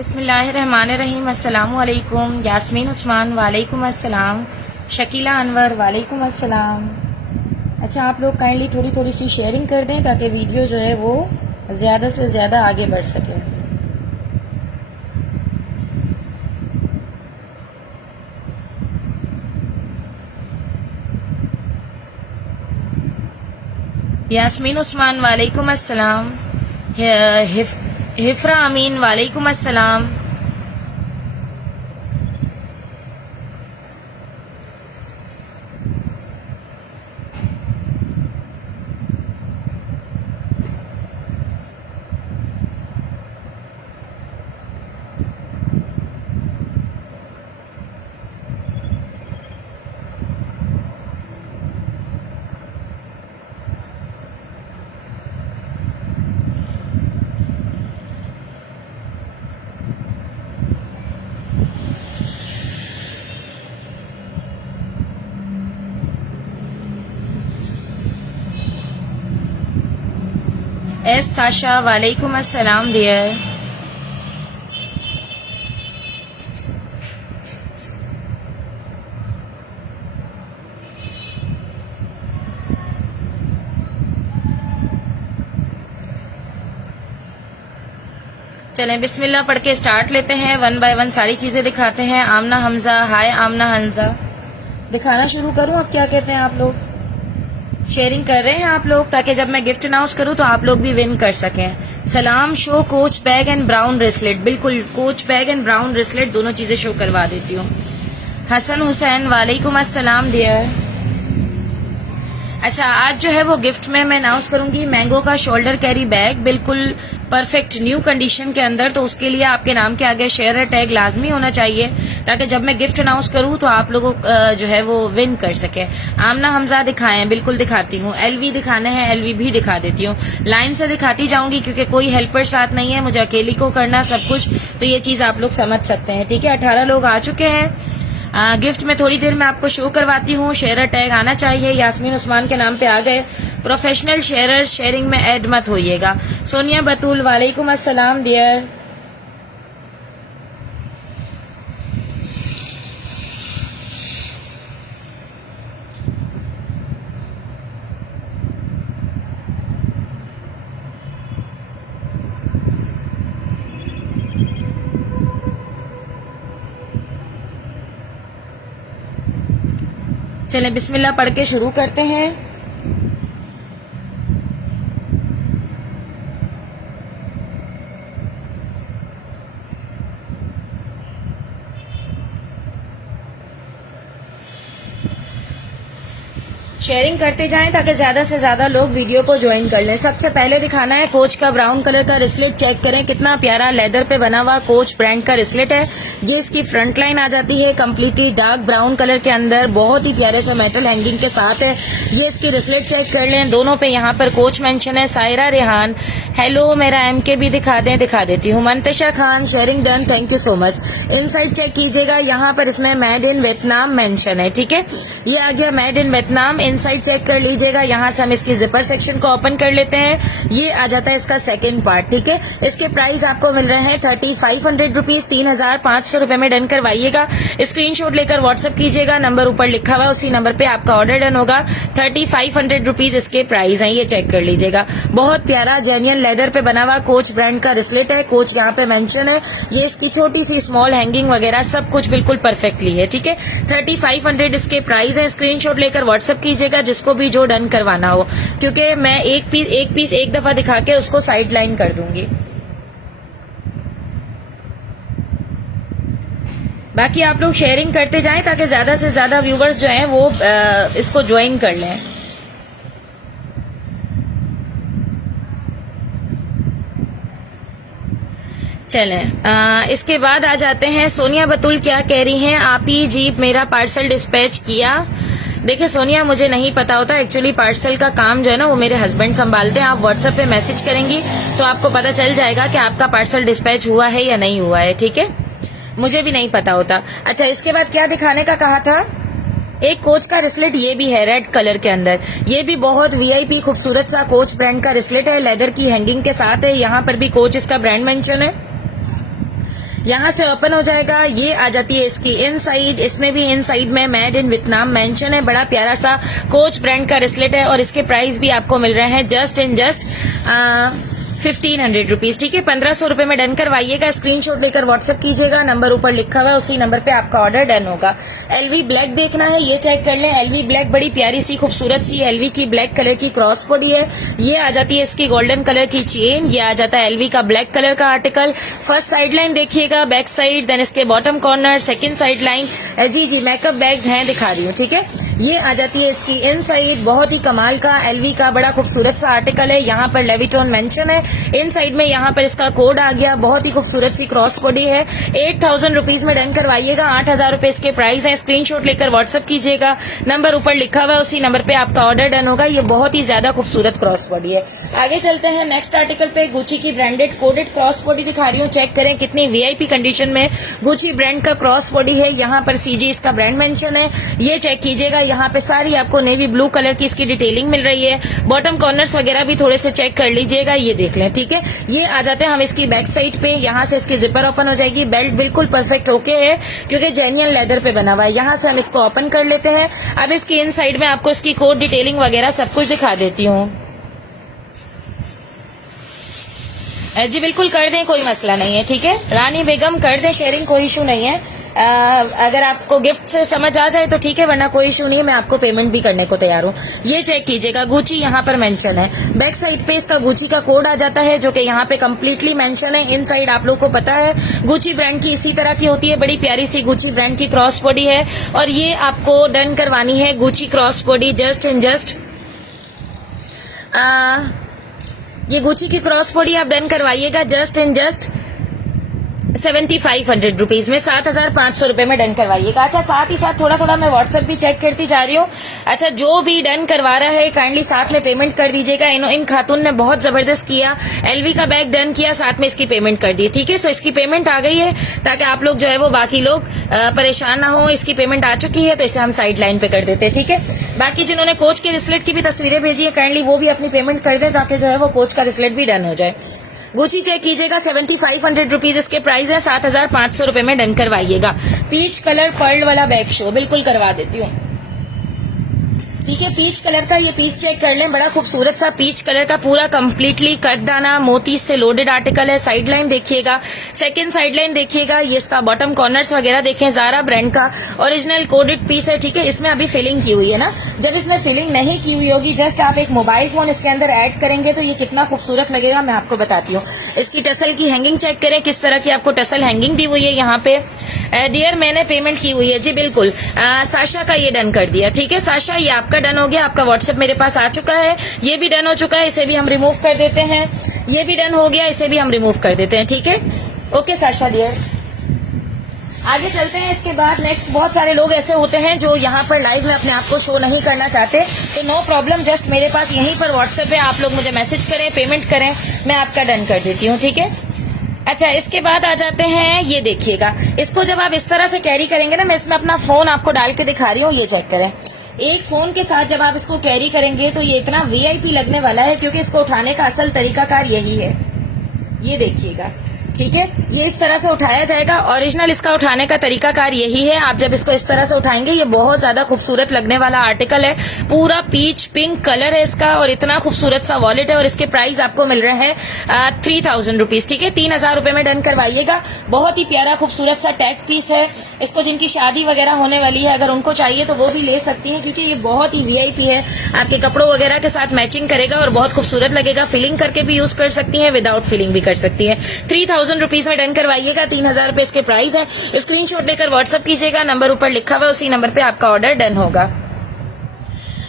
बिस्मिल्लाहिर्रहमानिर्रहीम। अस्सलामु अलैकुम। यास्मीन उस्मान वालेकुम अस्सलाम। शकीला अनवर वालेकुम अस्सलाम। अच्छा, आप लोग काइंडली थोड़ी थोड़ी सी शेयरिंग कर दें ताकि वीडियो जो है वो ज़्यादा से ज़्यादा आगे बढ़ सके। यास्मीन उस्मान वालेकुम अस्सलाम। हिफ्रा अमीन वालेकुम अस्सलाम। एस साशा वालेकुम अस्सलाम डियर। चलें बिस्मिल्लाह पढ़ के स्टार्ट लेते हैं। वन बाय वन सारी चीजें दिखाते हैं। आमना हमजा, हाय आमना हमजा। दिखाना शुरू करूं? अब क्या कहते हैं आप लोग? शेयरिंग कर रहे हैं आप लोग ताकि जब मैं गिफ्ट अनाउंस करूं तो आप लोग भी विन कर सकें। सलाम show Coach bag and brown bracelet. बिल्कुल, Coach bag and brown bracelet दोनों चीजें शो करवा देती हूँ। हसन हुसैन वालेकुम अस्सलाम डियर। अच्छा, आज जो है वो गिफ्ट में मैं अनाउंस करूंगी मैंगो का शोल्डर कैरी बैग, बिल्कुल परफेक्ट न्यू कंडीशन के अंदर। तो उसके लिए आपके नाम के आगे शेयर टैग लाजमी होना चाहिए ताकि जब मैं गिफ्ट अनाउंस करूं तो आप लोगों जो है वो विन कर सके। आमना हमजा दिखाएं? बिल्कुल दिखाती हूँ। एलवी दिखाने हैं, एलवी भी दिखा देती हूँ। लाइन से दिखाती जाऊंगी क्योंकि कोई हेल्पर साथ नहीं है, मुझे अकेली को करना सब कुछ, तो ये चीज आप लोग समझ सकते हैं। ठीक है, 18 लोग आ चुके हैं। गिफ्ट में थोड़ी देर में आपको शो करवाती हूँ। शेयर टैग आना चाहिए। यास्मीन उस्मान के नाम पे आ गए। प्रोफेशनल शेयरर, शेयरिंग में ऐड मत होइएगा। सोनिया बतूल वालेकुम अस्सलाम डियर। चलें बिस्मिल्लाह पढ़ के शुरू करते हैं। शेयरिंग करते जाएं ताकि ज्यादा से ज्यादा लोग वीडियो को ज्वाइन कर लें। सबसे पहले दिखाना है कोच का ब्राउन कलर का रिस्लेट। चेक करें कितना प्यारा लेदर पे बना हुआ कोच ब्रांड का रिस्लेट है। ये इसकी फ्रंट लाइन आ जाती है कम्प्लीटली डार्क ब्राउन कलर के अंदर, बहुत ही प्यारे से मेटल हैंगिंग के साथ है। ये इसकी रिस्लेट चेक कर लें, दोनों पे यहाँ पर कोच मेंशन है। सायरा रेहान हेलो, मेरा MK भी दिखा देती हूँ। Mantasha Khan sharing done, thank you so much. Inside check कीजिएगा, यहाँ पर इसमें मेड इन वियतनाम मेंशन है। ठीक है, ये आ गया made in Vietnam. Inside check कर लीजिएगा। यहाँ से हम इसकी जिपर सेक्शन को ओपन कर लेते हैं। ये आ जाता है इसका सेकंड पार्ट। ठीक है, इसके प्राइस आपको मिल रहे हैं 3500 रुपीज, 3500 रुपए में डन करवाइएगा। स्क्रीनशॉट लेकर व्हाट्सएप कीजिएगा, नंबर ऊपर लिखा हुआ है उसी नंबर पे आपका ऑर्डर डन होगा। 3500 रुपीज इसके प्राइस हैं, ये चेक कर लीजिएगा। बहुत प्यारा जेन्युइन लेदर पे बना हुआ कोच ब्रांड का रिस्लेट है। कोच यहाँ पे मेंशन है। ये इसकी छोटी सी स्मॉल हैंगिंग वगैरह सब कुछ बिल्कुल परफेक्टली है। ठीक है, 3500 इसके प्राइस है। स्क्रीनशॉट लेकर व्हाट्सएप कीजिएगा जिसको भी जो डन करवाना हो, क्योंकि मैं एक पीस एक दफा दिखा के उसको साइड लाइन कर दूंगी। बाकी आप लोग शेयरिंग करते जाएं ताकि ज्यादा से ज्यादा व्यूवर्स जो हैं वो इसको ज्वाइन कर लें। चलें, इसके बाद आ जाते हैं। सोनिया बतुल क्या कह रही हैं? आप ही जी मेरा पार्सल डिस्पैच किया। देखिए सोनिया, मुझे नहीं पता होता एक्चुअली, पार्सल का काम जो है ना वो मेरे हस्बैंड संभालते हैं। आप व्हाट्सएप पे मैसेज करेंगी तो आपको पता चल जाएगा कि आपका पार्सल डिस्पैच हुआ है या नहीं हुआ है। ठीक है, मुझे भी नहीं पता होता। अच्छा, इसके बाद क्या दिखाने का कहा था? एक कोच का रिस्लेट, ये भी है रेड कलर के अंदर। ये भी बहुत VIP खूबसूरत सा कोच ब्रांड का रिस्लेट है, लेदर की हैंगिंग के साथ है। यहाँ पर भी कोच इसका ब्रांड मेंशन है। यहाँ से ओपन हो जाएगा, ये आ जाती है इसकी इनसाइड। इसमें भी इनसाइड में मेड इन वियतनाम मेंशन है। बड़ा प्यारा सा कोच ब्रांड का रिस्लेट है और इसके प्राइस भी आपको मिल रहे हैं जस्ट 1500 रुपीज। ठीक है, 1500 रुपए में डन करवाइएगा। स्क्रीनशॉट लेकर व्हाट्सएप कीजिएगा, नंबर ऊपर लिखा हुआ है, उसी नंबर पे आपका ऑर्डर डन होगा। एलवी ब्लैक देखना है, ये चेक कर लें। एलवी ब्लैक बड़ी प्यारी सी खूबसूरत सी एलवी की ब्लैक कलर की क्रॉस बॉडी है। ये आ जाती है इसकी गोल्डन कलर की चेन। ये आ जाता है एलवी का ब्लैक कलर का आर्टिकल। फर्स्ट साइड लाइन देखिएगा, बैक साइड, देन इसके bottom corner, second side line. जी मेकअप बैग्स हैं, दिखा रही हूँ। ठीक है, ये आ जाती है इसकी इनसाइड। बहुत ही कमाल का एलवी का बड़ा खूबसूरत सा आर्टिकल है। यहाँ पर लेविटॉन मेंशन है। इनसाइड में यहाँ पर इसका कोड आ गया। बहुत ही खूबसूरत सी क्रॉस बॉडी है। 8000 रुपीज में डन करवाइएगा। 8000 रुपए इसके प्राइस है। स्क्रीनशॉट लेकर व्हाट्सएप कीजिएगा, नंबर ऊपर लिखा हुआ है, उसी नंबर पे आपका ऑर्डर डन होगा। ये बहुत ही ज्यादा खूबसूरत क्रॉस बॉडी है। आगे चलते हैं नेक्स्ट आर्टिकल पे। गुची की ब्रांडेड कोडेड क्रॉस बॉडी दिखा रही हूँ। चेक करें कितनी वीआईपी कंडीशन में गुची ब्रांड का क्रॉस बॉडी है। यहाँ पर सीजी इसका ब्रांड मेंशन है। ये चेक कीजिएगा, यहाँ पे सारी आपको नेवी ब्लू कलर की इसकी डिटेलिंग मिल रही है। बॉटम कॉर्नर्स वगैरह भी थोड़े से चेक कर लीजिएगा, ये देख लें। ठीक है, ये आ जाते हैं हम इसकी बैक साइड पे। यहाँ से इसकी जिपर ओपन हो जाएगी। बेल्ट बिल्कुल परफेक्ट ओके है क्योंकि जेन्युइन लेदर पे बना हुआ है। यहाँ से हम इसको ओपन कर लेते हैं। अब इसकी इन साइड में आपको इसकी कोड डिटेलिंग वगैरह सब कुछ दिखा देती हूँ। जी बिल्कुल कर दें, कोई मसला नहीं है। ठीक है रानी बेगम, कर दें शेयरिंग, कोई इशू नहीं है। अगर आपको गिफ्ट से समझ आ जाए तो ठीक है, वरना कोई इशू नहीं है, मैं आपको पेमेंट भी करने को तैयार हूँ। ये चेक कीजिएगा, गुची यहाँ पर मेंशन है। बैक साइड पे इसका गुची का कोड आ जाता है जो कि यहाँ पे कम्प्लीटली मेंशन है। इन साइड आप लोग को पता है गुची ब्रांड की इसी तरह की होती है। बड़ी प्यारी सी गुची ब्रांड की क्रॉस बॉडी है और ये आपको डन करवानी है Gucci cross body just and just ये गुची की क्रॉस बॉडी आप डन करवाइएगा जस्ट एंड जस्ट 7500 रुपीज में, 7500 रुपए में डन करवाइएगा। अच्छा, साथ ही साथ थोड़ा थोड़ा मैं व्हाट्सएप भी चेक करती जा रही हूँ। अच्छा, जो भी डन करवा रहा है काइंडली साथ में पेमेंट कर दीजिएगा। इन खातून ने बहुत जबरदस्त किया, एलवी का बैग डन किया, साथ में इसकी पेमेंट कर दी। ठीक है, सो इसकी पेमेंट आ गई है ताकि आप लोग जो है वो बाकी लोग परेशान ना हो। इसकी पेमेंट आ चुकी है तो इसे हम साइड लाइन पे कर देते हैं। ठीक है, बाकी जिन्होंने कोच के रिस्लेट की भी तस्वीरें भेजी है काइंडली वो भी अपनी पेमेंट कर दें ताकि जो है वो कोच का रिस्लेट भी डन हो जाए। गुची चेक कीजिएगा, 7500 रुपीज इसके प्राइस है। 7500 रुपए में डन करवाइएगा। पीच कलर पर्ल वाला बैक शो बिल्कुल करवा देती हूँ। ठीक है, पीच कलर का ये पीस चेक कर लें। बड़ा खूबसूरत सा पीच कलर का पूरा कंप्लीटली कटदाना मोती से लोडेड आर्टिकल है। साइड लाइन देखिएगा, सेकंड साइड लाइन देखिएगा, ये इसका बॉटम कॉर्नर्स वगैरह देखें। ज़ारा ब्रांड का ओरिजिनल कोडेड पीस है। ठीक है, इसमें अभी फिलिंग की हुई है ना, जब इसमें फिलिंग नहीं की हुई होगी, जस्ट आप एक मोबाइल फोन इसके अंदर ऐड करेंगे तो ये कितना खूबसूरत लगेगा मैं आपको बताती हूँ। इसकी टसल की हैंगिंग चेक करें, किस तरह की आपको टसल हैंगिंग दी हुई है। यहाँ पे डियर मैंने पेमेंट की हुई है। जी बिल्कुल, साशा का ये डन कर दिया। ठीक है साशा, ये आपका डन हो गया। आपका व्हाट्सएप मेरे पास आ चुका है। ये भी डन हो चुका है, इसे भी हम रिमूव कर देते हैं। ये भी डन हो गया, इसे भी हम रिमूव कर देते हैं। ठीक है, ओके साशा डियर। आगे चलते हैं। इसके बाद नेक्स्ट बहुत सारे लोग ऐसे होते हैं जो यहाँ पर लाइव में अपने आप को शो नहीं करना चाहते, तो नो प्रॉब्लम, जस्ट मेरे पास यहीं पर व्हाट्सएप है, आप लोग मुझे मैसेज करें, पेमेंट करें, मैं आपका डन कर देती हूँ। ठीक है, अच्छा इसके बाद आ जाते हैं, ये देखिएगा, इसको जब आप इस तरह से कैरी करेंगे ना, मैं इसमें अपना फोन आपको डाल के दिखा रही हूँ, ये चेक करें। एक फोन के साथ जब आप इसको कैरी करेंगे तो ये इतना वीआईपी लगने वाला है क्योंकि इसको उठाने का असल तरीकाकार यही है। ये देखिएगा, ठीक है, ये इस तरह से उठाया जाएगा। ओरिजिनल इसका उठाने का तरीकाकार यही है। आप जब इसको इस तरह से उठाएंगे, ये बहुत ज्यादा खूबसूरत लगने वाला आर्टिकल है। पूरा पीच पिंक कलर है इसका और इतना खूबसूरत सा वॉलेट है और इसके प्राइस आपको मिल रहे हैं 3000 रुपीज। ठीक है, 3000 रुपए में डन करवाइएगा। बहुत ही प्यारा खूबसूरत सा टैग पीस है। इसको जिनकी शादी वगैरह होने वाली है, अगर उनको चाहिए तो वो भी ले सकती है क्योंकि ये बहुत ही वीआईपी है। आपके कपड़ों वगैरह के साथ मैचिंग करेगा और बहुत खूबसूरत लगेगा। फिलिंग करके भी यूज कर सकती है, विदाउट फिलिंग भी कर सकती है। 3000 रुपीज में डन करवाइएगा। 3000 रुपए इसके प्राइस है। स्क्रीनशॉट लेकर व्हाट्सएप कीजिएगा, नंबर ऊपर लिखा हुआ है, उसी नंबर पे आपका ऑर्डर डन होगा।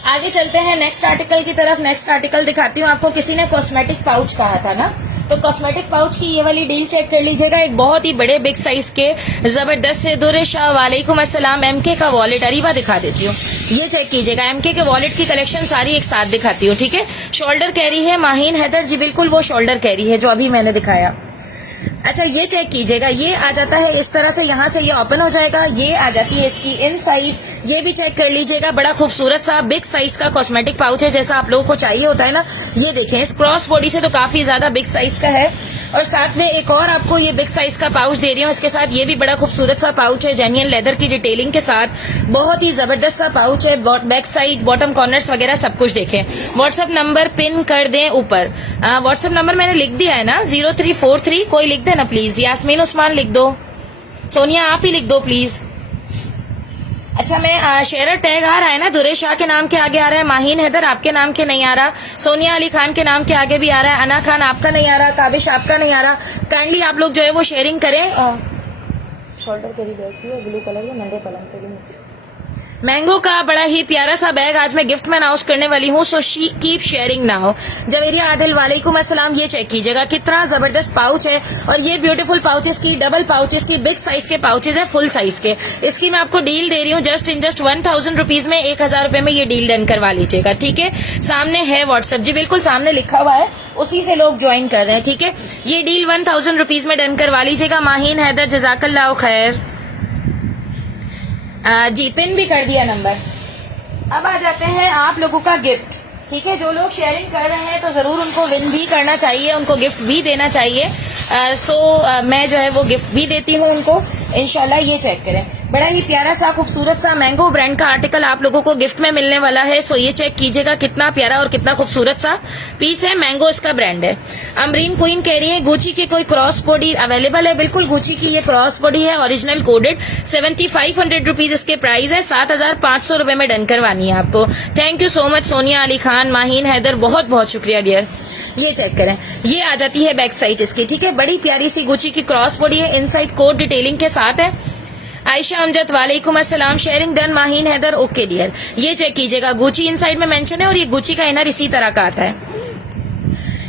आगे चलते हैं नेक्स्ट आर्टिकल की तरफ। नेक्स्ट आर्टिकल दिखाती हूँ आपको। किसी ने कॉस्मेटिक पाउच कहा था ना, तो कॉस्मेटिक पाउच की ये वाली डील चेक कर लीजिएगा। एक बहुत ही बड़े बिग साइज के जबरदस्त से दुरेशा वालेकुम अस्सलाम एमके का वॉलेट अरीबा दिखा देती हूँ। ये चेक कीजिएगा, एमके के वॉलेट की कलेक्शन सारी एक साथ दिखाती हूँ। ठीक है, शोल्डर कैरी है माहीन हैदर जी, बिल्कुल वो शोल्डर कैरी है जो अभी मैंने दिखाया। अच्छा ये चेक कीजिएगा, ये आ जाता है इस तरह से, यहाँ से ये ओपन हो जाएगा। ये आ जाती है इसकी इनसाइड, ये भी चेक कर लीजिएगा। बड़ा खूबसूरत सा बिग साइज का कॉस्मेटिक पाउच है, जैसा आप लोगों को चाहिए होता है ना। ये देखें, इस क्रॉस बॉडी से तो काफी ज्यादा बिग साइज का है। और साथ में एक और आपको ये बिग साइज का पाउच दे रही हूँ। इसके साथ ये भी बड़ा खूबसूरत सा पाउच है, जेन्युइन लेदर की डिटेलिंग के साथ, बहुत ही जबरदस्त सा पाउच है। बैक साइड, बॉटम कॉर्नर्स वगैरह सब कुछ देखें। व्हाट्सएप नंबर पिन कर दें ऊपर। व्हाट्सएप नंबर मैंने लिख दिया है ना, 0343। कोई लिख दे ना प्लीज। यास्मीन उस्मान लिख दो, सोनिया आप ही लिख दो प्लीज। अच्छा, मैं शेयर टैग आ रहा है ना, दुरे शाह के नाम के आगे आ रहा है, माहीन हैदर आपके नाम के नहीं आ रहा, सोनिया अली खान के नाम के आगे भी आ रहा है, अना खान आपका नहीं आ रहा, काबिश आपका नहीं आ रहा। काइंडली आप लोग जो है वो शेयरिंग करें। शोल्डर करी बैठी है ब्लू कलर के नंगे पलंग पे भी। मैंगो का बड़ा ही प्यारा सा बैग आज मैं गिफ्ट में अनाउंस करने वाली हूँ, so she keep sharing now. Javeria Adil वालेकुम अस्सलाम। ये चेक कीजिएगा कितना जबरदस्त पाउच है, और ये ब्यूटीफुल पाउचेस की, डबल पाउचेस की, बिग साइज के पाउचेस है, फुल साइज के। इसकी मैं आपको डील दे रही हूँ जस्ट 1000 रुपीज में, 1000 रुपए में ये डील डन करवा लीजिएगा, ठीक है। सामने है व्हाट्सएप, जी बिल्कुल सामने लिखा हुआ है, उसी से लोग ज्वाइन कर रहे हैं, ठीक है। ये डील 1000 रुपीज में डन करवा लीजिएगा। माहीन हैदर जजाकल्लाह खैर। जी पिन भी कर दिया नंबर। अब आ जाते हैं आप लोगों का गिफ्ट, ठीक है। जो लोग शेयरिंग कर रहे हैं तो जरूर उनको विन भी करना चाहिए, उनको गिफ्ट भी देना चाहिए। मैं जो है वो गिफ्ट भी देती हूँ उनको इंशाल्लाह। ये चेक करें, बड़ा ही प्यारा सा खूबसूरत सा मैंगो ब्रांड का आर्टिकल आप लोगों को गिफ्ट में मिलने वाला है। सो ये चेक कीजिएगा कितना प्यारा और कितना खूबसूरत सा पीस है, मैंगो इसका ब्रांड है। अमरीन क्वीन कह रही है गुची की कोई क्रॉस बॉडी अवेलेबल है? बिल्कुल, गुची की ये क्रॉस बॉडी है, ओरिजिनल कोडेड, 7500 रुपीज इसके प्राइस है, 7500 रुपए में डन करवानी है आपको। Thank you so much Sonia Ali Khan, Maheen Haider, बहुत बहुत शुक्रिया डियर। ये चेक करें, ये आ जाती है बैक साइड इसकी, ठीक है। बड़ी प्यारी सी गुची की क्रॉस बॉडी है, इनसाइड कोड डिटेलिंग के साथ है। आयशा अमजद वालेकुम अस्सलाम, sharing done Maheen Haider, okay dear. ये चेक कीजिएगा, गुची इनसाइड में मेंशन है और ये गुची का इनर इसी तरह का आता है।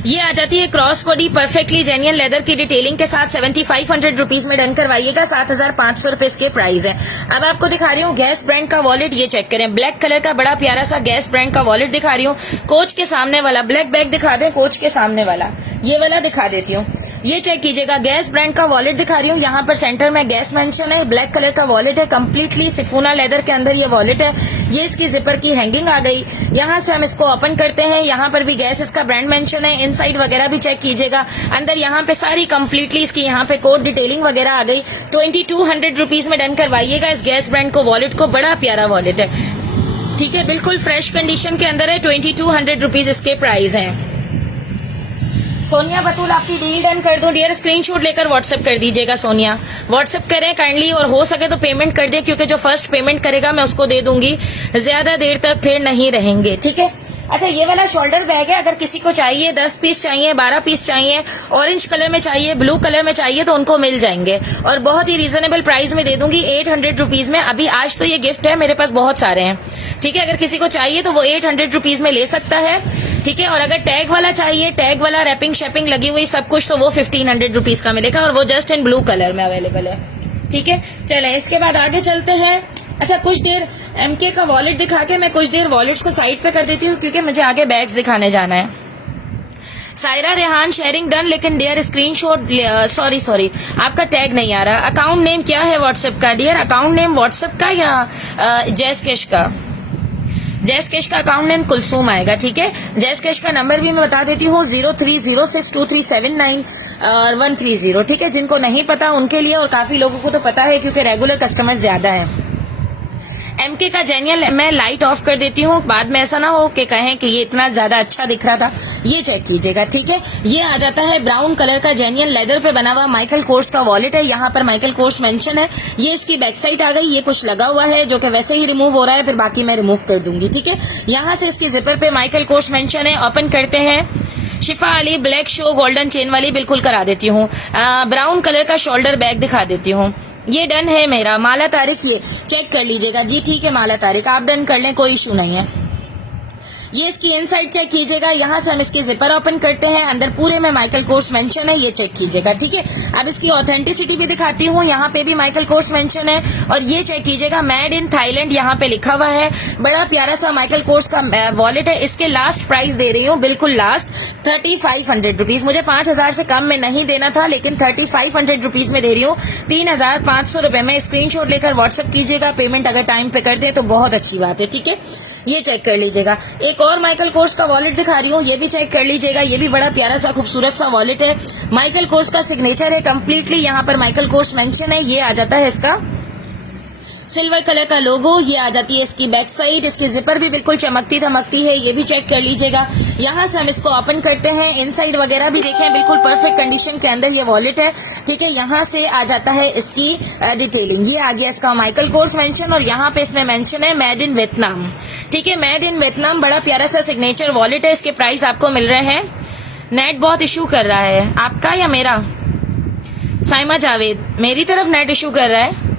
ये आ जाती है cross body perfectly genuine leather की डिटेलिंग के साथ, 7500 रुपीज में डन करवाइएगा, 7500 रुपए इसके प्राइस है। अब आपको दिखा रही हूँ गैस ब्रांड का वॉलेट, ये चेक करें, ब्लैक कलर का बड़ा प्यारा सा गैस ब्रांड का वॉलेट दिखा रही हूँ। कोच के सामने वाला ब्लैक बैग दिखा दें, कोच के सामने वाला ये वाला दिखा देती हूँ। ये चेक कीजिएगा, गैस ब्रांड का वॉलेट दिखा रही हूँ, यहाँ पर सेंटर में गैस मेंशन है, ब्लैक कलर का वॉलेट है, कंप्लीटली सिफोना लेदर के अंदर ये वॉलेट है। ये इसकी जिपर की हैंगिंग आ गई, यहाँ से हम इसको ओपन करते हैं, यहाँ पर भी गैस इसका ब्रांड मेंशन है, इनसाइड वगैरह भी चेक कीजिएगा, अंदर यहाँ पे सारी कंप्लीटली इसकी यहाँ पे कोड डिटेलिंग वगैरह आ गई। 2200 रुपीज में डन करवाइएगा इस गैस ब्रांड को वॉलेट को, बड़ा प्यारा वॉलेट है, ठीक है, बिल्कुल फ्रेश कंडीशन के अंदर है, 2200 रुपीज इसके प्राइस हैं। सोनिया बतूल आपकी डील डन कर दो डियर, स्क्रीनशॉट लेकर व्हाट्सएप कर दीजिएगा। सोनिया व्हाट्सएप करें काइंडली, और हो सके तो पेमेंट कर दे, क्योंकि जो फर्स्ट पेमेंट करेगा मैं उसको दे दूंगी, ज्यादा देर तक फिर नहीं रहेंगे, ठीक है। अच्छा, ये वाला शोल्डर बैग है, अगर किसी को चाहिए, 10 पीस चाहिए, 12 पीस चाहिए, ऑरेंज कलर में चाहिए, ब्लू कलर में चाहिए, तो उनको मिल जाएंगे, और बहुत ही रीजनेबल प्राइस में दे दूंगी, 800 रुपीज में। अभी आज तो ये गिफ्ट है, मेरे पास बहुत सारे हैं, ठीक है। अगर किसी को चाहिए तो वो 800 रुपीज में ले सकता है, ठीक है। और अगर टैग वाला चाहिए, टैग वाला रैपिंग शैपिंग लगी हुई सब कुछ, तो वो 1500 रुपीज का मिलेगा, और वो जस्ट इन ब्लू कलर में अवेलेबल है, ठीक है। चले इसके बाद आगे चलते हैं। अच्छा, कुछ देर एमके का वॉलेट दिखा के मैं कुछ देर वॉलेट्स को साइड पे कर देती हूँ, क्योंकि मुझे आगे बैग्स दिखाने जाना है। सायरा रेहान शेयरिंग डन, लेकिन डियर स्क्रीनशॉट, सॉरी आपका टैग नहीं आ रहा। अकाउंट नेम क्या है व्हाट्सएप का डियर? अकाउंट नेम व्हाट्सएप का या जैस कैश का? जैस कैश का अकाउंट नेम कुलसूम आएगा, ठीक है। जैस कैश का नंबर भी मैं बता देती हूँ, 03062379 और 130, ठीक है। जिनको नहीं पता उनके लिए, और काफी लोगों को तो पता है क्योंकि रेगुलर कस्टमर ज्यादा है। एमके का जेन्युइन, मैं लाइट ऑफ कर देती हूँ, बाद में ऐसा ना हो कि कहें कि ये इतना ज्यादा अच्छा दिख रहा था। ये चेक कीजिएगा, ठीक है। ये आ जाता है ब्राउन कलर का जेन्युइन लेदर पे बना हुआ माइकल कोर्स का वॉलेट है, यहाँ पर माइकल कोर्स मेंशन है। ये इसकी बैक साइड आ गई, ये कुछ लगा हुआ है जो कि वैसे ही रिमूव हो रहा है, फिर बाकी मैं रिमूव कर दूंगी, ठीक है। यहाँ से इसकी जिपर पे माइकल कोर्स मेंशन है, ओपन करते हैं। शिफा Ali black show golden chain वाली बिल्कुल करा देती हूँ। ब्राउन कलर का शोल्डर बैग दिखा देती हूँ, ये डन है मेरा। माला तारिक, ये चेक कर लीजिएगा जी, ठीक है। माला तारिक आप डन कर लें, कोई इशू नहीं है। ये इसकी इनसाइड चेक कीजिएगा, यहाँ से हम इसके जिपर ओपन करते हैं, अंदर पूरे में माइकल कोर्स मेंशन है, ये चेक कीजिएगा, ठीक है। अब इसकी ऑथेंटिसिटी भी दिखाती हूँ, यहाँ पे भी माइकल कोर्स मेंशन है, और ये चेक कीजिएगा मेड इन थाईलैंड यहाँ पे लिखा हुआ है। बड़ा प्यारा सा माइकल कोर्स का वॉलेट है, इसके लास्ट प्राइस दे रही हूँ, बिल्कुल लास्ट 3500 रुपीज। मुझे 5000 से कम में नहीं देना था, लेकिन 3500 रुपीज में दे रही हूँ। 3500 रुपए में स्क्रीनशॉट लेकर व्हाट्सएप कीजिएगा। पेमेंट अगर टाइम पे कर दे तो बहुत अच्छी बात है, ठीक है। ये चेक कर लीजिएगा। एक और माइकल कोर्स का वॉलेट दिखा रही हूँ, ये भी चेक कर लीजिएगा। ये भी बड़ा प्यारा सा खूबसूरत सा वॉलेट है। माइकल कोर्स का सिग्नेचर है कंप्लीटली, यहाँ पर माइकल कोर्स मेंशन है। ये आ जाता है इसका सिल्वर कलर का लोगो, ये आ जाती है इसकी बैक साइड। इसकी जिपर भी बिल्कुल चमकती धमकती है, ये भी चेक कर लीजिएगा। यहाँ से हम इसको ओपन करते हैं, इनसाइड वगैरह भी देखें, बिल्कुल परफेक्ट कंडीशन के अंदर ये वॉलेट है, ठीक है। यहाँ से आ जाता है इसकी डिटेलिंग। ये आ गया इसका माइकल कोर्स मेंशन, और यहाँ पे इसमें मेंशन है मेड इन वियतनाम, ठीक है। मेड इन वियतनाम, बड़ा प्यारा सा सिग्नेचर वॉलेट है। इसके प्राइस आपको मिल रहे हैं, नेट बहुत इशू कर रहा है आपका या मेरा? साइमा जावेद, मेरी तरफ नेट इशू कर रहा है।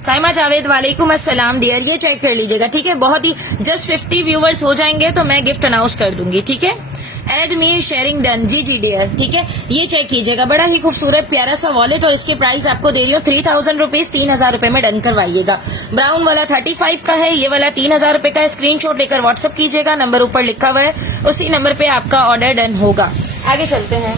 साइमा जावेद, वालेकुम अस्सलाम डियर। ये चेक कर लीजिएगा, ठीक है। बहुत ही जस्ट 50 व्यूवर्स हो जाएंगे तो मैं गिफ्ट अनाउंस कर दूंगी, ठीक है। एड मी शेयरिंग डन, जी जी डियर, ठीक है। ये चेक कीजिएगा, बड़ा ही खूबसूरत प्यारा सा वॉलेट, और इसके प्राइस आपको दे रही हूँ 3000 रुपीज। 3000 रुपए में डन करवाइएगा। ब्राउन वाला 35 का है, ये वाला 3000 रुपए का है। स्क्रीनशॉट लेकर व्हाट्सएप कीजिएगा, नंबर ऊपर लिखा हुआ है, उसी नंबर पे आपका ऑर्डर डन होगा। आगे चलते हैं।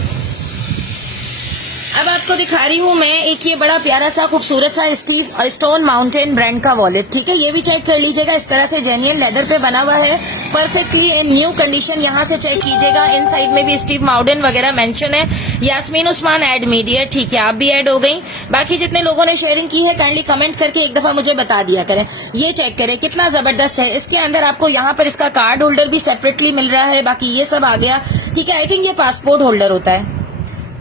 अब आपको दिखा रही हूँ मैं एक ये बड़ा प्यारा सा खूबसूरत सा स्टोन माउंटेन ब्रांड का वॉलेट, ठीक है। ये भी चेक कर लीजिएगा, इस तरह से जेन्युइन लेदर पे बना हुआ है, परफेक्टली इन न्यू कंडीशन। यहाँ से चेक कीजिएगा, इन साइड में भी स्टीव माउडन वगैरह मेंशन है। यास्मीन उस्मान ऐड मीडिया, ठीक है, आप भी ऐड हो गई। बाकी जितने लोगों ने शेयरिंग की है काइंडली कमेंट करके एक दफा मुझे बता दिया करें। ये चेक करें कितना जबरदस्त है। इसके अंदर आपको यहाँ पर इसका कार्ड होल्डर भी सेपरेटली मिल रहा है, बाकी ये सब आ गया, ठीक है। आई थिंक ये पासपोर्ट होल्डर होता है,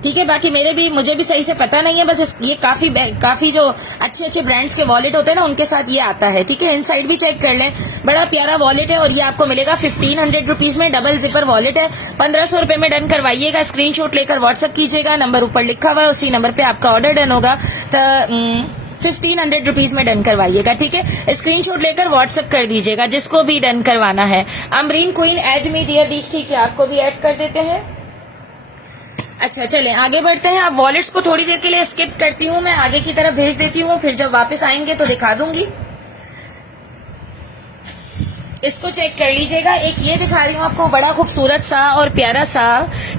ठीक है। बाकी मुझे भी सही से पता नहीं है, बस ये काफी जो अच्छे ब्रांड्स के वॉलेट होते हैं ना, उनके साथ ये आता है, ठीक है। इनसाइड भी चेक कर लें, बड़ा प्यारा वॉलेट है, और ये आपको मिलेगा 1500 रुपीज में। डबल जिपर वॉलेट है, 1500 रुपए में डन करवाइएगा। स्क्रीनशॉट लेकर व्हाट्सएप कीजिएगा, नंबर ऊपर लिखा हुआ है, उसी नंबर पे आपका ऑर्डर डन होगा। 1500 रुपीज में डन करवाइएगा, ठीक है। स्क्रीनशॉट लेकर व्हाट्सएप कर दीजिएगा जिसको भी डन करवाना है। Amreen queen add me dear, ठीक है, आपको भी ऐड कर देते हैं। अच्छा चलें आगे बढ़ते हैं। अब वॉलेट्स को थोड़ी देर के लिए स्किप करती हूँ, मैं आगे की तरफ भेज देती हूँ, फिर जब वापस आएंगे तो दिखा दूंगी। इसको चेक कर लीजिएगा। एक ये दिखा रही हूँ आपको, बड़ा खूबसूरत सा और प्यारा सा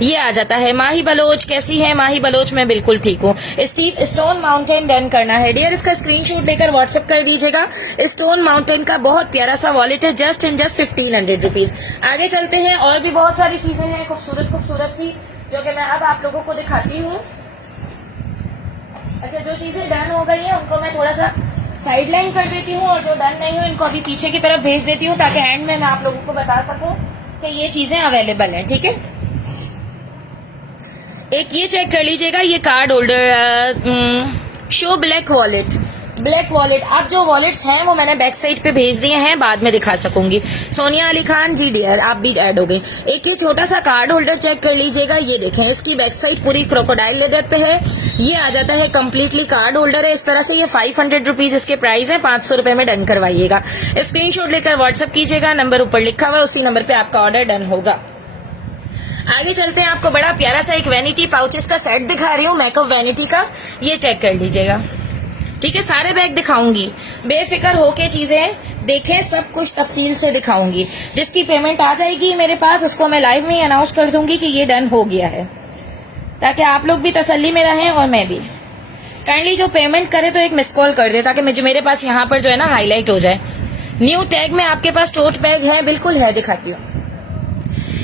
ये आ जाता है। माही बलोच, कैसी है माही बलोच? मैं बिल्कुल ठीक हूँ। स्टोन माउंटेन डन करना है डियर, इसका स्क्रीनशॉट लेकर व्हाट्सएप कर दीजिएगा। स्टोन माउंटेन का बहुत प्यारा सा वॉलेट है, जस्ट 1500 रुपीज। आगे चलते हैं, और भी बहुत सारी चीजें हैं खूबसूरत सी, जो कि मैं अब आप लोगों को दिखाती हूँ। अच्छा, जो चीजें डन हो गई हैं उनको मैं थोड़ा सा साइड लाइन कर देती हूँ, और जो डन नहीं हुई उनको अभी पीछे की तरफ भेज देती हूँ, ताकि एंड में मैं आप लोगों को बता सकूं कि ये चीजें अवेलेबल हैं, ठीक है। एक ये चेक कर लीजिएगा, ये card holder show black wallet. आप जो वॉलेट्स हैं वो मैंने बैक साइड पे भेज दिए हैं, बाद में दिखा सकूंगी। सोनिया अली खान, जी डियर, आप भी ऐड हो गई। एक ये छोटा सा कार्ड होल्डर चेक कर लीजिएगा, ये देखें, इसकी बैक साइड पूरी क्रोकोडाइल लेदर पे है। ये आ जाता है कंप्लीटली कार्ड होल्डर है इस तरह से। ये 500 रुपीज इसके प्राइस है, 500 रुपए में डन करवाइएगा। स्क्रीनशॉट लेकर व्हाट्सएप कीजिएगा, नंबर ऊपर लिखा हुआ है, उसी नंबर पे आपका ऑर्डर डन होगा। आगे चलते हैं, आपको बड़ा प्यारा सा एक वैनिटी पाउचेस का सेट दिखा रही हूँ, मेकअप वैनिटी का, ये चेक कर लीजिएगा, ठीक है। सारे बैग दिखाऊंगी, बेफिक्र होके चीजें देखें, सब कुछ तफसील से दिखाऊंगी। जिसकी पेमेंट आ जाएगी मेरे पास, उसको मैं लाइव में ही अनाउंस कर दूंगी कि ये डन हो गया है, ताकि आप लोग भी तसल्ली में रहें और मैं भी। काइंडली जो पेमेंट करे तो एक मिस कॉल कर दे, ताकि मुझे मेरे पास यहाँ पर जो है ना हाईलाइट हो जाए। न्यू टैग में आपके पास टोट बैग है? बिल्कुल है, दिखाती हूँ।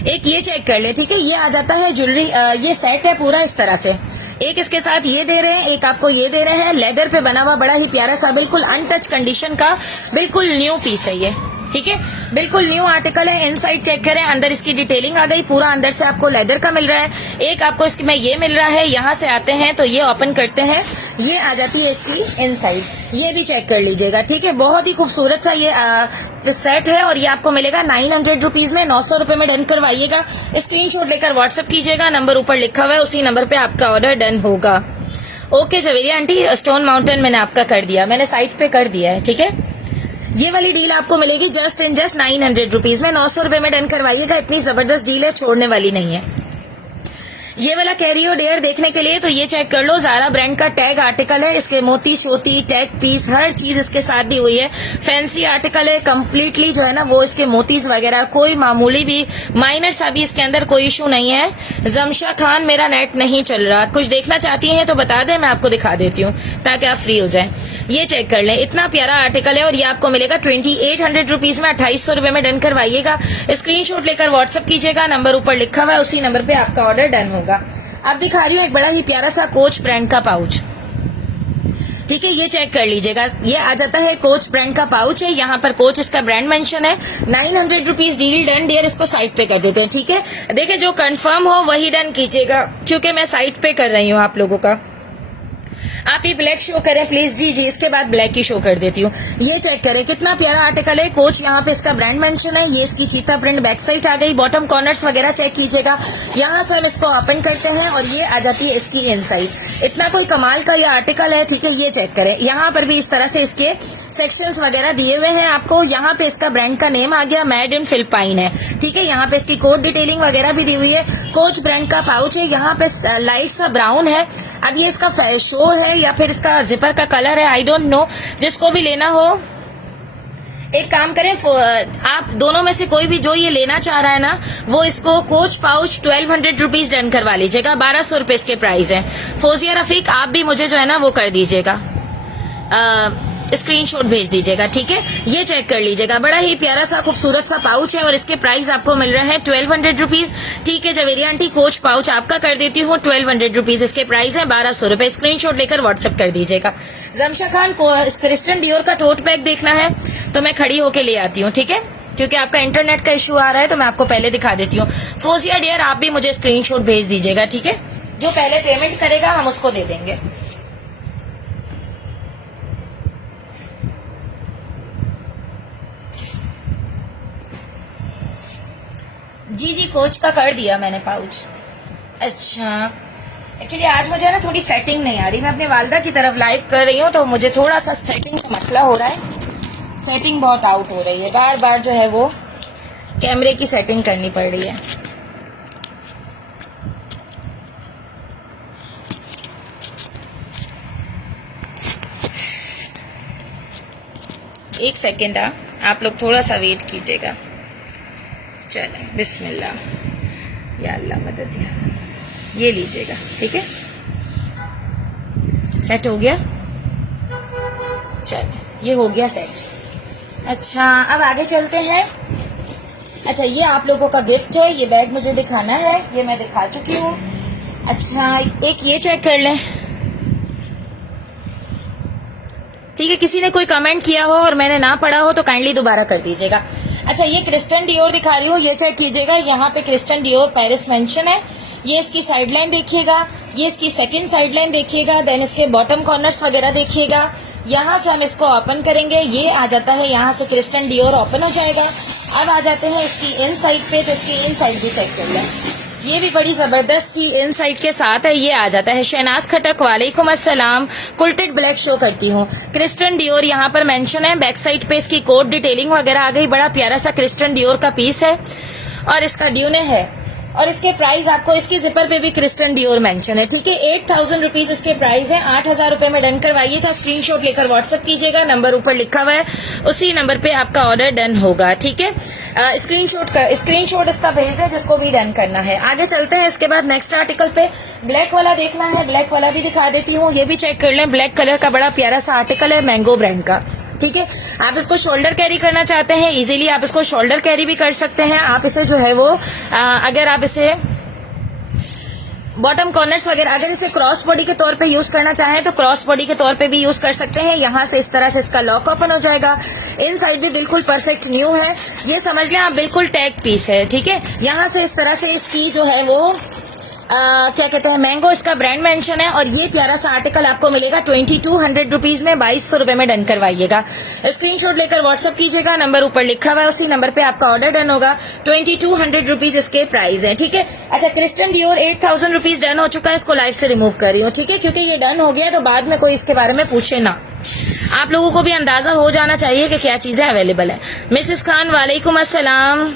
एक ये चेक कर ले, ठीक है। ये आ जाता है ज्वेलरी, ये सेट है पूरा इस तरह से। एक इसके साथ ये दे रहे हैं, एक आपको ये दे रहे हैं, लेदर पे बना हुआ, बड़ा ही प्यारा सा, बिल्कुल अनटच कंडीशन का, बिल्कुल न्यू पीस है ये, ठीक है, बिल्कुल न्यू आर्टिकल है। इनसाइड चेक करें, अंदर इसकी डिटेलिंग आ गई, पूरा अंदर से आपको लेदर का मिल रहा है। एक आपको इसकी में ये मिल रहा है, यहाँ से आते हैं तो ये ओपन करते हैं, ये आ जाती है इसकी इनसाइड, ये भी चेक कर लीजिएगा, ठीक है। बहुत ही खूबसूरत सा ये सेट है, और ये आपको मिलेगा 900 रुपीज में। 900 रुपए में डन करवाइएगा। स्क्रीनशॉट लेकर व्हाट्सएप कीजिएगा, नंबर ऊपर लिखा हुआ है, उसी नंबर पे आपका ऑर्डर डन होगा। Okay Javeria aunty, stone mountain मैंने आपका कर दिया, मैंने साइट पे कर दिया है, ठीक है। ये वाली डील आपको मिलेगी जस्ट 900 रुपीज में। 900 रुपए में डन करवाइएगा, इतनी जबरदस्त डील है, छोड़ने वाली नहीं है। ये वाला कैरी और डेयर देखने के लिए तो ये चेक कर लो, ज़ारा ब्रांड का टैग आर्टिकल है, इसके मोती शोती टैग पीस हर चीज इसके साथ दी हुई है। फैंसी आर्टिकल है कंप्लीटली जो है ना वो, इसके मोतीज वगैरह कोई मामूली भी माइनर सा भी इसके अंदर कोई इशू नहीं है। जमशा खान मेरा नेट नहीं चल रहा, कुछ देखना चाहती हैं तो बता दें, मैं आपको दिखा देती हूँ ताकि आप फ्री हो जाए। ये चेक कर लें, इतना प्यारा आर्टिकल है और ये आपको मिलेगा 2800 रुपीज में, 2800 रुपए में डन करवाइएगा। स्क्रीनशॉट लेकर व्हाट्सअप कीजिएगा, नंबर ऊपर लिखा हुआ है, उसी नंबर पे आपका ऑर्डर डन होगा। अब दिखा रही हूँ एक बड़ा ही प्यारा सा कोच ब्रांड का पाउच, ठीक है, ये चेक कर लीजिएगा। ये आ जाता है कोच ब्रांड का पाउच है, यहाँ पर कोच इसका ब्रांड मेंशन है। 900 रुपीज डील डन डियर, इसको साइड पे कर देते हैं, ठीक है। देखिए जो कंफर्म हो वही डन कीजिएगा, क्योंकि मैं साइड पे कर रही हूँ आप लोगों का। आप ये ब्लैक शो करें प्लीज, जी जी, इसके बाद ब्लैक ही शो कर देती हूँ। ये चेक करें कितना प्यारा आर्टिकल है, कोच यहाँ पे इसका ब्रांड मेंशन है। ये इसकी चीता प्रिंट बैक साइड आ गई, बॉटम कॉर्नर्स वगैरह चेक कीजिएगा। यहाँ से हम इसको ओपन करते हैं और ये आ जाती है इसकी इनसाइड। इतना कोई कमाल का ये आर्टिकल है, ठीक है। ये चेक करें, यहाँ पर भी इस तरह से इसके सेक्शंस वगैरह दिए हुए हैं आपको। यहाँ पे इसका ब्रांड का नेम आ गया, मेड इन फिलिपाइन है, ठीक है। यहाँ पे इसकी कोड डिटेलिंग वगैरह भी दी हुई है। कोच ब्रांड का पाउच है, यहाँ पे लाइट सा ब्राउन है। अब ये इसका शो है या फिर इसका जिपर का कलर है, आई डोंट नो। जिसको भी लेना हो एक काम करें, आप दोनों में से कोई भी जो ये लेना चाह रहा है ना, वो इसको कोच पाउच 1200 रुपीज डन करवा लीजिएगा। 1200 रुपए इसके प्राइस है। फौजिया रफीक आप भी मुझे जो है ना वो कर दीजिएगा, स्क्रीनशॉट भेज दीजिएगा, ठीक है। ये चेक कर लीजिएगा, बड़ा ही प्यारा सा खूबसूरत सा पाउच है और इसके प्राइस आपको मिल रहे हैं 1200 रुपीज, ठीक है। जवेरी आंटी कोच पाउच आपका कर देती हूँ 1200 रुपीज, इसके प्राइस है 1200 रुपए। स्क्रीनशॉट लेकर व्हाट्सएप कर दीजिएगा। जमशा खान को क्रिस्टियन डियोर का टोट बैग देखना है तो मैं खड़ी होके ले आती हूँ, ठीक है, क्योंकि आपका इंटरनेट का इश्यू आ रहा है तो मैं आपको पहले दिखा देती हूँ। फौजिया डियर आप भी मुझे स्क्रीनशॉट भेज दीजिएगा, ठीक है। जो पहले पेमेंट करेगा हम उसको दे देंगे। जी जी, कोच का कर दिया मैंने पाउच। अच्छा, एक्चुअली आज मुझे ना थोड़ी सेटिंग नहीं आ रही, मैं अपनी वालदा की तरफ लाइव कर रही हूँ तो मुझे थोड़ा सा सेटिंग का मसला हो रहा है। सेटिंग बहुत आउट हो रही है, बार बार जो है वो कैमरे की सेटिंग करनी पड़ रही है। एक सेकेंड आप लोग थोड़ा सा वेट कीजिएगा। चलें, बिस्मिल्लाह, या अल्लाह मदद या। ये लीजिएगा, ठीक है, सेट हो गया। चलें, ये हो गया सेट। अच्छा, अब आगे चलते हैं। अच्छा, ये आप लोगों का गिफ्ट है, ये बैग मुझे दिखाना है, ये मैं दिखा चुकी हूँ। अच्छा, एक ये चेक कर लें, ठीक है। किसी ने कोई कमेंट किया हो और मैंने ना पढ़ा हो तो काइंडली दोबारा कर दीजिएगा। अच्छा, ये क्रिस्टियन डियोर दिखा रही हूँ, ये चेक कीजिएगा। यहाँ पे क्रिस्टियन डियोर पेरिस मेंशन है। ये इसकी साइड लाइन देखिएगा, ये इसकी सेकंड साइड लाइन देखिएगा, देन इसके बॉटम कॉर्नर्स वगैरह देखिएगा। यहाँ से हम इसको ओपन करेंगे, ये आ जाता है, यहाँ से क्रिस्टियन डियोर ओपन हो जाएगा। अब आ जाते हैं इसकी इन साइड पे, तो इसकी इन साइड भी चेक कर लें। ये भी बड़ी जबरदस्त सी इन साइड के साथ है, ये आ जाता है। शहनाज खटक वालेकुम अस्सलाम, कुल्टेड ब्लैक शो करती हूँ। क्रिस्टियन डियोर यहाँ पर मेंशन है, बैक साइड पे इसकी कोड डिटेलिंग वगैरह आ गई। बड़ा प्यारा सा क्रिस्टियन डियोर का पीस है और इसका ड्यूने है और इसके प्राइस आपको, इसकी जिपर पे भी क्रिस्टियन डियोर मेंशन है, ठीक है। 8000 रुपीज इसके प्राइस है। 8000 रुपए में डन करवाइएगा। स्क्रीनशॉट लेकर व्हाट्सएप कीजिएगा, नंबर ऊपर लिखा हुआ है, उसी नंबर पे आपका ऑर्डर डन होगा, ठीक है। स्क्रीनशॉट इसका भेज दे जिसको भी डन करना है। आगे चलते हैं, इसके बाद नेक्स्ट आर्टिकल पे। ब्लैक वाला देखना है, ब्लैक वाला भी दिखा देती हूँ, ये भी चेक कर लें। ब्लैक कलर का बड़ा प्यारा सा आर्टिकल है, मैंगो ब्रांड का, ठीक है। आप इसको शोल्डर कैरी करना चाहते हैं इजीली, आप इसको शोल्डर कैरी भी कर सकते हैं। आप इसे जो है वो अगर आप इसे बॉटम कॉर्नर्स वगैरह, अगर इसे क्रॉस बॉडी के तौर पे यूज करना चाहें तो क्रॉस बॉडी के तौर पे भी यूज कर सकते हैं। यहाँ से इस तरह से इसका लॉक ओपन हो जाएगा। इन साइड भी बिल्कुल परफेक्ट न्यू है, ये समझ लें आप, बिल्कुल टैग पीस है, ठीक है। यहाँ से इस तरह से इसकी जो है वो क्या कहते हैं, मैंगो इसका ब्रांड मेंशन है और ये प्यारा सा आर्टिकल आपको मिलेगा 2200 रुपीज में। 2200 रुपए में डन करवाइएगा। स्क्रीनशॉट लेकर व्हाट्सअप कीजिएगा, नंबर ऊपर लिखा हुआ है, उसी नंबर पे आपका ऑर्डर डन होगा। 2200 रुपीज इसके प्राइस है, ठीक है। अच्छा, क्रिस्टियन डियोर 8000 रुपीज डन हो चुका है, इसको लाइव से रिमूव कर रही हूँ, ठीक है, क्योंकि ये डन हो गया तो बाद में कोई इसके बारे में पूछे ना। आप लोगों को भी अंदाजा हो जाना चाहिए कि क्या चीजें अवेलेबल है। मिसेस खान वालेकुम अस्सलाम,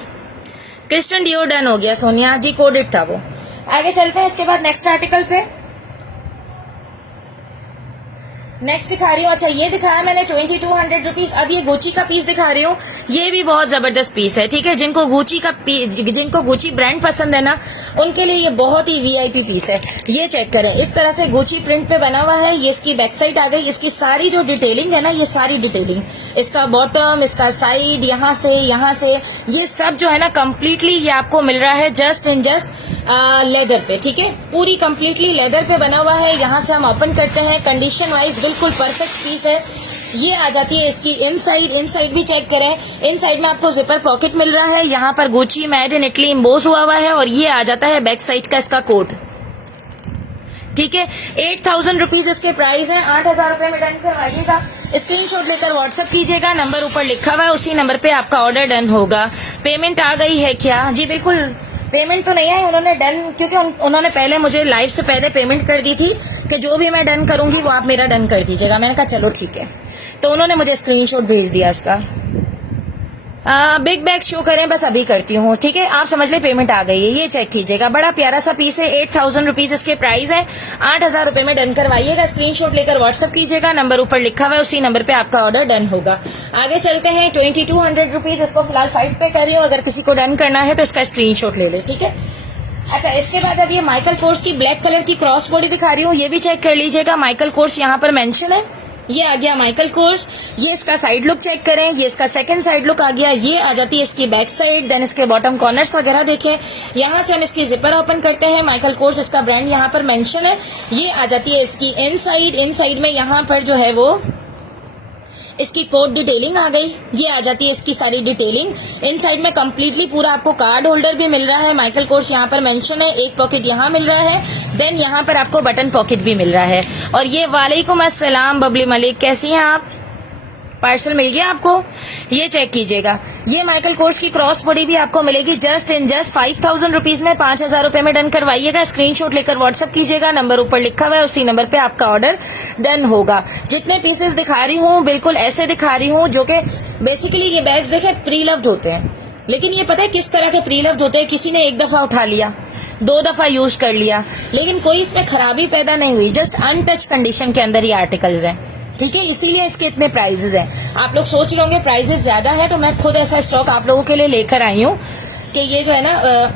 क्रिस्टियन डियोर डन हो गया। सोनिया जी, कोडेड था वो। आगे चलते हैं इसके बाद नेक्स्ट आर्टिकल पे। नेक्स्ट दिखा रही हूँ, अच्छा ये दिखाया मैंने 2200 रुपीज। अब ये गुची का पीस दिखा रही हूँ, ये भी बहुत जबरदस्त पीस है, ठीक है। जिनको गुची ब्रांड पसंद है ना, उनके लिए ये बहुत ही वीआईपी पीस है। ये चेक करें, इस तरह से गुची प्रिंट पे बना हुआ है। ये इसकी बैक साइड आ गई, इसकी सारी जो डिटेलिंग है ना, ये सारी डिटेलिंग, इसका बॉटम, इसका साइड, यहाँ से ये सब जो है ना कंप्लीटली ये आपको मिल रहा है जस्ट लेदर पे, ठीक है। पूरी कंप्लीटली लेदर पे बना हुआ है। यहाँ से हम ओपन करते हैं, कंडीशन वाइज बिल्कुल परफेक्ट पीस है। ये आ जाती है इसकी इनसाइड भी चेक करें। इनसाइड में आपको जिपर पॉकेट मिल रहा है, यहाँ पर Gucci made in Italy emboss हुआ है, और ये आ जाता है बैक साइड का इसका कोड, ठीक है। 8000 रुपीज इसके प्राइस है। 8000 रुपए में डन करवाइएगा। स्क्रीनशॉट लेकर व्हाट्सएप कीजिएगा, नंबर ऊपर लिखा हुआ है, उसी नंबर पे आपका ऑर्डर डन होगा। पेमेंट आ गई है क्या? जी बिल्कुल, पेमेंट तो नहीं आई, उन्होंने डन, क्योंकि उन्होंने पहले मुझे लाइव से पहले पेमेंट कर दी थी कि जो भी मैं डन करूंगी वो आप मेरा डन कर दीजिएगा। मैंने कहा चलो ठीक है, तो उन्होंने मुझे स्क्रीनशॉट भेज दिया इसका। बिग बैग शो करें, बस अभी करती हूँ, ठीक है। आप समझ ले पेमेंट आ गई है, ये चेक कीजिएगा। बड़ा प्यारा सा पीस है, 8000 रुपीज इसके प्राइस है। 8000 रुपए में डन करवाइएगा। स्क्रीनशॉट लेकर व्हाट्सएप कीजिएगा, नंबर ऊपर लिखा हुआ है, उसी नंबर पे आपका ऑर्डर डन होगा। आगे चलते हैं। 2200 रुपीज इसको फिलहाल साइड पे कर रही हूँ, अगर किसी को डन करना है तो इसका स्क्रीनशॉट ले ले, ठीक है। अच्छा, इसके बाद अब ये माइकल कोर्स की ब्लैक कलर की क्रॉस बॉडी दिखा रही हूँ, ये भी चेक कर लीजिएगा। माइकल कोर्स यहाँ पर मेंशन है, ये आ गया माइकल कोर्स। ये इसका साइड लुक चेक करें, ये इसका सेकंड साइड लुक आ गया। ये आ जाती है इसकी बैक साइड, देन इसके बॉटम कॉर्नर्स वगैरह देखें। यहाँ से हम इसकी जिपर ओपन करते हैं। माइकल कोर्स इसका ब्रांड यहाँ पर मेंशन है। ये आ जाती है इसकी इनसाइड में यहाँ पर जो है वो इसकी कोड डिटेलिंग आ गई। ये आ जाती है इसकी सारी डिटेलिंग। इनसाइड में कंप्लीटली पूरा आपको कार्ड होल्डर भी मिल रहा है। माइकल कोर्स यहाँ पर मेंशन है, एक पॉकेट यहाँ मिल रहा है, देन यहाँ पर आपको बटन पॉकेट भी मिल रहा है। और ये वालेकुम अस्सलाम बबली मलिक, कैसी हैं आप? पार्सल मिल गया आपको, ये चेक कीजिएगा। ये माइकल कोर्स की क्रॉस बॉडी भी आपको मिलेगी जस्ट 5000 रुपीज में। 5000 रुपए में डन करवाइएगा। स्क्रीनशॉट लेकर व्हाट्सएप कीजिएगा, नंबर ऊपर लिखा हुआ है, उसी नंबर पे आपका ऑर्डर डन होगा। जितने पीसेस दिखा रही हूँ बिल्कुल ऐसे दिखा रही हूँ, जो कि बेसिकली ये बैग्स देखे प्री लव्ड होते हैं, लेकिन ये पता है किस तरह के प्री लव्ड होते हैं। किसी ने एक दफा उठा लिया, 2 दफा यूज कर लिया, लेकिन कोई इसमें खराबी पैदा नहीं हुई, जस्ट अनटच कंडीशन के अंदर ये आर्टिकल्स हैं, ठीक है। इसीलिए इसके इतने प्राइजेस हैं। आप लोग सोच रहे होंगे प्राइजेस ज्यादा है, तो मैं खुद ऐसा स्टॉक आप लोगों के लिए लेकर आई हूँ कि ये जो है ना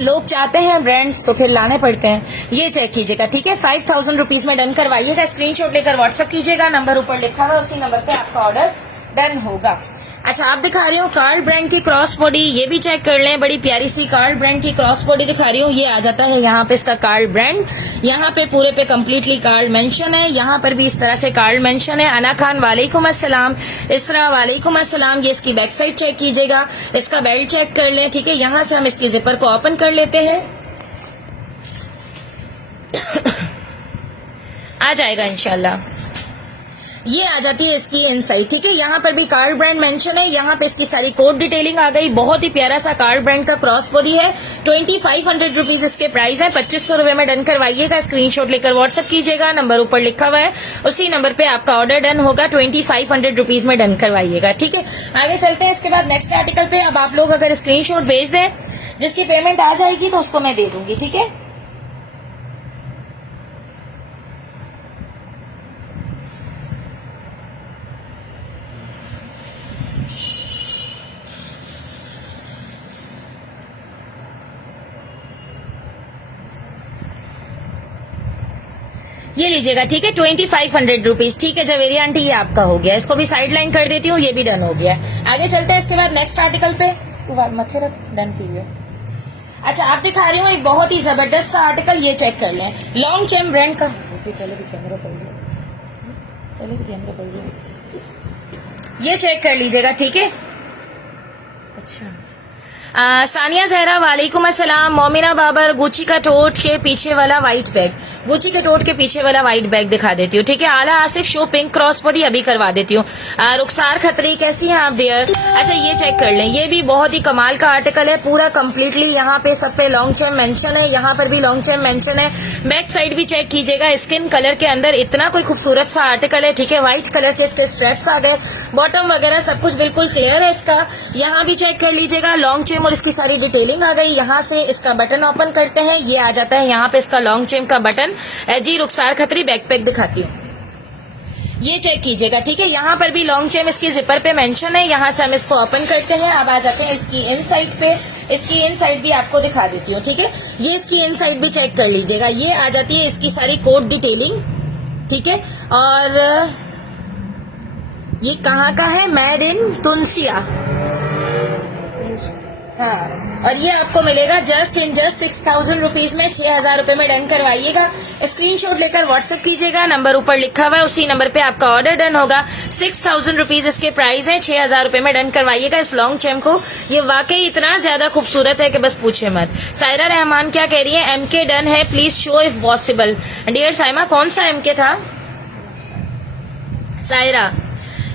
लोग चाहते हैं ब्रांड्स, तो फिर लाने पड़ते हैं। ये चेक कीजिएगा, ठीक है। 5000 रुपीज में डन करवाइएगा। स्क्रीनशॉट लेकर व्हाट्सएप कीजिएगा, नंबर ऊपर लिखा हुआ है, उसी नंबर पे आपका ऑर्डर डन होगा। अच्छा, आप दिखा रही हूँ कार्ल ब्रांड की क्रॉस बॉडी, ये भी चेक कर लें। बड़ी प्यारी सी कार्ल ब्रांड की क्रॉस बॉडी दिखा रही हूँ। ये आ जाता है यहाँ पे इसका कार्ल ब्रांड, यहाँ पे पूरे पे कंप्लीटली कार्ल मेंशन है, यहाँ पर भी इस तरह से कार्ल मेंशन है। अना खान वालेकुम अस्सलाम, इसरा वालेकुम अस्सलाम। ये इसकी बैक साइड चेक कीजिएगा, इसका बेल्ट चेक कर लें, ठीक है। यहाँ से हम इसकी जिपर को ओपन कर लेते हैं, आ जाएगा इंशाल्लाह। ये आ जाती है इसकी इनसाइड, ठीक है। यहाँ पर भी कार्ल ब्रांड मेंशन है, यहाँ पे इसकी सारी कोड डिटेलिंग आ गई। बहुत ही प्यारा सा कार्ल ब्रांड का क्रॉस बॉडी है। 2500 रुपीज इसके प्राइस है। 2500 रुपए में डन करवाइएगा। स्क्रीनशॉट लेकर व्हाट्सएप कीजिएगा, नंबर ऊपर लिखा हुआ है, उसी नंबर पे आपका ऑर्डर डन होगा। 2500 रुपीज में डन करवाइएगा, ठीक है। आगे चलते हैं इसके बाद नेक्स्ट आर्टिकल पे। अब आप लोग अगर स्क्रीनशॉट भेज दें, जिसकी पेमेंट आ जाएगी तो उसको मैं दे दूंगी, ठीक है। ये लीजिएगा, ठीक है। 2500 रुपीज, ठीक है। जवेरी आंटी, ये आपका हो गया। इसको भी साइड लाइन कर देती हूँ, ये भी डन हो गया। आगे चलते हैं इसके बाद नेक्स्ट आर्टिकल पे। मथे रख, डन कीजिए। अच्छा, आप दिखा रही हूँ एक बहुत ही जबरदस्त सा आर्टिकल, ये चेक कर लें। लॉन्ग चेम ब्रांड का, पहले भी कैमरा पड़ गया, ये चेक कर लीजिएगा, ठीक है। अच्छा, सानिया जहरा वालेकुम अस्सलाम। मोमिना बाबर, गुची का टोट के पीछे वाला व्हाइट बैग, गुची के टोट के पीछे वाला व्हाइट बैग दिखा देती हूँ, ठीक है। आला Asif show pink cross body अभी करवा देती हूँ। रुखसार खत्री कैसी हैं आप डियर? अच्छा ये चेक कर लें, ये भी बहुत ही कमाल का आर्टिकल है, पूरा कम्प्लीटली यहाँ पे सब पे लॉन्ग चेन मेंशन है, यहाँ पर भी लॉन्ग चेन मेंशन है। बैक साइड भी चेक कीजिएगा, स्किन कलर के अंदर इतना कोई खूबसूरत सा आर्टिकल है, ठीक है। व्हाइट कलर के इसके स्ट्रैप्स आ गए, बॉटम वगैरह सब कुछ बिल्कुल क्लियर है इसका। यहाँ भी चेक कर लीजिएगा, लॉन्ग चेन और इसकी सारी डिटेलिंग आ गई। यहाँ से इसका बटन ओपन करते हैं, ये आ जाता है यहाँ पे इसका लॉन्ग चेन का बटन। जी रुखसार खत्री बैकपैक दिखाती हूँ, ये चेक कीजिएगा, ठीक है। यहाँ पर भी लॉन्ग चेन इसकी जिपर पे मेंशन है। यहाँ से हम इसको ओपन करते हैं, अब आ जाते हैं इसकी इनसाइड पे। इसकी इनसाइड भी आपको दिखा देती हूँ, ठीक है। ये इसकी इनसाइड भी चेक कर लीजिएगा, ये आ जाती है इसकी सारी कोड डिटेलिंग, ठीक है। और ये कहाँ का है? मेड इन तुनसिया, हाँ। और ये आपको मिलेगा जस्ट 6,000 रुपीज में, 6,000 रुपए में डन करवाइएगा। स्क्रीनशॉट लेकर व्हाट्सएप कीजिएगा, नंबर ऊपर लिखा हुआ है, उसी नंबर पे आपका ऑर्डर डन होगा। 6,000 रुपीज इसके प्राइस है, 6,000 रुपए में डन करवाइएगा इस लॉन्ग चेन को। ये वाकई इतना ज्यादा खूबसूरत है कि बस पूछे मत। सायरा रहमान क्या कह रही है? एमके डन है, please show if possible. Dear Saima, कौन सा एमके था? सायरा,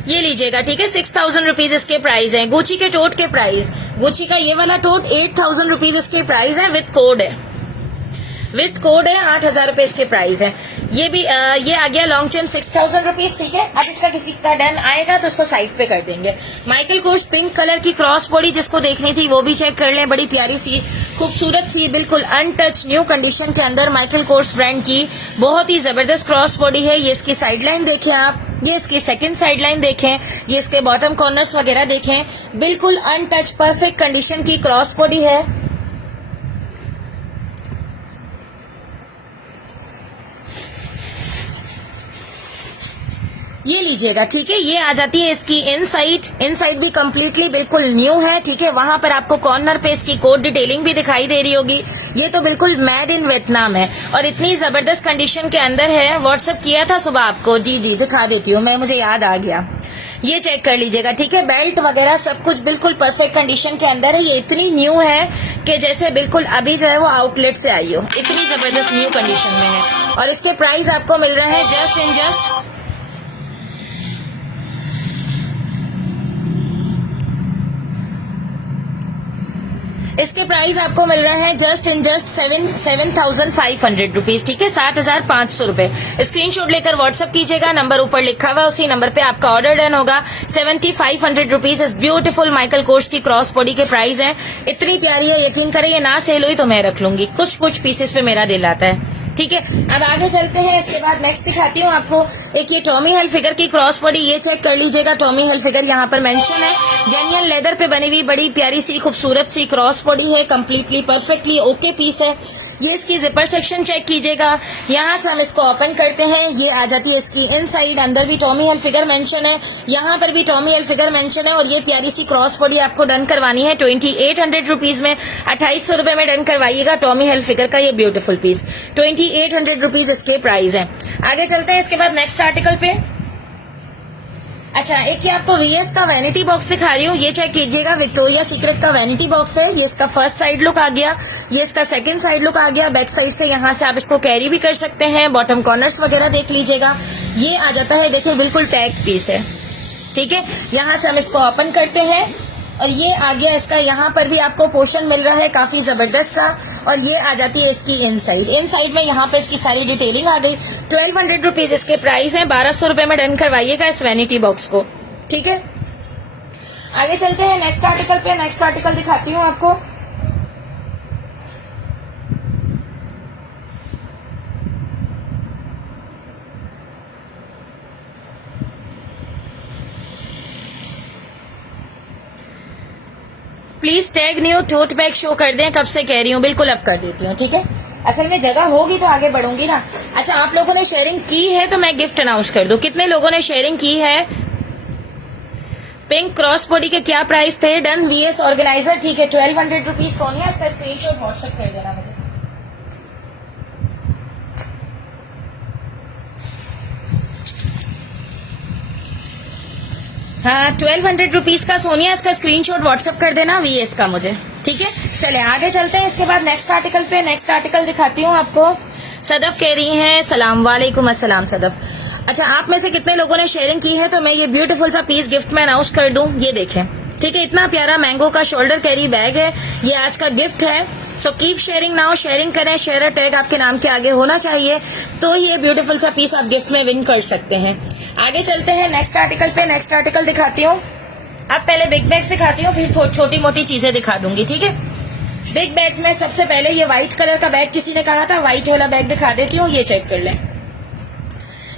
ये लीजिएगा, ठीक है। 6,000 रुपीज इसके प्राइस है। गुची के टोट के प्राइस, गुची का ये वाला टोट 8,000 रुपीज इसके प्राइस है, विद कोड है, विद कोड है। 8,000 रुपए इसके प्राइस है। ये भी ये आ गया लॉन्ग चेन 6,000 रुपीज, ठीक है। अब इसका किसी का डन आएगा तो उसको साइड पे कर देंगे। माइकल कोर्स पिंक कलर की क्रॉस बॉडी जिसको देखनी थी वो भी चेक कर लें, बड़ी प्यारी सी खूबसूरत सी बिल्कुल अनटच न्यू कंडीशन के अंदर माइकल कोर्स ब्रांड की बहुत ही जबरदस्त क्रॉस बॉडी है। ये इसकी साइड लाइन देखें आप, ये इसकी सेकंड साइड लाइन देखें, ये इसके बॉटम कॉर्नर्स वगैरह देखें, बिल्कुल अनटच परफेक्ट कंडीशन की क्रॉस बॉडी है। ये लीजिएगा, ठीक है। ये आ जाती है इसकी इनसाइड, इनसाइड भी कंप्लीटली बिल्कुल न्यू है, ठीक है। वहां पर आपको कॉर्नर पे इसकी कोड डिटेलिंग भी दिखाई दे रही होगी। ये तो बिल्कुल मेड इन वियतनाम है और इतनी जबरदस्त कंडीशन के अंदर है। व्हाट्सएप किया था सुबह आपको, जी जी दिखा देती हूँ मैं, मुझे याद आ गया। ये चेक कर लीजिएगा, ठीक है। बेल्ट वगैरह सब कुछ बिल्कुल परफेक्ट कंडीशन के अंदर है। ये इतनी न्यू है कि जैसे बिल्कुल अभी जो है वो आउटलेट से आई हो, इतनी जबरदस्त न्यू कंडीशन में है। और इसके प्राइस आपको मिल रहे हैं जस्ट इसके प्राइस आपको मिल रहे हैं जस्ट 7,500 रुपीज, ठीक है। 7,500 रुपए। स्क्रीनशॉट लेकर व्हाट्सएप कीजिएगा, नंबर ऊपर लिखा हुआ है, उसी नंबर पे आपका ऑर्डर डन होगा। 7,500 रुपीज इस ब्यूटीफुल माइकल कोर्स की क्रॉस बॉडी के प्राइस हैं। इतनी प्यारी है, यकीन करें ये ना सेल हुई तो मैं रख लूंगी, कुछ कुछ पीसेस पे मेरा दिल आता है, ठीक है। अब आगे चलते हैं, इसके बाद नेक्स्ट दिखाती हूँ आपको। एक ये टॉमी हिलफिगर की क्रॉस बॉडी, ये चेक कर लीजिएगा। टॉमी हिलफिगर यहाँ पर मेंशन है, जेन्युइन लेदर पे बनी हुई बड़ी प्यारी सी खूबसूरत सी क्रॉस बॉडी है, कंप्लीटली परफेक्टली ओके पीस है। ये इसकी जिपर सेक्शन चेक कीजिएगा, यहाँ से हम इसको ओपन करते हैं, ये आ जाती है इसकी इनसाइड। अंदर भी टॉमी हिलफिगर मेंशन है, यहाँ पर भी टॉमी हिलफिगर मेंशन है। और ये प्यारी सी क्रॉस बॉडी आपको डन करवानी है 2,800 रुपीज में, 2,800 रुपए में डन करवाइएगा टॉमी हिलफिगर का ये ब्यूटीफुल पीस। 2,800 रुपीज इसके प्राइस है। आगे चलते हैं इसके बाद नेक्स्ट आर्टिकल पे। अच्छा, एक ये आपको वीएस का वैनिटी बॉक्स दिखा रही हूँ, ये चेक कीजिएगा। विक्टोरिया सीक्रेट का वैनिटी बॉक्स है। ये इसका फर्स्ट साइड लुक आ गया, ये इसका सेकंड साइड लुक आ गया। बैक साइड से यहाँ से आप इसको कैरी भी कर सकते हैं। बॉटम कॉर्नर्स वगैरह देख लीजिएगा, ये आ जाता है, देखिए बिल्कुल टैग पीस है, ठीक है। यहाँ से हम इसको ओपन करते हैं और ये आ गया इसका, यहाँ पर भी आपको पोर्शन मिल रहा है काफी जबरदस्त सा। और ये आ जाती है इसकी इनसाइड, इनसाइड में यहाँ पे इसकी सारी डिटेलिंग आ गई। 1,200 रुपीज इसके प्राइस है, 1,200 रुपए में डन करवाइएगा इस वैनिटी बॉक्स को, ठीक है। आगे चलते हैं नेक्स्ट आर्टिकल पे। नेक्स्ट आर्टिकल दिखाती हूँ आपको। Please tag new tote bag show कर दें, कब से कह रही हूँ, बिल्कुल अब कर देती हूँ, ठीक है। असल में जगह होगी तो आगे बढ़ूंगी ना। अच्छा, आप लोगों ने शेयरिंग की है तो मैं गिफ्ट अनाउंस कर दूं। कितने लोगों ने शेयरिंग की है? पिंक क्रॉस बॉडी के क्या प्राइस थे? डन वीएस ऑर्गेनाइजर, ठीक है। 1,200 रुपीज। सोनिया इसका स्क्रीनशॉट व्हाट्सएप कर देना मुझे। हाँ, 1,200 रुपीज का सोनिया इसका स्क्रीनशॉट व्हाट्सएप कर देना वीएस का मुझे, ठीक है। चले आगे चलते हैं इसके बाद नेक्स्ट आर्टिकल पे। नेक्स्ट आर्टिकल दिखाती हूँ आपको। सदफ कह रही हैं सलाम वालेकुम अस्सलाम सदफ। अच्छा, आप में से कितने लोगों ने शेयरिंग की है तो मैं ये ब्यूटीफुल सा पीस गिफ्ट में अनाउंस कर दूं। ये देखें, ठीक है, इतना प्यारा मैंगो का शोल्डर कैरी बैग है, ये आज का गिफ्ट है। So keep sharing now, sharing करें, शेयर टैग आपके नाम के आगे होना चाहिए तो ये ब्यूटीफुल सा पीस आप गिफ्ट में विन कर सकते हैं। आगे चलते हैं नेक्स्ट आर्टिकल पे। नेक्स्ट आर्टिकल दिखाती हूँ, अब पहले बिग बैग्स दिखाती हूँ, फिर छोटी मोटी चीजें दिखा दूंगी, ठीक है। बिग बैग्स में सबसे पहले ये व्हाइट कलर का बैग, किसी ने कहा था व्हाइट वाला बैग दिखा देती हूँ, ये चेक कर लें।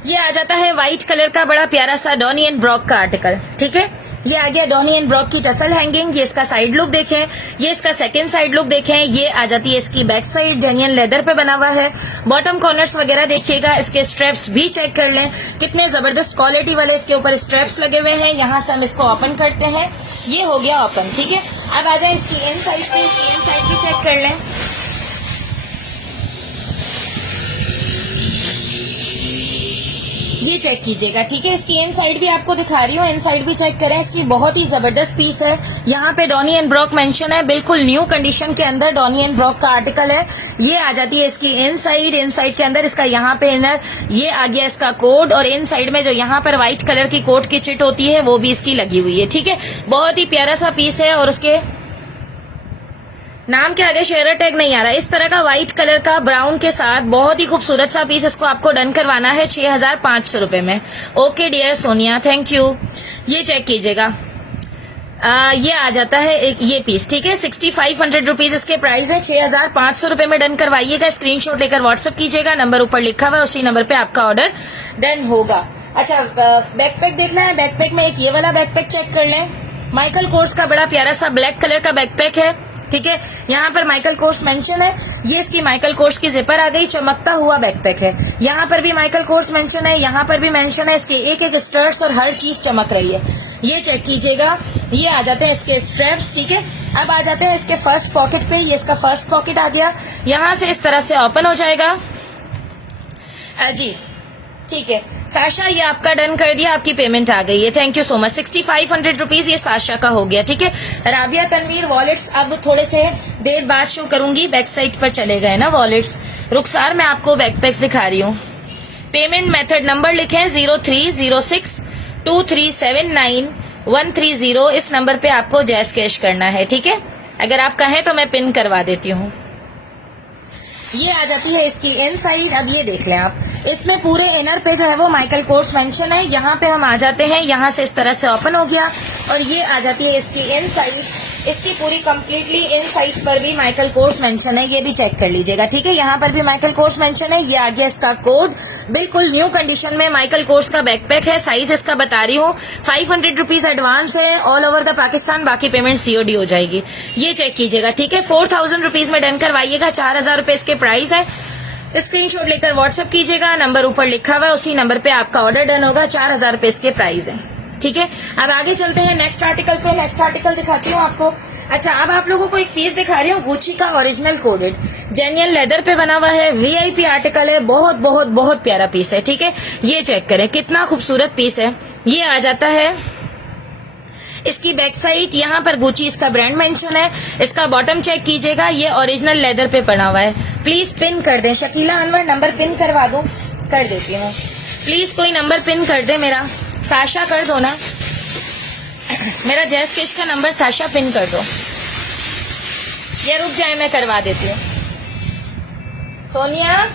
ये आ जाता है व्हाइट कलर का बड़ा प्यारा सा डॉनी एंड ब्रॉक का आर्टिकल, ठीक है। ये आ गया डॉनी एंड ब्रॉक की टसल हैंगिंग। ये इसका साइड लुक देखें, ये इसका सेकंड साइड लुक देखें। ये आ जाती है इसकी बैक साइड, जेन्युइन लेदर पे बना हुआ है। बॉटम कॉर्नर्स वगैरह देखिएगा, इसके स्ट्रेप्स भी चेक कर लें, कितने जबरदस्त क्वालिटी वाले इसके ऊपर स्ट्रेप्स लगे हुए हैं। यहाँ से हम इसको ओपन करते हैं, ये हो गया ओपन, ठीक है। अब आ जाए इसकी इन साइड पे, इसकी इन साइड भी चेक कर लें। ये चेक कीजिएगा, ठीक है। इसकी इन साइड भी आपको दिखा रही हूँ, इन साइड भी चेक करें। इसकी बहुत ही जबरदस्त पीस है, यहाँ पे डॉनी एंड ब्रॉक मेंशन है, बिल्कुल न्यू कंडीशन के अंदर डॉनी एंड ब्रॉक का आर्टिकल है। ये आ जाती है इसकी इन साइड के अंदर इसका यहाँ पे इनर, ये आ गया इसका कोड, और इन साइड में जो यहाँ पर व्हाइट कलर की कोट की चिट होती है वो भी इसकी लगी हुई है, ठीक है। बहुत ही प्यारा सा पीस है, और उसके नाम के आगे शेयर टैग नहीं आ रहा। इस तरह का व्हाइट कलर का ब्राउन के साथ बहुत ही खूबसूरत सा पीस, इसको आपको डन करवाना है 6500 रुपए में। Okay dear Sonia, thank you. ये चेक कीजिएगा, ये आ जाता है एक ये पीस, ठीक है। 6500 रुपीज इसके प्राइस है, 6500 रुपए में डन करवाइएगा। स्क्रीनशॉट लेकर व्हाट्सएप कीजिएगा, नंबर ऊपर लिखा हुआ है, उसी नंबर पे आपका ऑर्डर डन होगा। अच्छा, बैकपैक देखना है, बैकपैक में एक ये वाला बैकपैक चेक कर लें। माइकल कोर्स का बड़ा प्यारा सा ब्लैक कलर का बैकपैक है, ठीक है। यहाँ पर माइकल कोर्स मेंशन है, ये इसकी माइकल कोर्स की जिपर आ गई, चमकता हुआ बैकपैक है। यहाँ पर भी माइकल कोर्स मेंशन है, यहाँ पर भी मेंशन है, इसके एक एक स्टर्ट्स और हर चीज चमक रही है। ये चेक कीजिएगा, ये आ जाते हैं इसके स्ट्रैप्स, ठीक है। अब आ जाते हैं इसके फर्स्ट पॉकेट पे, ये इसका फर्स्ट पॉकेट आ गया, यहाँ से इस तरह से ओपन हो जाएगा जी, ठीक है। साशा, ये आपका डन कर दिया, आपकी पेमेंट आ गई है, thank you so much. 6500 rupees ये साशा का हो गया, ठीक है। राबिया तनवीर वॉलेट्स अब थोड़े से देर बाद शो करूंगी, बैक साइड पर चले गए ना वॉलेट्स। रुखसार, मैं आपको बैकपैक्स दिखा रही हूँ। पेमेंट मेथड नंबर लिखें 03062379 इस नंबर पे आपको जैस कैश करना है, ठीक है। अगर आप कहें तो मैं पिन करवा देती हूँ। ये आ जाती है इसकी इन साइड। अब ये देख लें आप, इसमें पूरे इनर पे जो है वो माइकल कोर्स मेंशन है। यहाँ पे हम आ जाते हैं, यहाँ से इस तरह से ओपन हो गया, और ये आ जाती है इसकी इन साइड। इसकी पूरी कंप्लीटली इन साइड पर भी माइकल कोर्स मेंशन है, ये भी चेक कर लीजिएगा, ठीक है। यहाँ पर भी माइकल कोर्स मेंशन है, ये आ गया इसका कोड, बिल्कुल न्यू कंडीशन में माइकल कोर्स का बैकपैक है। साइज इसका बता रही हूँ, 500 रुपीज एडवांस है, ऑल ओवर द पाकिस्तान, बाकी पेमेंट COD हो जाएगी। ये चेक कीजिएगा, ठीक है। 4000 रुपीज में डन करवाइएगा, 4000 रुपए इसके प्राइस है। स्क्रीनशॉट लेकर व्हाट्सएप कीजिएगा, नंबर ऊपर लिखा हुआ है, उसी नंबर पे आपका ऑर्डर डन होगा। 4000 रुपए इसके प्राइस है, ठीक है। अब आगे चलते हैं नेक्स्ट आर्टिकल पे। नेक्स्ट आर्टिकल दिखाती हूँ आपको। अच्छा, अब आप लोगों को एक पीस दिखा रही हूँ, गुची का ओरिजिनल कोडेड जेन्युइन लेदर पे बना हुआ है, VIP आर्टिकल है, बहुत बहुत बहुत प्यारा पीस है, ठीक है। ये चेक करें, कितना खूबसूरत पीस है। ये आ जाता है इसकी बैक साइड, यहाँ पर गुची इसका ब्रांड मेंशन है। इसका बॉटम चेक कीजिएगा, ये ओरिजिनल लेदर पे पड़ा हुआ है। प्लीज पिन कर दें, शकीला अनवर नंबर पिन करवा दूं, कर देती हूँ। प्लीज कोई नंबर पिन कर दे मेरा, साशा कर दो ना, मेरा जैस किश का नंबर साशा पिन कर दो। ये रुक जाए, मैं करवा देती हूँ। सोनिया,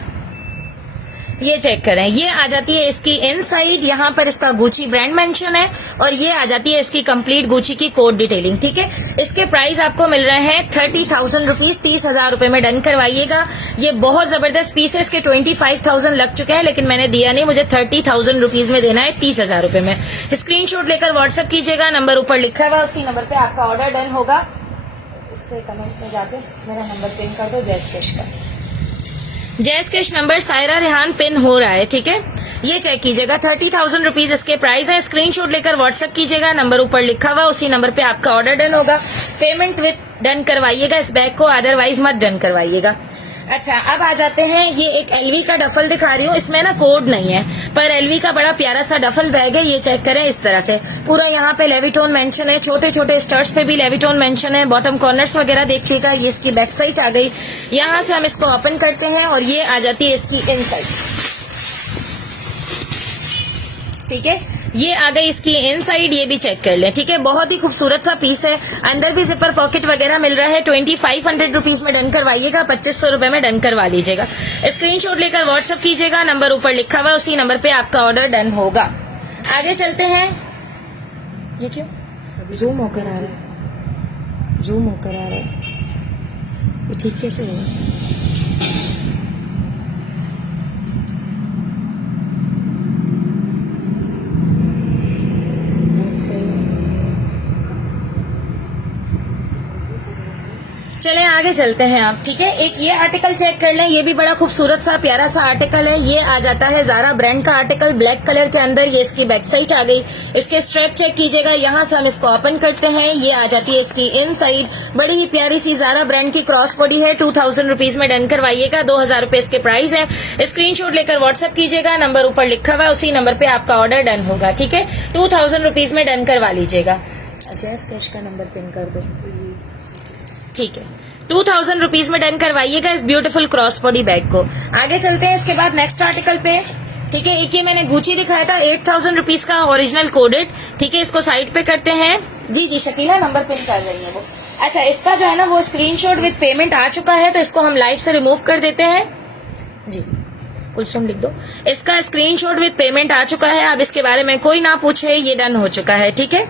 ये चेक करें, ये आ जाती है इसकी इन साइड, यहाँ पर इसका गुची ब्रांड मेंशन है, और ये आ जाती है इसकी कंप्लीट गुची की कोड डिटेलिंग, ठीक है। इसके प्राइस आपको मिल रहे हैं 30,000 रुपीज, 30,000 रुपए में डन करवाइएगा। ये बहुत जबरदस्त पीस है, इसके 25,000 लग चुके हैं, लेकिन मैंने दिया नहीं, मुझे 30,000 रुपीज में देना है, 30,000 रुपए में। स्क्रीनशॉट लेकर व्हाट्सएप कीजिएगा, नंबर ऊपर लिखा हुआ, उसी नंबर पे आपका ऑर्डर डन होगा। इससे कमेंट में जाके मेरा नंबर पिन कर दो, जैस कैश का। जैस cash number Saira Rehan pin हो रहा है, ठीक है। ये चेक कीजिएगा, 30,000 रुपीज इसके प्राइस है। स्क्रीनशॉट लेकर व्हाट्सएप कीजिएगा, नंबर ऊपर लिखा हुआ, उसी नंबर पे आपका ऑर्डर डन होगा। पेमेंट विद डन करवाइएगा इस बैग को, अदरवाइज मत डन करवाइएगा। अच्छा, अब आ जाते हैं, ये एक एलवी का डफल दिखा रही हूँ, इसमें ना कोड नहीं है, पर एलवी का बड़ा प्यारा सा डफल बैग है। ये चेक करें, इस तरह से पूरा यहाँ पे लेविटोन मेंशन है, छोटे छोटे स्टर्ट्स पे भी लेविटोन मेंशन है, बॉटम कॉर्नर्स वगैरह देखिएगा। ये इसकी बैक साइड आ गई, यहाँ से हम इसको ओपन करते हैं और ये आ जाती है इसकी इनसाइड, ठीक है। ये आ गई इसकी इनसाइड, ये भी चेक कर लें, ठीक है। बहुत ही खूबसूरत सा पीस है, अंदर भी जिपर पॉकेट वगैरह मिल रहा है। 2500 रुपीज में डन करवाइएगा, 2500 रुपए में डन करवा लीजिएगा। स्क्रीनशॉट लेकर व्हाट्सअप कीजिएगा, नंबर ऊपर लिखा हुआ है, उसी नंबर पे आपका ऑर्डर डन होगा। आगे चलते हैं। ये क्यों जूम होकर आ रहा है, जूम होकर आ रहा है, ये ठीक कैसे होगा? चलें आगे चलते हैं आप, ठीक है। एक ये आर्टिकल चेक कर लें, ये भी बड़ा खूबसूरत सा प्यारा सा आर्टिकल है। ये आ जाता है ज़ारा ब्रांड का आर्टिकल, ब्लैक कलर के अंदर। ये इसकी बैक साइड आ गई, इसके स्ट्रैप चेक कीजिएगा, यहाँ से हम इसको ओपन करते हैं। ये आ जाती है इसकी इन साइड, बड़ी ही प्यारी सी ज़ारा ब्रांड की क्रॉस बॉडी है। 2000 रुपीज में डन करवाइएगा, 2000 रुपए इसके प्राइस है। स्क्रीनशॉट लेकर व्हाट्सअप कीजिएगा, नंबर ऊपर लिखा हुआ है, उसी नंबर पे आपका ऑर्डर डन होगा, ठीक है। 2000 रुपीज में डन करवा लीजिएगा। अजय स्केच का नंबर पिन कर दो, ठीक है। 2000 रुपीज में डन करवाइएगा इस ब्यूटीफुल क्रॉस बॉडी बैग को। आगे चलते हैं इसके बाद नेक्स्ट आर्टिकल पे, ठीक है। एक ये मैंने गुची दिखाया था 8000 रुपीज का, ओरिजिनल कोडेड, ठीक है। इसको साइड पे करते हैं। जी जी शकीला नंबर पिन कर रही है वो। अच्छा, इसका जो है ना वो स्क्रीनशॉट विद पेमेंट आ चुका है, तो इसको हम लाइव से रिमूव कर देते हैं। जी कुलसुम लिख दो। इसका स्क्रीनशॉट विद पेमेंट आ चुका है, अब इसके बारे में कोई ना पूछे, ये डन हो चुका है, ठीक है।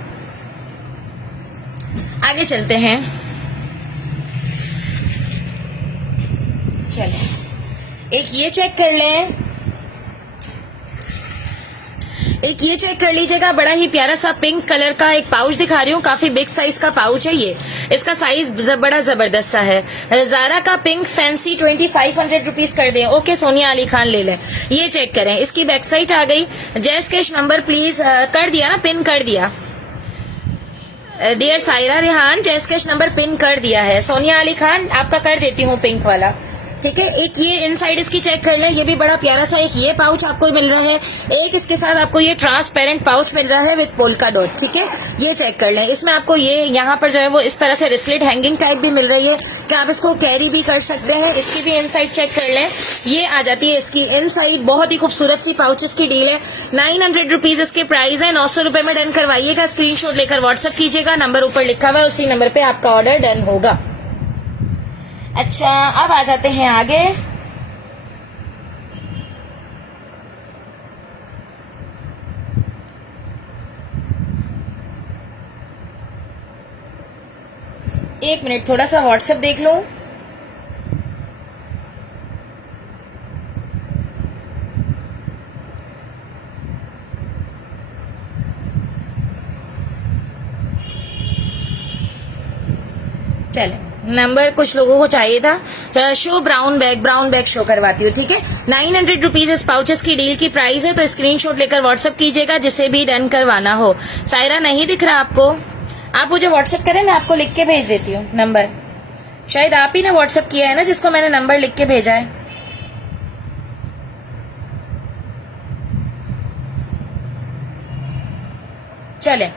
आगे चलते हैं। चलो एक ये चेक कर लें, एक ये चेक कर लीजिएगा, बड़ा ही प्यारा सा पिंक कलर का एक पाउच दिखा रही हूँ, काफी बिग साइज का पाउच है ये। इसका साइज बड़ा जबरदस्त सा है। ज़ारा का पिंक फैंसी 2500 रुपीज कर दें। ओके सोनिया अली खान ले लें। ये चेक करें, इसकी बैक साइड आ गई। जैस कैश नंबर प्लीज कर दिया ना, पिन कर दिया। डियर सायरा रेहान, जैस कैश नंबर पिन कर दिया है। सोनिया अली खान आपका कर देती हूँ पिंक वाला, ठीक है। एक ये इनसाइड इसकी चेक कर लें, ये भी बड़ा प्यारा सा एक ये पाउच आपको मिल रहा है। एक इसके साथ आपको ये ट्रांसपेरेंट पाउच मिल रहा है विद पोल्का डॉट, ठीक है। ये चेक कर लें, इसमें आपको ये यहाँ पर जो है वो इस तरह से रिस्लेट हैंगिंग टाइप भी मिल रही है कि आप इसको कैरी भी कर सकते हैं। इसकी भी इनसाइड चेक कर लें, ये आ जाती है इसकी इनसाइड। बहुत ही खूबसूरत सी पाउचेस की डील है। 900 रुपीज इसके प्राइस है, 900 रुपए में डन करवाइएगा। स्क्रीनशॉट लेकर व्हाट्सअप कीजिएगा, नंबर ऊपर लिखा हुआ है, उसी नंबर पे आपका ऑर्डर डन होगा। अच्छा, अब आ जाते हैं आगे। एक मिनट, थोड़ा सा व्हाट्सएप देख लो। चले, नंबर कुछ लोगों को चाहिए था। शो ब्राउन बैग शो करवाती हूँ, ठीक है। 900 रुपीज इस पाउचेस की डील की प्राइस है, तो स्क्रीनशॉट लेकर व्हाट्सएप कीजिएगा जिसे भी डन करवाना हो। सायरा नहीं दिख रहा आपको, आप मुझे व्हाट्सएप करें, मैं आपको लिख के भेज देती हूँ नंबर। शायद आप ही ने व्हाट्सएप किया है ना, जिसको मैंने नंबर लिख के भेजा है। चले,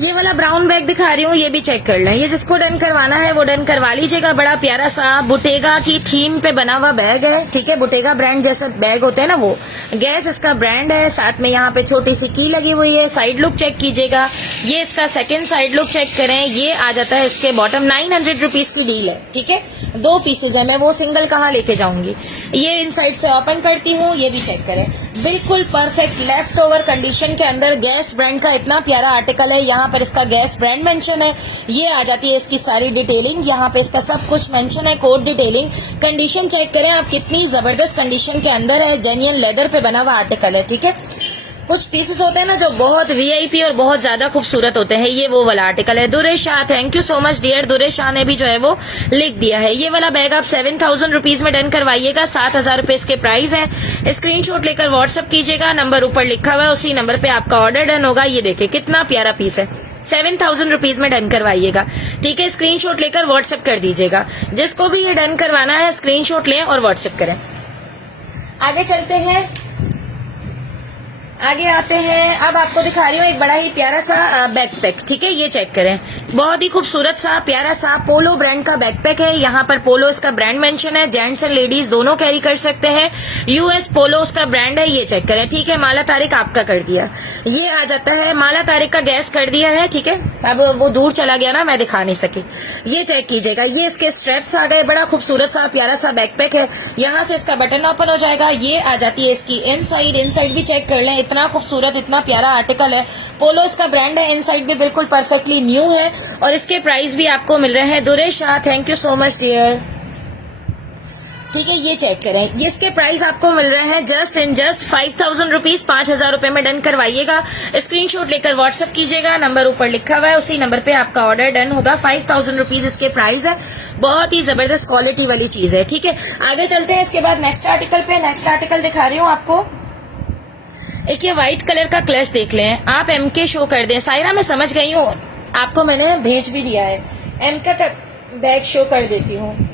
ये वाला ब्राउन बैग दिखा रही हूँ, ये भी चेक कर लें। ये जिसको डन करवाना है वो डन करवा लीजिएगा। बड़ा प्यारा सा बुटेगा की थीम पे बना हुआ बैग है, ठीक है। बुटेगा ब्रांड जैसा बैग होता है ना, वो गैस इसका ब्रांड है। साथ में यहाँ पे छोटी सी की लगी हुई है। साइड लुक चेक कीजिएगा, ये इसका सेकंड साइड लुक चेक करें। ये आ जाता है इसके बॉटम। 900 रुपीज की डील है, ठीक है। 2 पीसेज है, मैं वो सिंगल कहाँ लेके जाऊंगी। ये इनसाइड से ओपन करती हूँ, ये भी चेक करें। बिल्कुल परफेक्ट लेफ्ट ओवर कंडीशन के अंदर गैस ब्रांड का इतना प्यारा आर्टिकल है। यहाँ पर इसका गैस ब्रांड मेंशन है। ये आ जाती है इसकी सारी डिटेलिंग, यहाँ पे इसका सब कुछ मेंशन है, कोड डिटेलिंग। कंडीशन चेक करें आप, कितनी जबरदस्त कंडीशन के अंदर है। जेन्युइन लेदर पे बना हुआ आर्टिकल है, ठीक है। कुछ पीसेस होते हैं ना जो बहुत वीआईपी और बहुत ज्यादा खूबसूरत होते हैं, ये वो वाला आर्टिकल है। Duresh Shah, thank you so much dear. Duresh Shah ने भी जो है वो लिख दिया है। ये वाला बैग आप 7000 रुपीज में डन करवाइएगा। 7000 रुपए इसके प्राइस है। स्क्रीनशॉट लेकर व्हाट्सएप कीजिएगा, नंबर ऊपर लिखा हुआ है, उसी नंबर पे आपका ऑर्डर डन होगा। ये देखिए कितना प्यारा पीस है। 7,000 रुपीज में डन करवाइएगा। ठीक है, स्क्रीनशॉट लेकर व्हाट्सएप कर दीजिएगा। जिसको भी ये डन करवाना है स्क्रीनशॉट लें और व्हाट्सएप करें। आगे चलते हैं, आगे आते हैं। अब आपको दिखा रही हूँ एक बड़ा ही प्यारा सा बैकपैक। ठीक है, ये चेक करें, बहुत ही खूबसूरत सा प्यारा सा पोलो ब्रांड का बैकपैक है। यहाँ पर पोलो इसका ब्रांड मेंशन है, जेंट्स एंड लेडीज दोनों कैरी कर सकते हैं। यूएस पोलो उसका ब्रांड है, ये चेक करें। ठीक है, माला तारिक आपका कर दिया, ये आ जाता है। माला तारिक का गैस कर दिया है। ठीक है, अब वो दूर चला गया ना, मैं दिखा नहीं सकी। ये चेक कीजिएगा, ये इसके स्ट्रेप्स आ गए। बड़ा खूबसूरत सा प्यारा सा बैकपैक है। यहाँ से इसका बटन ओपन हो जाएगा, ये आ जाती है इसकी इनसाइड। इनसाइड भी चेक कर लें, इतना खूबसूरत इतना प्यारा आर्टिकल है। पोलो इसका ब्रांड है, इनसाइड भी बिल्कुल परफेक्टली न्यू है और इसके प्राइस भी आपको मिल रहे हैं। Duresh Shah, thank you so much dear. ठीक है, ये चेक करें, ये इसके प्राइस आपको मिल रहे हैं जस्ट 5,000 रुपीज। 5,000 रुपए में डन करवाइएगा। स्क्रीनशॉट लेकर व्हाट्सएप कीजिएगा, नंबर ऊपर लिखा हुआ है, उसी नंबर पे आपका ऑर्डर डन होगा। 5,000 रुपीज इसके प्राइस है। बहुत ही जबरदस्त क्वालिटी वाली चीज है। ठीक है, आगे चलते हैं। इसके बाद नेक्स्ट आर्टिकल पे, नेक्स्ट आर्टिकल दिखा रही हूँ आपको। एक ये व्हाइट कलर का क्लच देख लें आप, एमके शो कर दें। सायरा मैं समझ गई हूँ, आपको मैंने भेज भी दिया है। एमके का बैग शो कर देती हूँ।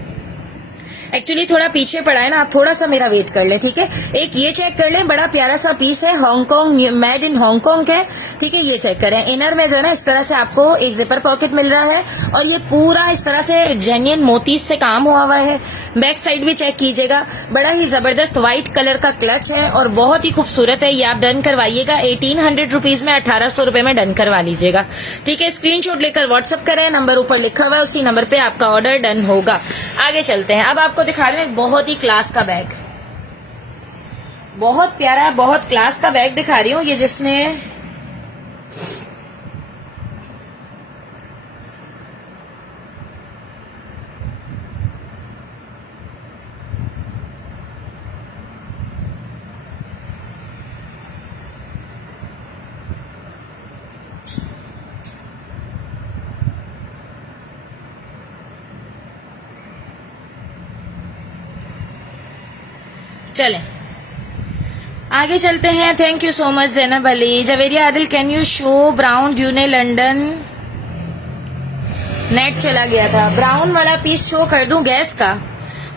एक्चुअली थोड़ा पीछे पड़ा है ना, आप थोड़ा सा मेरा वेट कर ले। ठीक है, एक ये चेक कर लें, बड़ा प्यारा सा पीस है, हांगकांग मेड इन हांगकांग है। ठीक है, ये चेक करें। इनर में जो है ना इस तरह से आपको एक जिपर पॉकेट मिल रहा है और ये पूरा इस तरह से जेन्युइन मोती से काम हुआ हुआ है। बैक साइड भी चेक कीजिएगा, बड़ा ही जबरदस्त व्हाइट कलर का क्लच है और बहुत ही खूबसूरत है। ये आप डन करवाइएगा 1,800 रुपीज में, 1,800 रुपए में डन करवा लीजिएगा। ठीक है, स्क्रीनशॉट लेकर व्हाट्सएप करें, नंबर ऊपर लिखा हुआ है, उसी नंबर पे आपका ऑर्डर डन होगा। आगे चलते हैं। अब आपको दिखा रहे हैं एक बहुत ही क्लास का बैग, बहुत प्यारा बहुत क्लास का बैग दिखा रही हूँ। ये जिसने चलें आगे चलते हैं। Thank you so much Zainab Ali. Javeria Adil, can you show brown Dune London? Net चला गया था। ब्राउन वाला पीस शो कर दूं गैस का?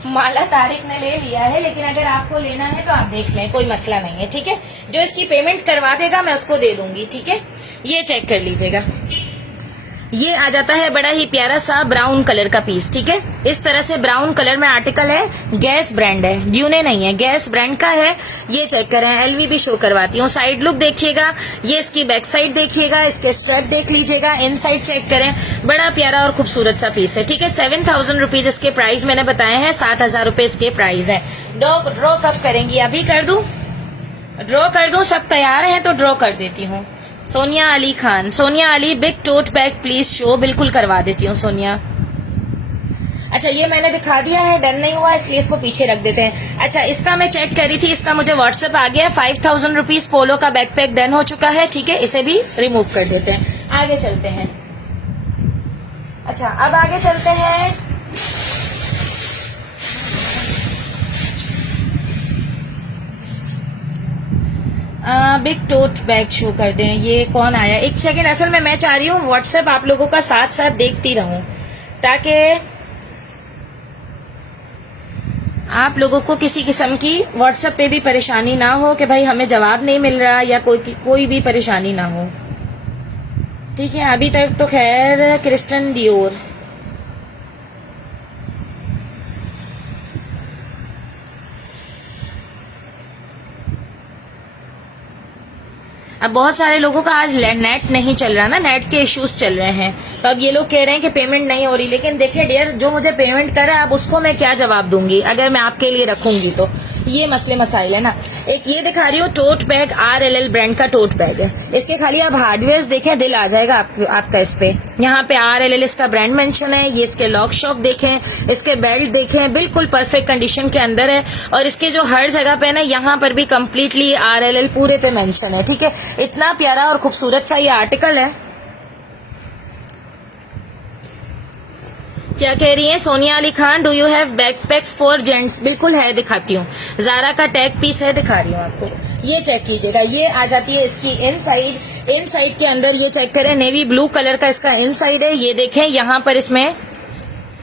माला तारिक ने ले लिया है, लेकिन अगर आपको लेना है तो आप देख लें, कोई मसला नहीं है। ठीक है, जो इसकी पेमेंट करवा देगा मैं उसको दे दूंगी। ठीक है, ये चेक कर लीजिएगा, ये आ जाता है बड़ा ही प्यारा सा ब्राउन कलर का पीस। ठीक है, इस तरह से ब्राउन कलर में आर्टिकल है, गैस ब्रांड है, ड्यूने नहीं है, गैस ब्रांड का है। ये चेक करें, एलवी भी शो करवाती हूँ। साइड लुक देखिएगा, ये इसकी बैक साइड देखिएगा, इसके स्ट्रैप देख लीजिएगा, इनसाइड चेक करें, बड़ा प्यारा और खूबसूरत सा पीस है। ठीक है, 7,000 रुपीज इसके प्राइस मैंने बताए हैं, 7,000 रुपए इसके प्राइस है। ड्रॉ कब करेंगी? अभी कर दूं? ड्रॉ कर दूं? सब तैयार हैं तो ड्रॉ कर देती हूँ। Sonia Ali Khan, Sonia Ali, big tote bag please show. बिल्कुल करवा देती हूँ सोनिया। अच्छा, ये मैंने दिखा दिया है, डन नहीं हुआ इसलिए इसको पीछे रख देते हैं। अच्छा, इसका मैं चेक कर रही थी, इसका मुझे व्हाट्सएप आ गया। 5,000 रुपीज पोलो का बैकपैक डन हो चुका है। ठीक है, इसे भी रिमूव कर देते हैं। आगे चलते हैं। अच्छा, अब आगे चलते हैं। बिग टोट बैग शो कर दें। ये कौन आया? एक सेकेंड, असल में मैं चाह रही हूँ व्हाट्सएप आप लोगों का साथ साथ देखती रहूं, ताकि आप लोगों को किसी किस्म की व्हाट्सएप पे भी परेशानी ना हो कि भाई हमें जवाब नहीं मिल रहा या कोई भी परेशानी ना हो। ठीक है, अभी तक तो खैर क्रिस्टन डियोर। अब बहुत सारे लोगों का आज नेट नहीं चल रहा ना, नेट के इश्यूज चल रहे हैं, तो अब ये लोग कह रहे हैं कि पेमेंट नहीं हो रही। लेकिन देखिए डियर, जो मुझे पेमेंट कर रहा है अब उसको मैं क्या जवाब दूंगी अगर मैं आपके लिए रखूंगी तो? ये मसले मसाइल है ना। एक ये दिखा रही हूँ टोट बैग, RLL ब्रांड का टोट बैग है। इसके खाली आप हार्डवेयर देखें, दिल आ जाएगा आपका इस पे। यहाँ पे RLL इसका ब्रांड मेंशन है। ये इसके लॉक शॉक देखें, इसके बेल्ट देखें, बिल्कुल परफेक्ट कंडीशन के अंदर है। और इसके जो हर जगह पे ना, यहाँ पर भी कम्प्लीटली RLL पूरे पे मेंशन है। ठीक है, इतना प्यारा और खूबसूरत सा ये आर्टिकल है। क्या कह रही है Sonia Ali Khan? Do you have backpacks for gents? बिल्कुल है, दिखाती हूँ। जारा का टैग पीस है, दिखा रही हूँ आपको। ये चेक कीजिएगा, ये आ जाती है इसकी इनसाइड। इनसाइड के अंदर ये चेक करें, नेवी ब्लू कलर का इसका इनसाइड है। ये देखें यहाँ पर इसमें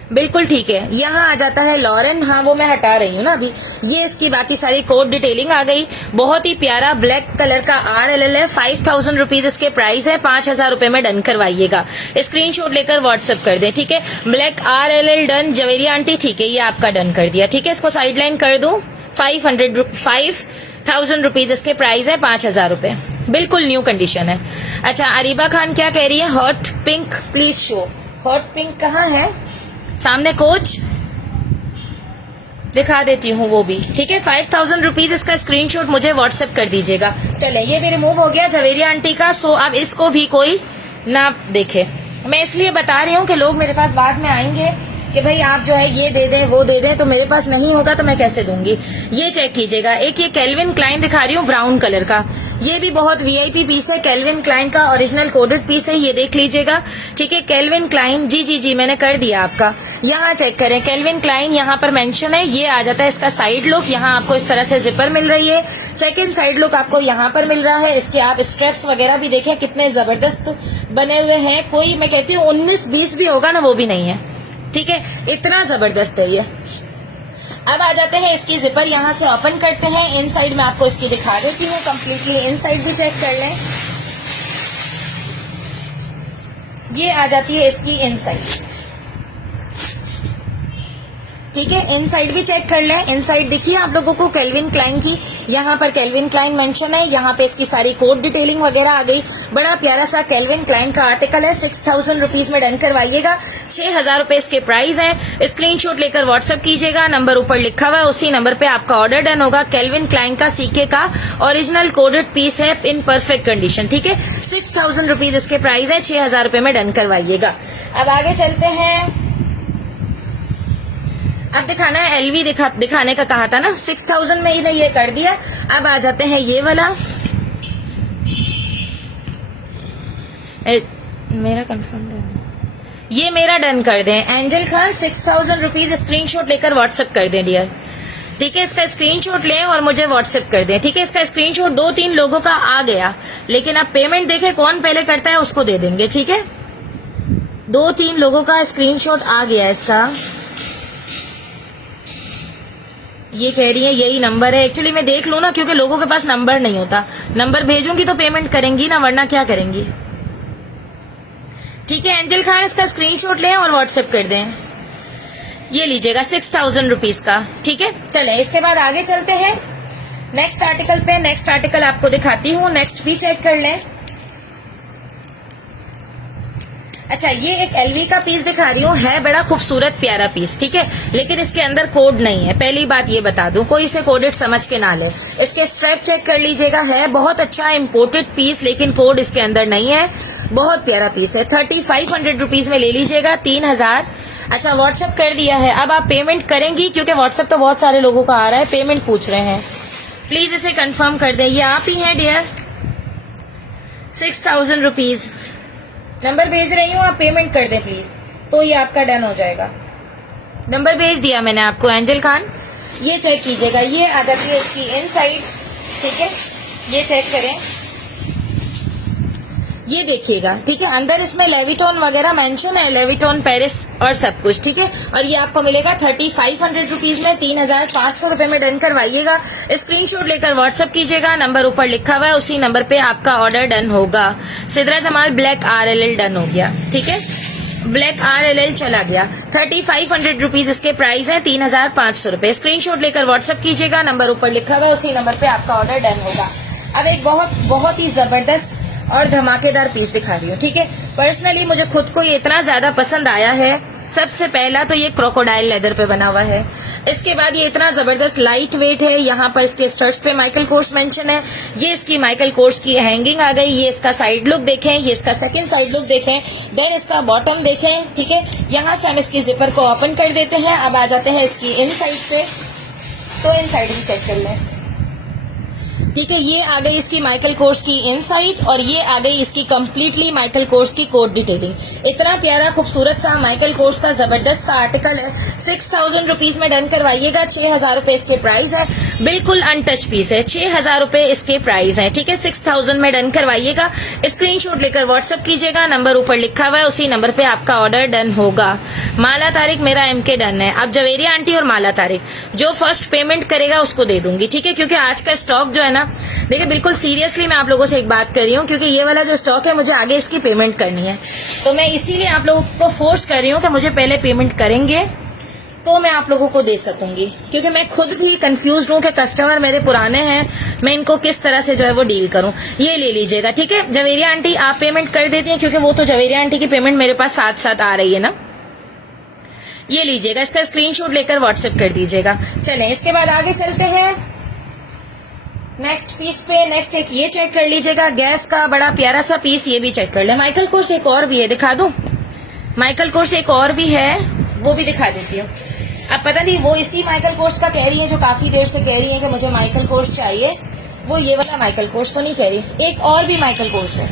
बिल्कुल ठीक है, यहाँ आ जाता है लॉरेन, हाँ वो मैं हटा रही हूँ ना अभी। ये इसकी बाकी सारी कोड डिटेलिंग आ गई। बहुत ही प्यारा ब्लैक कलर का RLL है, 5000 रुपीज इसके प्राइस है। 5000 रुपए में डन करवाइएगा। स्क्रीनशॉट लेकर व्हाट्सएप कर दें, ठीक है। Black RLL done. Javeria aunty ठीक है, ये आपका डन कर दिया, ठीक है। इसको साइड लाइन कर दूं। 5000 रुपीज इसके प्राइस है, 5000 रुपए, बिल्कुल न्यू कंडीशन है। अच्छा, अरीबा खान क्या कह रही है, hot pink please show. Hot pink कहाँ है, सामने कोच दिखा देती हूँ वो भी, ठीक है। 5000 रुपीज इसका स्क्रीनशॉट मुझे व्हाट्सएप कर दीजिएगा। चले, ये भी रिमूव हो गया जवेरिया आंटी का। सो अब इसको भी कोई ना देखे। मैं इसलिए बता रही हूँ कि लोग मेरे पास बाद में आएंगे कि भाई आप जो है ये दे दें वो दे दें, तो मेरे पास नहीं होगा तो मैं कैसे दूंगी। ये चेक कीजिएगा, एक ये कैल्विन क्लाइन दिखा रही हूँ ब्राउन कलर का। ये भी बहुत वीआईपी पीस है, कैल्विन क्लाइन का ओरिजिनल कोडेड पीस है, ये देख लीजिएगा, ठीक है। कैल्विन क्लाइन, जी जी जी मैंने कर दिया आपका। यहाँ चेक करें, कैल्विन क्लाइन यहाँ पर मेंशन है। ये आ जाता है इसका साइड लुक, यहाँ आपको इस तरह से जिपर मिल रही है। सेकेंड साइड लुक आपको यहाँ पर मिल रहा है। इसके आप स्ट्रेप्स वगैरह भी देखें कितने जबरदस्त बने हुए हैं। कोई मैं कहती हूँ 19-20 भी होगा ना, वो भी नहीं है, ठीक है। इतना जबरदस्त है ये। अब आ जाते हैं इसकी जिपर, यहाँ से ओपन करते हैं। इनसाइड में आपको इसकी दिखा देती हूँ कंप्लीटली, इनसाइड भी चेक कर लें। ये आ जाती है इसकी इनसाइड, ठीक है। इनसाइड भी चेक कर लें। इनसाइड दिखिए आप लोगों को कैल्विन क्लाइन की, यहाँ पर कैल्विन क्लाइन मेंशन है, यहाँ पे इसकी सारी कोड डिटेलिंग वगैरह आ गई। बड़ा प्यारा सा कैल्विन क्लाइन का आर्टिकल है। 6000 रुपीज में डन करवाइएगा। 6000 रुपए इसके प्राइस है। स्क्रीनशॉट लेकर व्हाट्सएप कीजिएगा, नंबर ऊपर लिखा हुआ है, उसी नंबर पे आपका ऑर्डर डन होगा। कैल्विन क्लाइन का सीके का ओरिजिनल कोडेड पीस है इन परफेक्ट कंडीशन, ठीक है। 6000 रुपीज इसके प्राइस है। 6000 रुपए में डन करवाइएगा। अब आगे चलते हैं। अब दिखाना है एलवी, दिखाने का कहा था ना, 6000 में ही ये कर दिया। अब आ जाते हैं ये वाला, मेरा कंफर्म डन, ये मेरा डन कर दें। एंजल खान 6000 रुपीज स्क्रीनशॉट लेकर व्हाट्सएप कर दें डियर, ठीक है। इसका स्क्रीनशॉट लें और मुझे व्हाट्सएप कर दें, ठीक है। इसका स्क्रीनशॉट 2-3 लोगों का आ गया, लेकिन अब पेमेंट देखें कौन पहले करता है उसको दे देंगे, ठीक है। 2-3 लोगों का स्क्रीनशॉट आ गया इसका। ये कह रही है यही नंबर है। एक्चुअली मैं देख लूं ना, क्योंकि लोगों के पास नंबर नहीं होता। नंबर भेजूंगी तो पेमेंट करेंगी ना, वरना क्या करेंगी, ठीक है। एंजल खान इसका स्क्रीनशॉट लें और व्हाट्सएप कर दें। ये लीजिएगा 6000 रुपीज का, ठीक है। चले, इसके बाद आगे चलते हैं नेक्स्ट आर्टिकल पे। नेक्स्ट आर्टिकल आपको दिखाती हूँ, नेक्स्ट भी चेक कर लें। अच्छा, ये एक एलवी का पीस दिखा रही हूँ, है बड़ा खूबसूरत प्यारा पीस, ठीक है। लेकिन इसके अंदर कोड नहीं है, पहली बात ये बता दूं, कोई इसे कोडेड समझ के ना ले। इसके स्ट्रैप चेक कर लीजिएगा, है बहुत अच्छा इम्पोर्टेड पीस, लेकिन कोड इसके अंदर नहीं है। बहुत प्यारा पीस है। 3500 रुपीज में ले लीजिएगा, 3000। अच्छा, व्हाट्सएप कर दिया है। अब आप पेमेंट करेंगी, क्योंकि व्हाट्सएप तो बहुत सारे लोगों का आ रहा है, पेमेंट पूछ रहे हैं। प्लीज इसे कंफर्म कर दें। ये आप ही हैं डियर, 6000 रुपीज नंबर भेज रही हूँ, आप पेमेंट कर दें प्लीज, तो ये आपका डन हो जाएगा। नंबर भेज दिया मैंने आपको एंजल खान। ये चेक कीजिएगा, ये आ जाती है इसकी इनसाइड, ठीक है। ये चेक करें, ये देखिएगा, ठीक है। अंदर इसमें लेविटॉन वगैरह मेंशन है, लेविटॉन पेरिस और सब कुछ, ठीक है। और ये आपको मिलेगा 3500 रुपीज में। 3500 रुपए में डन करवाइएगा। स्क्रीनशॉट लेकर व्हाट्सएप कीजिएगा, नंबर ऊपर लिखा हुआ है, उसी नंबर पे आपका ऑर्डर डन होगा। Sidra Jamal black RLL done हो गया, ठीक है। ब्लैक RLL चला गया। 3500 रुपीज इसके प्राइस है। 3500 रुपए। स्क्रीनशॉट लेकर व्हाट्सएप कीजिएगा, नंबर ऊपर लिखा हुआ है, उसी नंबर पे आपका ऑर्डर डन होगा। अब एक बहुत ही जबरदस्त और धमाकेदार पीस दिखा रही हूँ, ठीक है। पर्सनली मुझे खुद को ये इतना ज्यादा पसंद आया है। सबसे पहला तो ये क्रोकोडाइल लेदर पे बना हुआ है। इसके बाद ये इतना जबरदस्त लाइट वेट है। यहाँ पर इसके स्टर्ट्स पे माइकल कोर्स मेंशन है। ये इसकी माइकल कोर्स की हैंगिंग आ गई। ये इसका साइड लुक देखें, ये इसका सेकंड साइड लुक देखें, देन इसका बॉटम देखें, ठीक है। यहाँ से हम इसकी जिपर को ओपन कर देते हैं। अब आ जाते हैं इसकी इन साइड पे, तो इन साइड भी चेक कर लें। ठीक है, ये आ गई इसकी माइकल कोर्स की इनसाइड और ये आ गई इसकी कंप्लीटली माइकल कोर्स की कोड डिटेलिंग। इतना प्यारा खूबसूरत सा माइकल कोर्स का जबरदस्त सा आर्टिकल है। 6000 रुपीज में डन करवाइएगा। 6000 रुपए इसके प्राइस है, बिल्कुल अनटच पीस है। 6000 रुपए इसके प्राइस है। ठीक है, 6000 में डन करवाइएगा। स्क्रीनशॉट लेकर व्हाट्सअप कीजिएगा, नंबर ऊपर लिखा हुआ है, उसी नंबर पे आपका ऑर्डर डन होगा। माला तारिक मेरा MK डन है। अब जवेरिया आंटी और माला तारिक जो फर्स्ट पेमेंट करेगा उसको दे दूंगी। ठीक है, क्योंकि आज का स्टॉक जो है ना, देखिए बिल्कुल सीरियसली मैं आप लोगों से एक बात कर रही हूँ, क्योंकि ये वाला जो स्टॉक है मुझे आगे इसकी पेमेंट करनी है, तो मैं इसीलिए आप लोगों को फोर्स कर रही हूँ कि मुझे पहले पेमेंट करेंगे तो मैं आप लोगों को दे सकूंगी, क्योंकि मैं खुद भी कंफ्यूज हूँ कि कस्टमर मेरे पुराने हैं, मैं इनको किस तरह से जो है वो डील करूँ। ये ले लीजिएगा। ठीक है, जवेरिया आंटी आप पेमेंट कर देती हैं, क्योंकि वो तो जवेरिया आंटी की पेमेंट मेरे पास साथ साथ आ रही है ना। ये लीजिएगा, इसका स्क्रीनशॉट लेकर व्हाट्सएप कर दीजिएगा। चलें, इसके बाद आगे चलते हैं नेक्स्ट पीस पे। नेक्स्ट एक ये चेक कर लीजिएगा, गैस का बड़ा प्यारा सा पीस, ये भी चेक कर ले। माइकल कोर्स एक और भी है, दिखा दूं? माइकल कोर्स एक और भी है, वो भी दिखा देती हूँ। अब पता नहीं वो इसी माइकल कोर्स का कह रही है जो काफी देर से कह रही है कि मुझे माइकल कोर्स चाहिए, वो ये वाला माइकल कोर्स तो नहीं कह रही, एक और भी माइकल कोर्स है।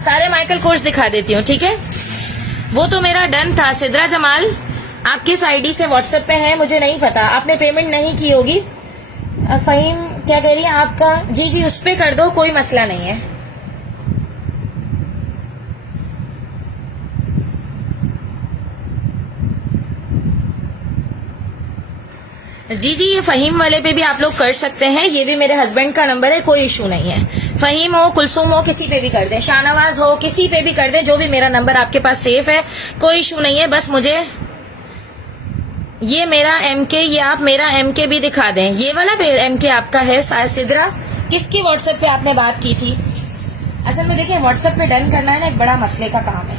सारे माइकल कोर्स दिखा देती हूँ। ठीक है, वो तो मेरा डन था। सिद्रा जमाल आप किस आईडी से व्हाट्सएप पे है मुझे नहीं पता, आपने पेमेंट नहीं की होगी। फहीम क्या कह रही है आपका? जी उस पे कर दो, कोई मसला नहीं है। जी ये फहीम वाले पे भी आप लोग कर सकते हैं, ये भी मेरे हस्बैंड का नंबर है, कोई इशू नहीं है। फहीम हो, कुलसुम हो, किसी पे भी कर दें, शाहनवाज हो, किसी पे भी कर दें, जो भी मेरा नंबर आपके पास सेफ है, कोई इशू नहीं है। बस मुझे ये मेरा MK, ये आप मेरा MK भी दिखा दें। ये वाला MK आपका है सिद्रा, किसकी व्हाट्सएप पे आपने बात की थी? असल में देखिए व्हाट्सएप पे डन करना है ना, एक बड़ा मसले का काम है,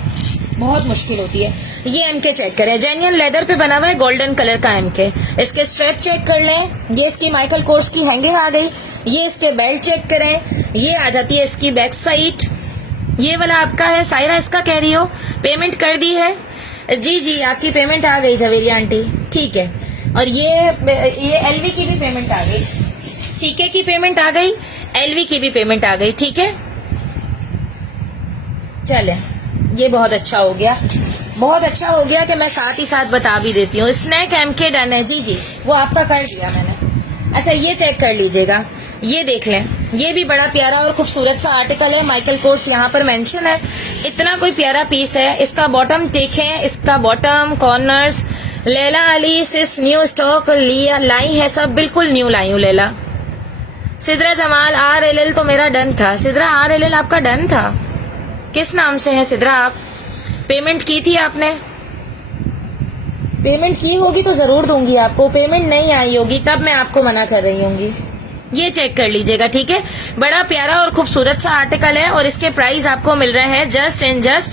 बहुत मुश्किल होती है। ये MK चेक करें, जेन्युइन लेदर पे बना हुआ है, गोल्डन कलर का MK। इसके स्ट्रेप चेक कर लें, ये इसकी माइकल कोर्स की हैंगिंग आ गई। ये इसके बेल्ट चेक करें, ये आ जाती है इसकी बैक साइड। ये वाला आपका है। सायरा इसका कह रही हो पेमेंट कर दी है? जी आपकी पेमेंट आ गई जवेरिया आंटी, ठीक है। और ये LV की भी पेमेंट आ गई, CK की पेमेंट आ गई, LV की भी पेमेंट आ गई। ठीक है, चले, ये बहुत अच्छा हो गया, बहुत अच्छा हो गया कि मैं साथ ही साथ बता भी देती हूँ। स्नैक MK डन है। जी वो आपका कर दिया मैंने। अच्छा ये चेक कर लीजिएगा, ये देख लें, ये भी बड़ा प्यारा और खूबसूरत सा आर्टिकल है, माइकल कोर्स यहाँ पर मेंशन है। इतना कोई प्यारा पीस है। इसका बॉटम देखें, इसका बॉटम कॉर्नर्स, लैला अली सिस न्यू स्टॉक लिया लाई है, सब बिल्कुल न्यू लाई हूँ लैला। सिद्रा जमाल RLL तो मेरा डन था। सिद्रा RLL आपका डन था, किस नाम से है सिद्रा? आप पेमेंट की थी आपने? पेमेंट की होगी तो जरूर दूंगी आपको, पेमेंट नहीं आई होगी तब मैं आपको मना कर रही होंगी। ये चेक कर लीजिएगा। ठीक है, बड़ा प्यारा और खूबसूरत सा आर्टिकल है और इसके प्राइस आपको मिल रहे हैं जस्ट एंड जस्ट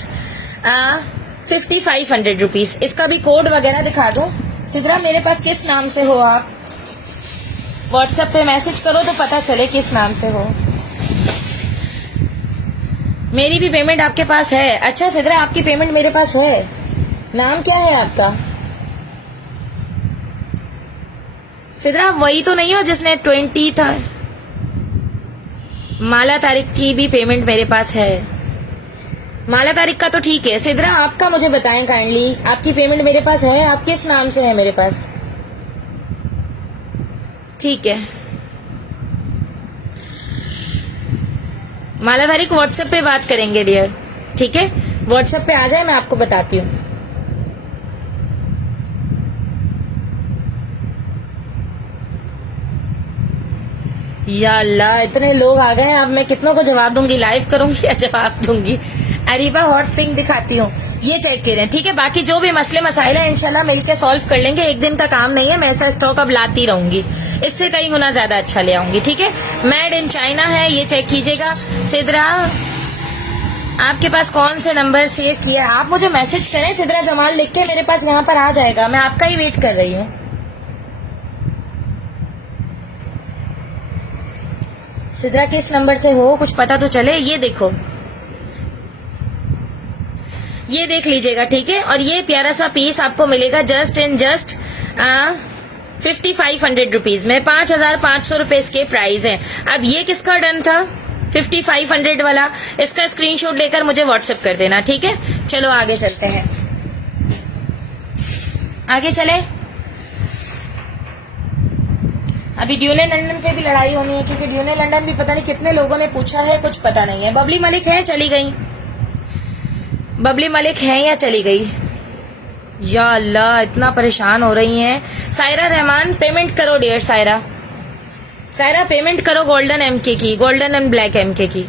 5500 रुपीज। इसका भी कोड वगैरह दिखा दूं? सिद्रा मेरे पास किस नाम से हो आप? व्हाट्सएप पे मैसेज करो तो पता चले किस नाम से हो। मेरी भी पेमेंट आपके पास है? अच्छा सिद्रा आपकी पेमेंट मेरे पास है। नाम क्या है आपका? सिद्रा वही तो नहीं हो जिसने 20 था? माला तारिक की भी पेमेंट मेरे पास है। माला तारिक का तो ठीक है। सिद्रा आपका मुझे बताएं काइंडली, आपकी पेमेंट मेरे पास है? आप किस नाम से है मेरे पास? ठीक है, माला तारिक व्हाट्सएप पे बात करेंगे डियर। ठीक है, व्हाट्सएप पे आ जाए, मैं आपको बताती हूँ। या अल्लाह इतने लोग आ गए हैं, अब मैं कितनों को जवाब दूंगी? लाइव करूंगी या जवाब दूंगी? अरीबा हॉट पिंक दिखाती हूँ, ये चेक करें। ठीक है, बाकी जो भी मसले मसाइल है इंशाल्लाह मिलके सॉल्व कर लेंगे। एक दिन का काम नहीं है, मैं ऐसा स्टॉक अब लाती रहूंगी, इससे कई गुना ज्यादा अच्छा ले आऊंगी। ठीक है, मेड इन चाइना है, ये चेक कीजिएगा। सिद्रा आपके पास कौन से नंबर सेव किया है? आप मुझे मैसेज करें, सिद्रा जमाल लिख के मेरे पास यहाँ पर आ जाएगा, मैं आपका ही वेट कर रही हूँ। सिद्रा किस नंबर से हो, कुछ पता तो चले। ये देखो, ये देख लीजिएगा। ठीक है, और ये प्यारा सा पीस आपको मिलेगा जस्ट एंड जस्ट ₹5500 में 5500 रुपए इसके प्राइस है। अब ये किसका डन था? 5500 वाला। इसका स्क्रीनशॉट लेकर मुझे व्हाट्सएप कर देना, ठीक है। चलो आगे चलते हैं, आगे चले। अभी ड्यूने लंदन पे भी लड़ाई होनी है, क्योंकि ड्यूने लंदन भी पता नहीं कितने लोगों ने पूछा है, कुछ पता नहीं है। बबली मलिक है, चली गई। बबली मलिक है या चली गई? या अल्लाह, इतना परेशान हो रही हैं। सायरा रहमान, पेमेंट करो डियर सायरा। सायरा पेमेंट करो गोल्डन एमके की, गोल्डन एंड ब्लैक एमके की।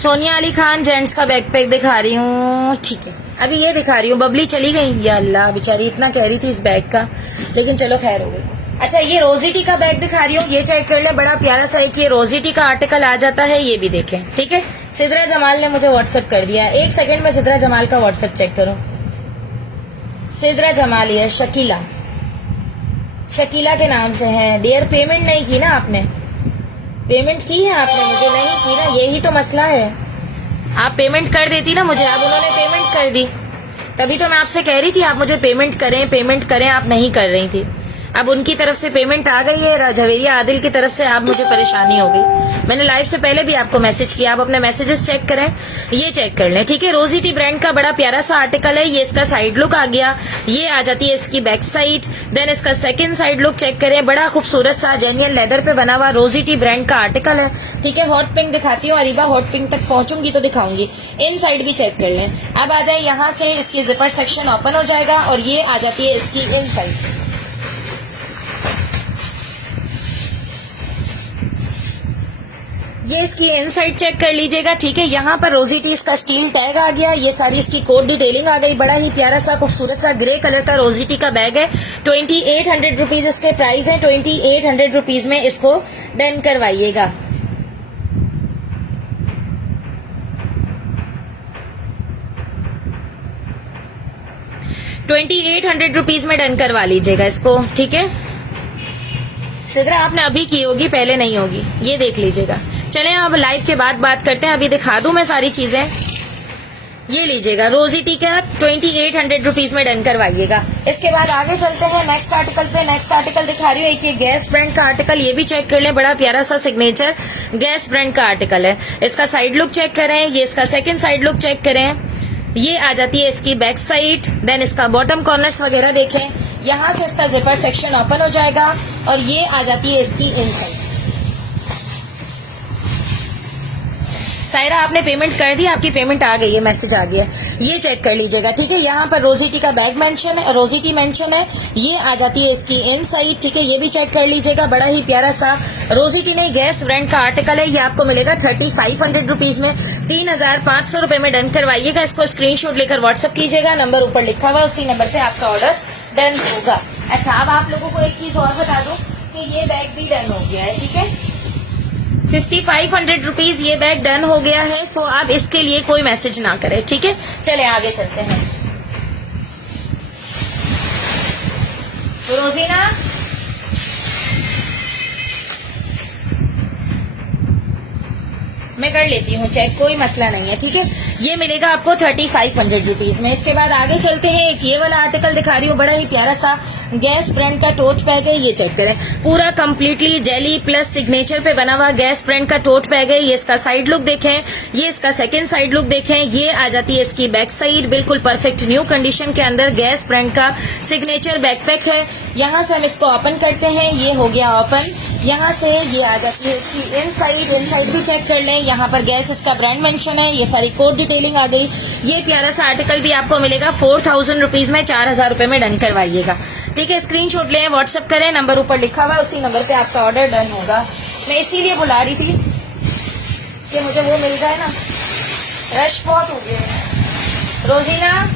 सोनिया अली खान, जेंट्स का बैकपैक दिखा रही हूँ, ठीक है। अभी ये दिखा रही हूँ। बबली चली गई, या अल्लाह, बेचारी इतना कह रही थी इस बैग का, लेकिन चलो खैर हो गई। अच्छा, ये रोजिटी का बैग दिखा रही हूँ, ये चेक कर ले। बड़ा प्यारा सा एक ये रोजिटी का आर्टिकल आ जाता है, ये भी देखें, ठीक है। सिद्रा जमाल ने मुझे व्हाट्सएप कर दिया। एक सेकंड में सिद्रा जमाल का व्हाट्सएप चेक करो। सिद्रा जमाल है, शकीला, शकीला के नाम से है। डियर, पेमेंट नहीं की ना आपने? पेमेंट की है आपने? मुझे नहीं की ना, यही तो मसला है। आप पेमेंट कर देती ना मुझे, अब उन्होंने पेमेंट कर दी, तभी तो मैं आपसे कह रही थी आप मुझे पेमेंट करें, पेमेंट करें, आप नहीं कर रही थी। अब उनकी तरफ से पेमेंट आ गई है, झवेरिया आदिल की तरफ से, आप मुझे परेशानी हो गई। मैंने लाइव से पहले भी आपको मैसेज किया, आप अपने मैसेजेस चेक करें, ये चेक कर लें, ठीक है। रोजी टी ब्रांड का बड़ा प्यारा सा आर्टिकल है। ये इसका साइड लुक आ गया, ये आ जाती है इसकी बैक साइड। देन इसका सेकंड साइड लुक चेक करें, बड़ा खूबसूरत सा जेन्युइन लेदर पे बना हुआ रोजी टी ब्रांड का आर्टिकल है, ठीक है। हॉट पिंक दिखाती हूँ, अरीबा हॉट पिंक तक पहुंचूंगी तो दिखाऊंगी। इन साइड भी चेक कर लें। अब आ जाए यहाँ से, इसकी जिपर सेक्शन ओपन हो जाएगा और ये आ जाती है इसकी इन साइड। ये इसकी इनसाइड चेक कर लीजिएगा, ठीक है। यहाँ पर रोजिटी इसका स्टील टैग आ गया, ये सारी इसकी कोड डिटेलिंग आ गई। बड़ा ही प्यारा सा खूबसूरत सा ग्रे कलर का रोजिटी का बैग है। 2800 रुपीज इसके प्राइस है। 2800 रुपीज में इसको डन करवाइएगा। ₹2800 में डन करवा लीजिएगा इसको, ठीक है। सिद्रा आपने अभी की होगी, पहले नहीं होगी, ये देख लीजिएगा। चलें अब लाइव के बाद बात करते हैं, अभी दिखा दूं मैं सारी चीजें। ये लीजिएगा रोजिटी का 2800 रुपीज में डन करवाइएगा। इसके बाद आगे चलते हैं नेक्स्ट आर्टिकल पे। नेक्स्ट आर्टिकल दिखा रही हूँ एक ये गैस ब्रांड का आर्टिकल, ये भी चेक कर लें, बड़ा प्यारा सा सिग्नेचर गैस ब्रांड का आर्टिकल है। इसका साइड लुक चेक करें, ये इसका सेकंड साइड लुक चेक करें, ये आ जाती है इसकी बैक साइड। देन इसका बॉटम कॉर्नर्स वगैरह देखें, यहाँ से इसका जिपर सेक्शन ओपन हो जाएगा और ये आ जाती है इसकी इनसाइड। सायरा आपने पेमेंट कर दी, आपकी पेमेंट आ गई है, मैसेज आ गया है, ये चेक कर लीजिएगा, ठीक है। यहाँ पर रोजिटी का बैग मेंशन है, रोजिटी मेंशन है, ये आ जाती है इसकी इनसाइड, ठीक है। ये भी चेक कर लीजिएगा, बड़ा ही प्यारा सा रोजिटी नहीं गैस ब्रांड का आर्टिकल है। ये आपको मिलेगा 3500 रुपीज में। 3500 रुपए में डन करवाइएगा। इसको स्क्रीनशॉट लेकर व्हाट्सअप कीजिएगा, नंबर ऊपर लिखा हुआ है, उसी नंबर से आपका ऑर्डर डन होगा। अच्छा, अब आप लोगों को एक चीज और बता दूं कि ये बैग भी डन हो गया है, ठीक है। 5500 रुपीज ये बैग डन हो गया है। सो आप इसके लिए कोई मैसेज ना करें, ठीक है। चले आगे चलते हैं। तो रोजीना मैं कर लेती हूँ चेक, कोई मसला नहीं है, ठीक है। ये मिलेगा आपको 3500 रुपीज में। इसके बाद आगे चलते हैं, एक ये वाला आर्टिकल दिखा रही हूँ, बड़ा ही प्यारा सा गैस ब्रांड का टोट बैग है। ये चेक करें, पूरा कंप्लीटली जेली प्लस सिग्नेचर पे बना हुआ गैस ब्रांड का टोट बैग है। ये इसका साइड लुक देखें, ये इसका सेकंड साइड लुक देखें, ये आ जाती है इसकी बैक साइड, बिल्कुल परफेक्ट न्यू कंडीशन के अंदर गैस ब्रांड का सिग्नेचर बैकपैक है। यहाँ से हम इसको ओपन करते हैं, ये हो गया ओपन। यहाँ से ये आ जाती है इसकी इनसाइड, इनसाइड भी चेक कर लें, यहाँ पर गैस इसका ब्रांड मेंशन है, ये सारी कोड डिटेलिंग आ गई। ये प्यारा सा आर्टिकल भी आपको मिलेगा 4000 रुपीज में। 4000 रुपए में डन करवाइएगा, ठीक है। स्क्रीनशॉट लें, व्हाट्सएप करें, नंबर ऊपर लिखा हुआ है, उसी नंबर पे आपका ऑर्डर डन होगा। मैं इसीलिए बुला रही थी मुझे वो मिल जाए ना, रश बहुत हो गया है। रोजीना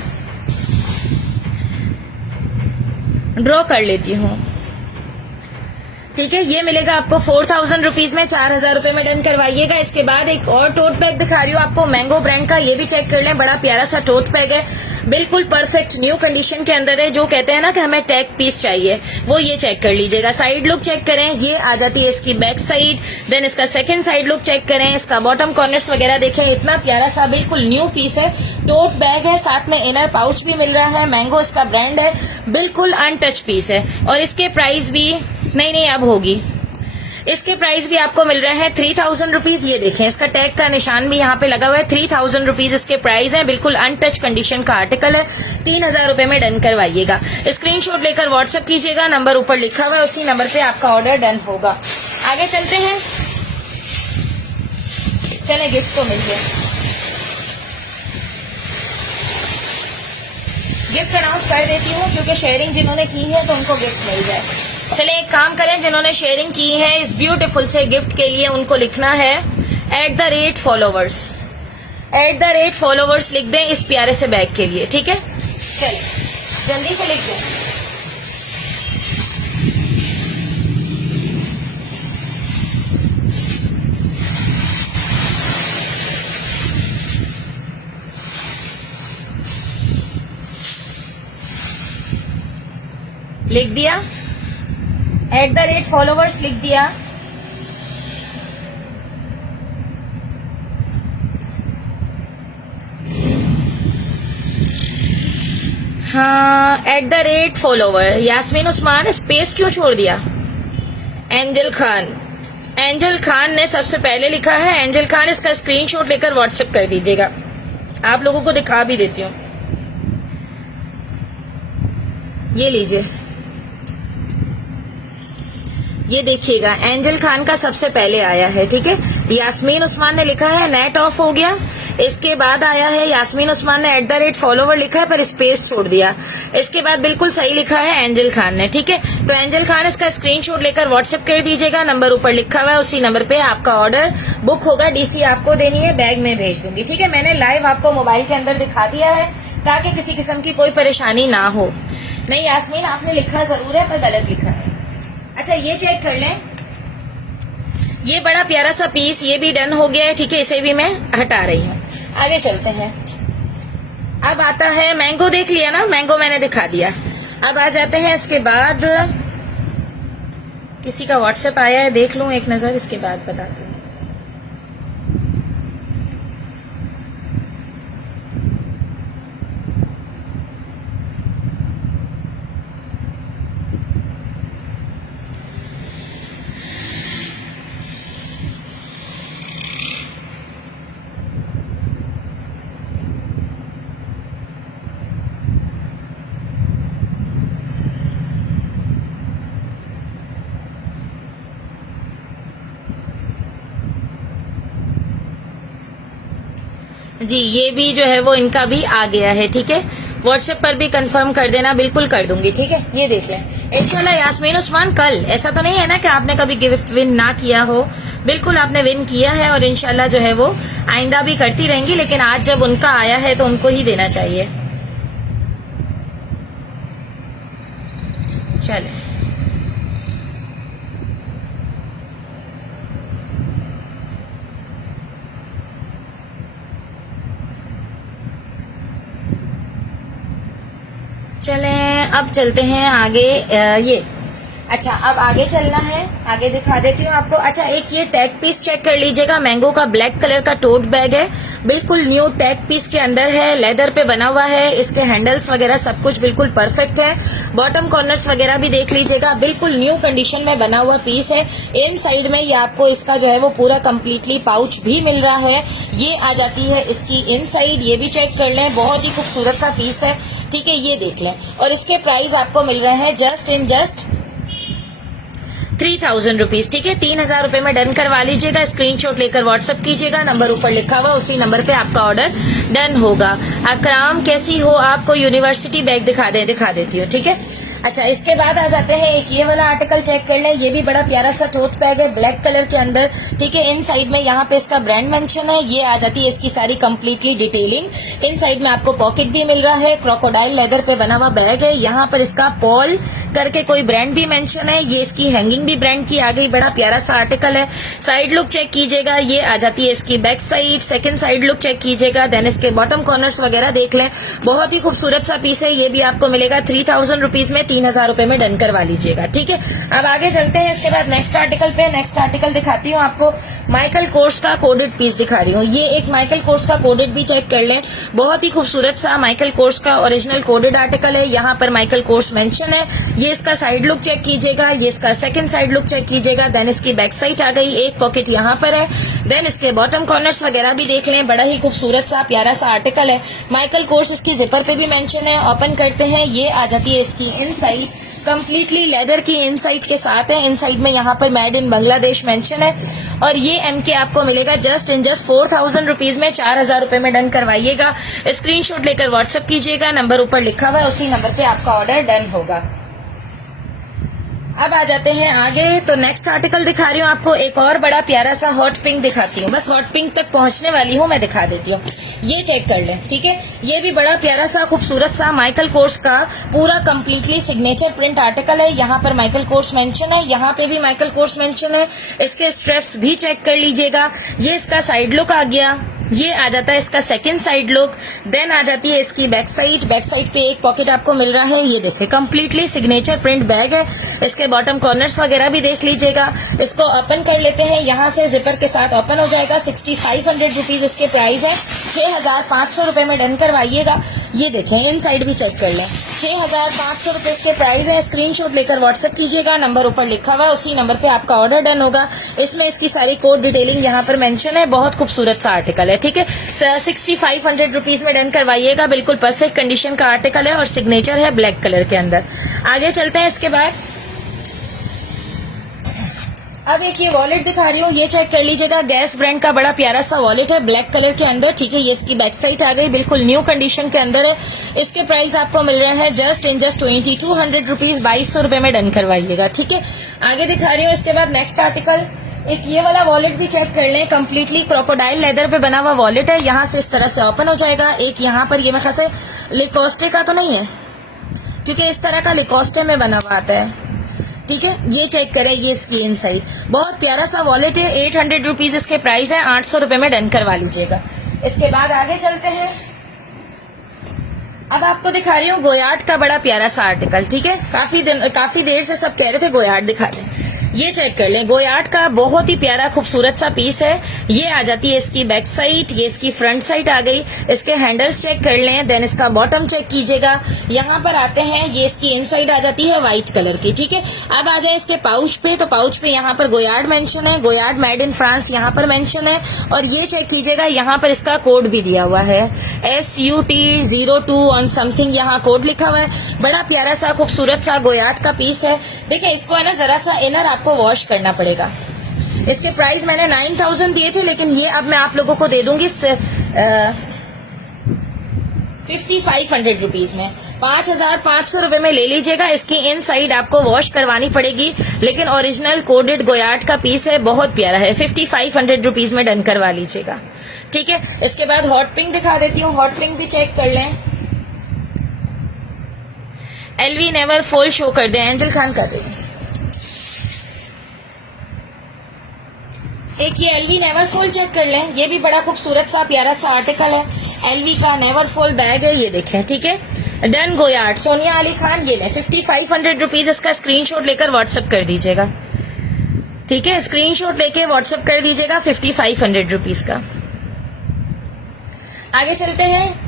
ड्रॉ कर लेती हूँ, ठीक है। ये मिलेगा आपको 4000 रुपीज में, 4000 रुपए में डन करवाइएगा। इसके बाद एक और टोट बैग दिखा रही हूँ आपको मैंगो ब्रांड का, ये भी चेक कर लें, बड़ा प्यारा सा टोट बैग है, बिल्कुल परफेक्ट न्यू कंडीशन के अंदर है। जो कहते हैं ना कि हमें टैग पीस चाहिए, वो ये चेक कर लीजिएगा। साइड लुक चेक करें, ये आ जाती है इसकी बैक साइड। देन इसका सेकंड साइड लुक चेक करें, इसका बॉटम कॉर्नर्स वगैरह देखें, इतना प्यारा सा बिल्कुल न्यू पीस है। टोट बैग है, साथ में इनर पाउच भी मिल रहा है, मैंगो इसका ब्रांड है, बिल्कुल अनटच पीस है। और इसके प्राइस भी नहीं अब होगी, इसके प्राइस भी आपको मिल रहे हैं 3000 रुपीज। ये देखें, इसका टैग का निशान भी यहाँ पे लगा हुआ है। 3000 रुपीज इसके प्राइस है, बिल्कुल अनटच कंडीशन का आर्टिकल है। 3000 रुपए में डन करवाइएगा। स्क्रीनशॉट लेकर व्हाट्सएप कीजिएगा, नंबर ऊपर लिखा हुआ है, उसी नंबर पे आपका ऑर्डर डन होगा। आगे चलते हैं, चले गिफ्ट को मिलते हैं। गिफ्ट अनाउंस कर देती हूँ क्योंकि शेयरिंग जिन्होंने की है तो उनको गिफ्ट मिल जाए। चले एक काम करें, जिन्होंने शेयरिंग की है इस ब्यूटीफुल से गिफ्ट के लिए, उनको लिखना है @फॉलोवर्स। @फॉलोवर्स लिख दें इस प्यारे से बैग के लिए, ठीक है। चलिए जल्दी से लिख दें। लिख दिया, @फॉलोवर्स लिख दिया। हाँ, @फॉलोवर। यास्मीन उस्मान, स्पेस क्यों छोड़ दिया? एंजल खान ने सबसे पहले लिखा है। एंजल खान, इसका स्क्रीनशॉट लेकर व्हाट्सएप कर दीजिएगा, आप लोगों को दिखा भी देती हूँ। ये लीजिए, ये देखिएगा, एंजल खान का सबसे पहले आया है, ठीक है। यास्मीन उस्मान ने लिखा है नेट ऑफ हो गया, इसके बाद आया है यास्मीन उस्मान ने @फॉलोवर लिखा है पर स्पेस छोड़ दिया। इसके बाद बिल्कुल सही लिखा है एंजल खान ने, ठीक है। तो एंजल खान, इसका स्क्रीनशॉट लेकर व्हाट्सएप कर दीजिएगा, नंबर ऊपर लिखा हुआ है, उसी नंबर पे आपका ऑर्डर बुक होगा। डीसी आपको देनी है, बैग में भेज दूंगी, ठीक है। मैंने लाइव आपको मोबाइल के अंदर दिखा दिया है ताकि किसी किस्म की कोई परेशानी ना हो। नहीं यास्मीन, आपने लिखा जरूर है पर गलत लिखा है। अच्छा, ये चेक कर लें, ये बड़ा प्यारा सा पीस, ये भी डन हो गया है, ठीक है। इसे भी मैं हटा रही हूँ। आगे चलते हैं। अब आता है मैंगो, देख लिया ना, मैंगो मैंने दिखा दिया। अब आ जाते हैं, इसके बाद किसी का व्हाट्सएप आया है, देख लूं एक नजर, इसके बाद बताती हूँ। जी, ये भी जो है वो इनका भी आ गया है, ठीक है। व्हाट्सएप पर भी कंफर्म कर देना, बिल्कुल कर दूंगी, ठीक है। ये देख लें इंशाल्लाह। यास्मीन उस्मान, कल ऐसा तो नहीं है ना कि आपने कभी गिफ्ट विन ना किया हो, बिल्कुल आपने विन किया है और इंशाल्लाह जो है वो आइंदा भी करती रहेंगी, लेकिन आज जब उनका आया है तो उनको ही देना चाहिए। चले, चलें अब चलते हैं आगे। ये अच्छा, अब आगे चलना है, आगे दिखा देती हूँ आपको। अच्छा, एक ये टैग पीस चेक कर लीजिएगा, मैंगो का ब्लैक कलर का टोट बैग है, बिल्कुल न्यू टैग पीस के अंदर है, लेदर पे बना हुआ है, इसके हैंडल्स वगैरह सब कुछ बिल्कुल परफेक्ट है। बॉटम कॉर्नर्स वगैरह भी देख लीजिएगा, बिल्कुल न्यू कंडीशन में बना हुआ पीस है। इन साइड में ये आपको इसका जो है वो पूरा कम्प्लीटली पाउच भी मिल रहा है। ये आ जाती है इसकी इन साइड, ये भी चेक कर लें, बहुत ही खूबसूरत सा पीस है, ठीक है। ये देख लें, और इसके प्राइस आपको मिल रहे हैं जस्ट 3000 रुपीज, ठीक है। 3000 रुपए में डन करवा लीजिएगा। स्क्रीनशॉट लेकर व्हाट्सएप कीजिएगा, नंबर ऊपर लिखा हुआ, उसी नंबर पे आपका ऑर्डर डन होगा। अकराम, कैसी हो? आपको यूनिवर्सिटी बैग दिखा देती हूँ, ठीक है। अच्छा, इसके बाद आ जाते हैं एक ये वाला आर्टिकल चेक कर लें। ये भी बड़ा प्यारा सा टोट बैग है ब्लैक कलर के अंदर, ठीक है। इन साइड में यहाँ पे इसका ब्रांड मेंशन है। ये आ जाती है इसकी सारी कंप्लीटली डिटेलिंग। इन साइड में आपको पॉकेट भी मिल रहा है, क्रोकोडाइल लेदर पे बना हुआ बैग है। यहाँ पर इसका पॉल करके कोई ब्रांड भी मेंशन है। ये इसकी हैंगिंग भी ब्रांड की आ गई, बड़ा प्यारा सा आर्टिकल है। साइड लुक चेक कीजिएगा, ये आ जाती है इसकी back side. Second side look check कीजिएगा, देन इसके बॉटम कॉर्नर्स वगैरह देख लें। बहुत ही खूबसूरत सा पीस है। ये भी आपको मिलेगा 3000 रुपीज में, 3000 रुपए में डन करवा लीजिएगा, ठीक है। अब आगे चलते हैं इसके बाद नेक्स्ट आर्टिकल पे। नेक्स्ट आर्टिकल दिखाती हूँ आपको, माइकल कोर्स का कोडेड पीस दिखा रही हूँ। ये एक माइकल कोर्स का कोडेड भी चेक कर लें, बहुत ही खूबसूरत सा माइकल कोर्स का ओरिजिनल कोडेड आर्टिकल है। यहाँ पर माइकल कोर्स मेंशन है। ये इसका साइड लुक चेक कीजिएगा, ये इसका सेकंड साइड लुक चेक कीजिएगा, देन इसकी बैक साइड आ गई, एक पॉकेट यहाँ पर है, देन इसके बॉटम कॉर्नर्स वगैरह भी देख लें। बड़ा ही खूबसूरत सा प्यारा सा आर्टिकल है। माइकल कोर्स इसकी जिपर पे भी मेंशन है। ओपन करते हैं, ये आ जाती है इसकी इनसाइड, कंप्लीटली लेदर की इनसाइड के साथ है। इनसाइड में यहाँ पर मेड इन बांग्लादेश मेंशन है। और ये एमके आपको मिलेगा जस्ट 4000 रुपीज में, 4000 रुपए में डन करवाइएगा। स्क्रीनशॉट लेकर व्हाट्सएप कीजिएगा, नंबर ऊपर लिखा हुआ है, उसी नंबर पे आपका ऑर्डर डन होगा। अब आ जाते हैं आगे। तो नेक्स्ट आर्टिकल दिखा रही हूँ आपको, एक और बड़ा प्यारा सा हॉट पिंक दिखाती हूँ। बस हॉट पिंक तक पहुंचने वाली हूँ, मैं दिखा देती हूँ। ये चेक कर लें, ठीक है। ये भी बड़ा प्यारा सा खूबसूरत सा माइकल कोर्स का पूरा कंप्लीटली सिग्नेचर प्रिंट आर्टिकल है। यहाँ पर माइकल कोर्स मेंशन है, यहाँ पे भी माइकल कोर्स मेंशन है। इसके स्ट्रेप्स भी चेक कर लीजिएगा। ये इसका साइड लुक आ गया, ये आ जाता है इसका सेकंड साइड लुक, देन आ जाती है इसकी बैक साइड। बैक साइड पे एक पॉकेट आपको मिल रहा है। ये देखिए कंप्लीटली सिग्नेचर प्रिंट बैग है। इसके बॉटम कॉर्नर्स वगैरह भी देख लीजिएगा। इसको ओपन कर लेते हैं, यहाँ से जिपर के साथ ओपन हो जाएगा। 6500 रुपीज इसके प्राइस है, 6500 रुपए में डन करवाइएगा। ये देखें इन साइड भी चेक कर लें, 6500 रुपए इसके प्राइस है। स्क्रीनशॉट लेकर व्हाट्सएप कीजिएगा, नंबर ऊपर लिखा हुआ है, उसी नंबर पे आपका ऑर्डर डन होगा। इसमें इसकी सारी कोड डिटेलिंग यहाँ पर मेंशन है। बहुत खूबसूरत सा आर्टिकल है, ठीक है। 6500 रुपीज में डन करवाइएगा। बिल्कुल परफेक्ट कंडीशन का आर्टिकल है और सिग्नेचर है ब्लैक कलर के अंदर। आगे चलते हैं इसके बाद। अब एक ये वॉलेट दिखा रही हूँ, ये चेक कर लीजिएगा। गैस ब्रांड का बड़ा प्यारा सा वॉलेट है ब्लैक कलर के अंदर, ठीक है। ये इसकी बैक साइड आ गई, बिल्कुल न्यू कंडीशन के अंदर है। इसके प्राइस आपको मिल रहे हैं जस्ट 2200 रुपीज, 2200 रुपए में डन करवाइएगा, ठीक है। आगे दिखा रही हूँ इसके बाद नेक्स्ट आर्टिकल। एक ये वाला वॉलेट भी चेक कर लें, कंप्लीटली क्रोकोडाइल लेदर पे बना हुआ वॉलेट है। यहाँ से इस तरह से ओपन हो जाएगा। एक यहाँ पर ये मेरे ख्याल से लिकोस्टे का तो नहीं है, क्योंकि इस तरह का लिकोस्टे में बना हुआ आता है, ठीक है। ये चेक करें, ये इसकी इनसाइड बहुत प्यारा सा वॉलेट है। 800 रुपीज इसके प्राइस है, 800 रुपए में डन करवा लीजिएगा। इसके बाद आगे चलते हैं। अब आपको दिखा रही हूँ गोयार्ड का बड़ा प्यारा सा आर्टिकल, ठीक है। काफी देर से सब कह रहे थे गोयार्ड दिखा दें। ये चेक कर लें, गोयार्ड का बहुत ही प्यारा खूबसूरत सा पीस है। ये आ जाती है इसकी बैक साइड, ये इसकी फ्रंट साइड आ गई। इसके हैंडल्स चेक कर लें, देन इसका बॉटम चेक कीजिएगा। यहाँ पर आते हैं, ये इसकी इनसाइड आ जाती है व्हाइट कलर की, ठीक है। अब आ जाए इसके पाउच पे, तो पाउच पे यहाँ पर गोयार्ड मेंशन है, गोयार्ड मेड इन फ्रांस यहाँ पर मेंशन है। और ये चेक कीजिएगा, यहाँ पर इसका कोड भी दिया हुआ है, SUT02 ऑन समथिंग, यहाँ कोड लिखा हुआ है। बड़ा प्यारा सा खूबसूरत सा गोयार्ड का पीस है। देखिए इसको है ना जरा सा इनर आपको वॉश करना पड़ेगा। इसके प्राइस मैंने 9000 दिए थे, लेकिन ये अब मैं आप लोगों को दे दूंगी 5500 रुपीज में। 5500 रुपए में ले लीजिएगा। इसकी इन साइड आपको वॉश करवानी पड़ेगी, लेकिन ओरिजिनल कोडेड गोयार्ड का पीस है, बहुत प्यारा है। 5500 रुपीज में डन करवा लीजिएगा, ठीक है। इसके बाद हॉट पिंक दिखा देती हूँ, हॉट पिंक भी चेक कर लें। LV नेवर फॉल शो कर दे, एंजल खान कर दे। एक ये LV नेवर फॉल चेक कर लें, ये भी बड़ा खूबसूरत सा प्यारा सा आर्टिकल है। LV का नेवर फॉल बैग है, ये देखें, ठीक है। डन गोयार्ड, सोनिया अली खान, ये लें 5500 रुपीज। इसका स्क्रीनशॉट लेकर व्हाट्सएप कर दीजिएगा, ठीक है। स्क्रीनशॉट लेके व्हाट्सएप कर दीजिएगा 5500 रुपीज का। आगे चलते हैं।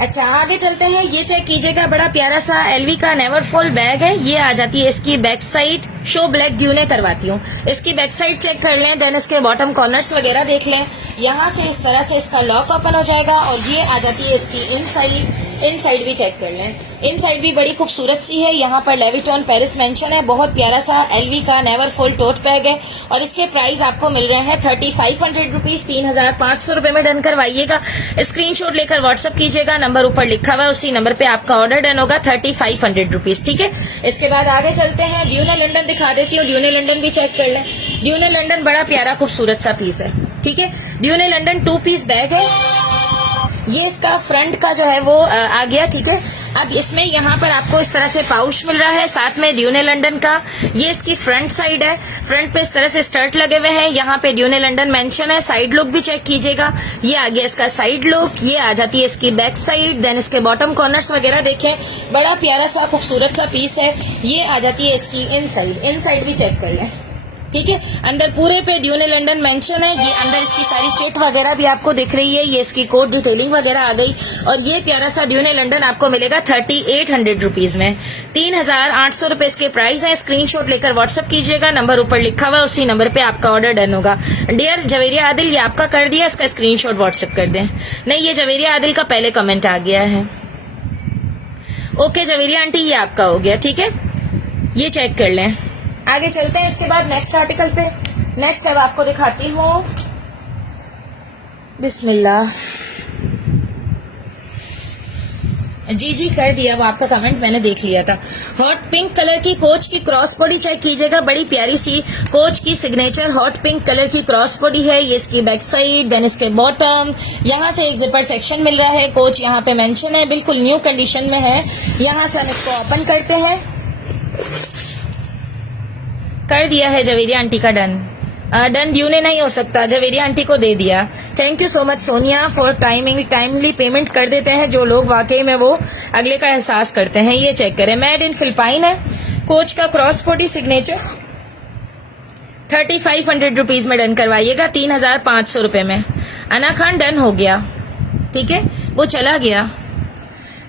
अच्छा आगे चलते हैं, ये चेक कीजिएगा, बड़ा प्यारा सा LV का नेवर फॉल बैग है। ये आ जाती है इसकी बैक साइड, शो ब्लैक ड्यूने करवाती हूँ। इसकी बैक साइड चेक कर लें, देन इसके बॉटम कॉर्नर्स वगैरह देख लें। यहाँ से इस तरह से इसका लॉक ओपन हो जाएगा और ये आ जाती है इसकी इन साइड। इन साइड भी चेक कर लें, इन साइड भी बड़ी खूबसूरत सी है। यहाँ पर लेविटॉन पेरिस मेंशन है, बहुत प्यारा सा एलवी का नेवर फुल टोट बैग है और इसके प्राइस आपको मिल रहे हैं 3500 रुपीज, 3500 रुपए में डन करवाइएगा। स्क्रीनशॉट लेकर व्हाट्सअप कीजिएगा, नंबर ऊपर लिखा हुआ है, उसी नंबर पे आपका ऑर्डर डन होगा 3500 रुपीज, ठीक है। इसके बाद आगे चलते हैं, ड्यूने लंडन दिखा देती हूँ, ड्यूने लंडन भी चेक कर लें। ड्यूने लंडन बड़ा प्यारा खूबसूरत सा पीस है, ठीक है। ड्यूने लंडन 2 पीस बैग है, ये इसका फ्रंट का जो है वो आ गया, ठीक है। अब इसमें यहाँ पर आपको इस तरह से पाउच मिल रहा है, साथ में ड्यूने लंडन का ये इसकी फ्रंट साइड है, फ्रंट पे इस तरह से स्टर्ट लगे हुए हैं, यहाँ पे ड्यूने लंडन मेंशन है। साइड लुक भी चेक कीजिएगा, ये आ गया इसका साइड लुक, ये आ जाती है इसकी बैक साइड, देन इसके बॉटम कॉर्नर्स वगैरह देखें, बड़ा प्यारा सा खूबसूरत सा पीस है। ये आ जाती है इसकी इन साइड भी चेक कर लें, ठीक है। अंदर पूरे पे ड्यूने लंडन मेंशन है, ये अंदर इसकी सारी चिट वगैरह भी आपको दिख रही है, ये इसकी कोड डिटेलिंग वगैरह आ गई और ये प्यारा सा ड्यूने लंडन आपको मिलेगा 3800 रुपीज में, 3800 रुपए इसके प्राइस है। स्क्रीनशॉट लेकर व्हाट्सअप कीजिएगा, नंबर ऊपर लिखा हुआ है, उसी नंबर पे आपका ऑर्डर डन होगा। डियर जवेरिया आदिल, ये आपका कर दिया, इसका स्क्रीनशॉट व्हाट्सअप कर दें। नहीं, ये जवेरिया आदिल का पहले कमेंट आ गया है। ओके जवेरिया आंटी, ये आपका हो गया, ठीक है, ये चेक कर लें। आगे चलते हैं इसके बाद नेक्स्ट आर्टिकल पे। नेक्स्ट अब आपको दिखाती हूँ, बिस्मिल्लाह। जी कर दिया, वो आपका कमेंट मैंने देख लिया था। हॉट पिंक कलर की कोच की क्रॉस बॉडी चेक कीजिएगा, बड़ी प्यारी सी कोच की सिग्नेचर हॉट पिंक कलर की क्रॉस बॉडी है। ये इसकी बैक साइड, देन इसके बॉटम, यहाँ से एक जिपर सेक्शन मिल रहा है, कोच यहाँ पे मेंशन है, बिल्कुल न्यू कंडीशन में है। यहाँ से हम इसको ओपन करते हैं, कर दिया है जवेरिया आंटी का डन। डन ड्यूने नहीं हो सकता, जवेरिया आंटी को दे दिया। Thank you so much Sonia for timely payment कर देते हैं जो लोग वाकई में वो अगले का एहसास करते हैं। ये चेक करें, मेड इन फिलिपाइन है, कोच का क्रॉस बॉडी सिग्नेचर 3500 रुपीज में डन करवाइएगा, 3500 रुपए में। अना खान डन हो गया, ठीक है, वो चला गया,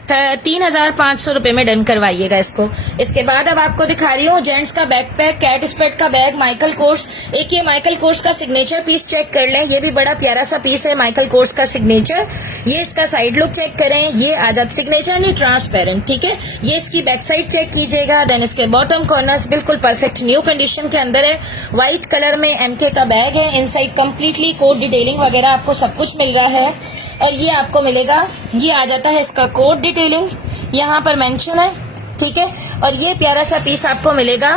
3500 रुपए में डन करवाइएगा इसको। इसके बाद अब आपको दिखा रही हूँ जेंट्स का बैकपैक, कैट स्पेट का बैग, माइकल कोर्स। एक ये माइकल कोर्स का सिग्नेचर पीस चेक कर लें, ये भी बड़ा प्यारा सा पीस है, माइकल कोर्स का सिग्नेचर। ये इसका साइड लुक चेक करें, ये आ जाता सिग्नेचर नहीं ट्रांसपेरेंट, ठीक है। ये इसकी बैक साइड चेक कीजिएगा, देन इसके बॉटम कॉर्नर्स बिल्कुल परफेक्ट न्यू कंडीशन के अंदर है। व्हाइट कलर में एमके का बैग है, इनसाइड कंप्लीटली कोड डिटेलिंग वगैरह आपको सब कुछ मिल रहा है और ये आपको मिलेगा, ये आ जाता है इसका कोड डिटेलिंग, यहाँ पर मेंशन है, ठीक है। और ये प्यारा सा पीस आपको मिलेगा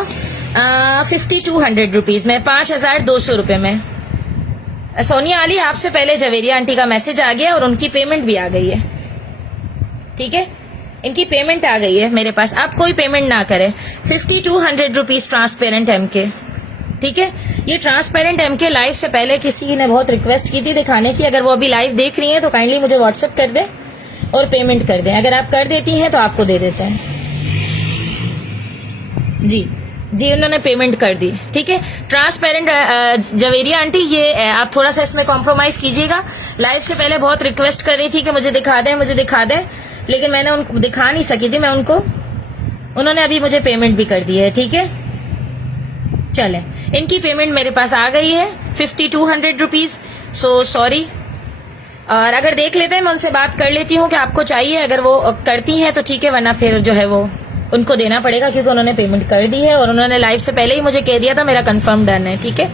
5200 रुपीज में, 5200 रुपए में। सोनिया अली, आपसे पहले जवेरिया आंटी का मैसेज आ गया और उनकी पेमेंट भी आ गई है, ठीक है, इनकी पेमेंट आ गई है मेरे पास। आप कोई पेमेंट ना करें, 5200 रुपीज ट्रांसपेरेंट एमके, ठीक है। ये ट्रांसपेरेंट एमके लाइव से पहले किसी ने बहुत रिक्वेस्ट की थी दिखाने की, अगर वो अभी लाइव देख रही हैं तो काइंडली मुझे व्हाट्सएप कर दें और पेमेंट कर दें। अगर आप कर देती हैं तो आपको दे देते हैं। जी उन्होंने पेमेंट कर दी, ठीक है। ट्रांसपेरेंट जवेरिया आंटी, ये आप थोड़ा सा इसमें कॉम्प्रोमाइज कीजिएगा। लाइव से पहले बहुत रिक्वेस्ट कर रही थी कि मुझे दिखा दें, लेकिन मैंने उनको दिखा नहीं सकी थी मैं उनको, उन्होंने अभी मुझे पेमेंट भी कर दी है, ठीक है। चले, इनकी पेमेंट मेरे पास आ गई है 5200 रुपीज, सो सॉरी। और अगर देख लेते हैं, मैं उनसे बात कर लेती हूँ कि आपको चाहिए, अगर वो करती हैं तो ठीक है, वरना फिर जो है वो उनको देना पड़ेगा क्योंकि उन्होंने पेमेंट कर दी है और उन्होंने लाइव से पहले ही मुझे कह दिया था मेरा कंफर्म डन है, ठीक है।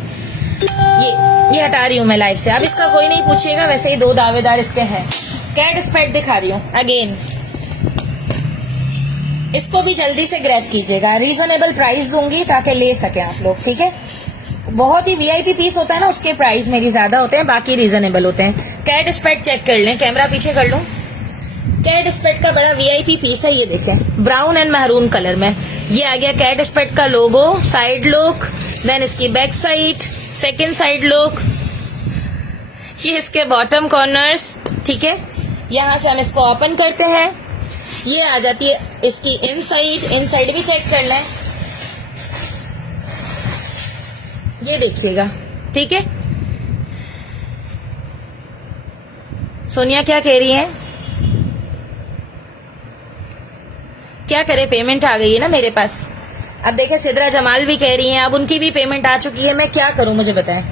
ये हटा रही हूँ मैं लाइव से, अब इसका कोई नहीं पूछेगा, वैसे ही 2 दावेदार इसके हैं। कैट स्पेट दिखा रही हूँ अगेन, इसको भी जल्दी से ग्रैब कीजिएगा, रीजनेबल प्राइस दूंगी ताकि ले सके आप लोग, ठीक है। बहुत ही वीआईपी पीस होता है ना, उसके प्राइस मेरी ज्यादा होते हैं, बाकी रीजनेबल होते हैं। कैट स्पेट चेक कर लें, कैमरा पीछे कर लूं। कैट स्पेट का बड़ा वीआईपी पीस है, ये देखें, ब्राउन एंड महरून कलर में। ये आ गया कैट स्पेट का लोगो, साइड लुक, देन इसकी back side, second side look, ये इसके बॉटम कॉर्नर्स, ठीक है। यहां से हम इसको ओपन करते हैं, ये आ जाती है इसकी इनसाइड भी चेक कर लें, ये देखिएगा, ठीक है। सोनिया क्या कह रही हैं, क्या करे, पेमेंट आ गई है ना मेरे पास। अब देखे सिद्रा जमाल भी कह रही हैं, अब उनकी भी पेमेंट आ चुकी है, मैं क्या करूं मुझे बताएं।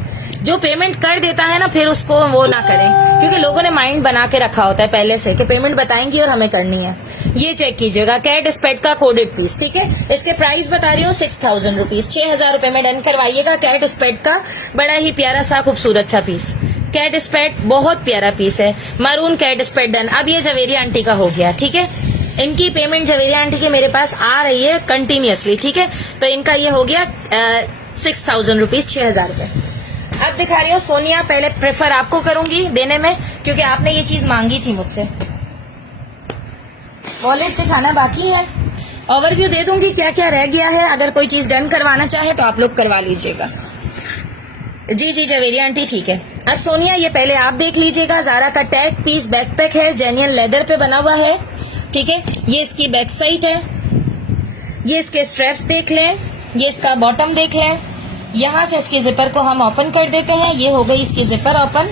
जो पेमेंट कर देता है ना फिर उसको वो ना करें, क्योंकि लोगों ने माइंड बना के रखा होता है पहले से कि पेमेंट बताएंगी और हमें करनी है। ये चेक कीजिएगा, कैट स्पेड का कोडेड पीस, ठीक है। इसके प्राइस बता रही हूँ 6000 रुपीज, 6000 रुपए में डन करवाइएगा। कैट स्पेड का बड़ा ही प्यारा सा खूबसूरत सा पीस, कैट स्पेड बहुत प्यारा पीस है, मरून कैट स्पेड डन। अब ये जवेरी आंटी का हो गया, ठीक है। इनकी पेमेंट जवेरी आंटी के मेरे पास आ रही है कंटिन्यूअसली, ठीक है। तो इनका ये हो गया 6000 रुपीज, 6000 रुपए। अब दिखा रही हूँ सोनिया, पहले प्रेफर आपको करूंगी देने में क्योंकि आपने ये चीज मांगी थी मुझसे। वॉलेट दिखाना बाकी है, ओवरव्यू दे दूंगी क्या क्या रह गया है। अगर कोई चीज डन करवाना चाहे तो आप लोग करवा लीजिएगा। जी जी जवेरी आंटी ठीक है। अब सोनिया ये पहले आप देख लीजिएगा, ज़ारा का टैग पीस बैकपैक है, जेन्युइन लेदर पे बना हुआ है, ठीक है। ये इसकी बैक साइड है, ये इसके स्ट्रैप्स देख लें, ये इसका बॉटम देख लें। यहां से इसकी जिपर को हम ओपन कर देते हैं, ये हो गई इसकी जिपर ओपन,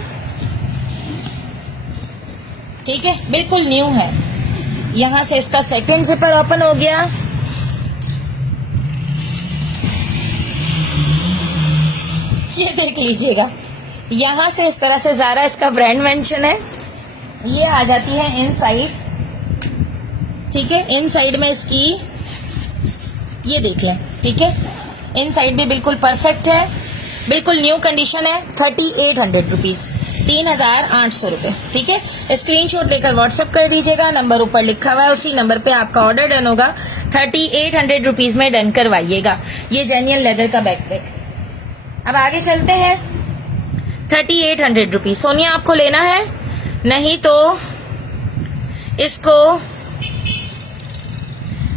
ठीक है, बिल्कुल न्यू है। यहां से इसका सेकंड जिपर ओपन हो गया, ये देख लीजिएगा। यहां से इस तरह से ज़ारा इसका ब्रांड मेंशन है, ये आ जाती है इनसाइड, ठीक है। इनसाइड में इसकी ये देख लें, ठीक है। इनसाइड भी बिल्कुल परफेक्ट है, बिल्कुल न्यू कंडीशन है। 3800 रुपीज, 3800 रुपए, ठीक है। स्क्रीनशॉट लेकर व्हाट्सएप कर दीजिएगा, नंबर ऊपर लिखा हुआ है, उसी नंबर पे आपका ऑर्डर डन होगा। 3800 रुपीज में डन करवाइएगा। ये जेन्युइन लेदर का बैकपैक। अब आगे चलते हैं। 3800 रुपीज। सोनिया आपको लेना है, नहीं तो इसको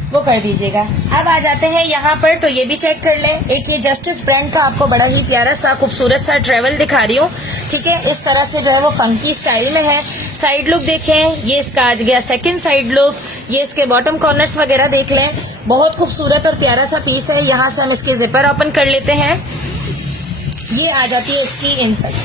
वो कर दीजिएगा। अब आ जाते हैं यहाँ पर, तो ये भी चेक कर लें। एक ये जस्टिस ब्रांड का आपको बड़ा ही प्यारा सा खूबसूरत सा ट्रेवल दिखा रही हूँ, ठीक है। इस तरह से जो है वो फंकी स्टाइल में है। साइड लुक देखें, ये इसका आज गया सेकंड साइड लुक। ये इसके बॉटम कॉर्नर्स वगैरह देख लें, बहुत खूबसूरत और प्यारा सा पीस है। यहाँ से हम इसके जिपर ओपन कर लेते हैं, ये आ जाती है इसकी इनसाइड,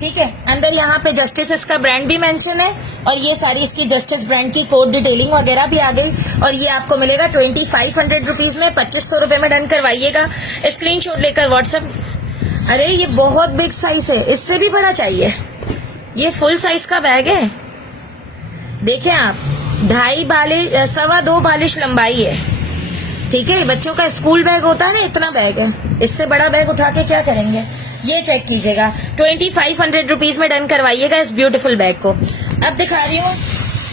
ठीक है। अंदर यहाँ पे जस्टिस इसका ब्रांड भी मेंशन है, और ये सारी इसकी जस्टिस ब्रांड की कोड डिटेलिंग वगैरह भी आ गई। और ये आपको मिलेगा 2500 रुपीज में, 2500 रुपए में डन करवाइएगा। स्क्रीनशॉट लेकर व्हाट्सएप। अरे ये बहुत बिग साइज है, इससे भी बड़ा चाहिए। ये फुल साइज का बैग है, देखें आप, 2.5 बालिश 2.25 बालिश लंबाई है, ठीक है। बच्चों का स्कूल बैग होता है ना, इतना बैग है। इससे बड़ा बैग उठा के क्या करेंगे, ये चेक कीजिएगा। 2500 रुपीज में डन करवाइएगा इस ब्यूटीफुल बैग को। अब दिखा रही हूँ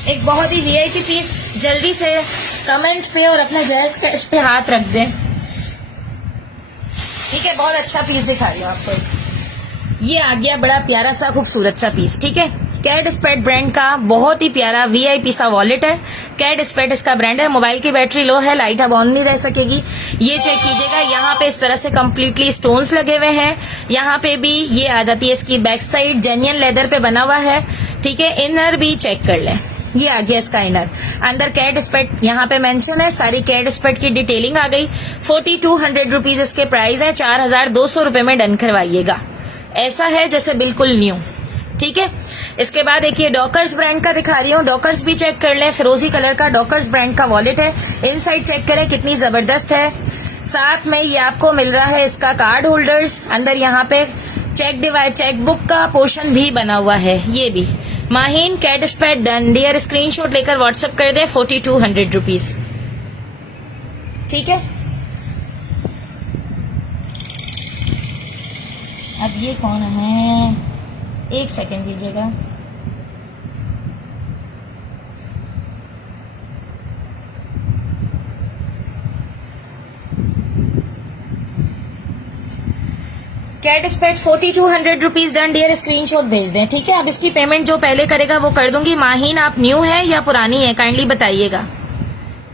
एक बहुत ही वीआईपी पीस, जल्दी से कमेंट पे और अपने जैज कैश पे हाथ रख दें, ठीक है। बहुत अच्छा पीस दिखा रही हूँ आपको। ये आ गया बड़ा प्यारा सा खूबसूरत सा पीस, ठीक है। कैट स्पेड ब्रांड का बहुत ही प्यारा वीआईपी सा वॉलेट है। कैट स्पेड इसका ब्रांड है। मोबाइल की बैटरी लो है, लाइट अब ऑन नहीं रह सकेगी। ये चेक कीजिएगा, यहाँ पे इस तरह से कम्प्लीटली स्टोन्स लगे हुए हैं। यहाँ पे भी ये आ जाती है इसकी बैक साइड, जेन्युइन लेदर पे बना हुआ है, ठीक है। इनर भी चेक कर लें, ये आ गया इसका इनर। अंदर कैट स्पेड यहाँ पे मेंशन है, सारी कैट स्पेड की डिटेलिंग आ गई। 4200 रुपीज इसके प्राइस है, 4200 रुपए में डन करवाइएगा। ऐसा है जैसे बिल्कुल न्यू, ठीक है। इसके बाद एक ये डॉकर्स ब्रांड का दिखा रही हूँ, डॉकर्स भी चेक कर लें। फिरोजी कलर का डॉकर्स ब्रांड का वॉलेट है। इनसाइड चेक करें कितनी जबरदस्त है। साथ में ये आपको मिल रहा है इसका कार्ड होल्डर्स। अंदर यहाँ पे चेक बुक का पोर्शन भी बना हुआ है। ये भी Maheen Kate Spade done. Dear screenshot लेकर व्हाट्सएप कर दे। 4200 रुपीज, ठीक है। अब ये कौन है, एक सेकेंड दीजिएगा। Kate Spade 4200 rupees done. Dear screenshot भेज दें, ठीक है। अब इसकी पेमेंट जो पहले करेगा वो कर दूंगी। माहीन आप न्यू है या पुरानी है, काइंडली बताइएगा,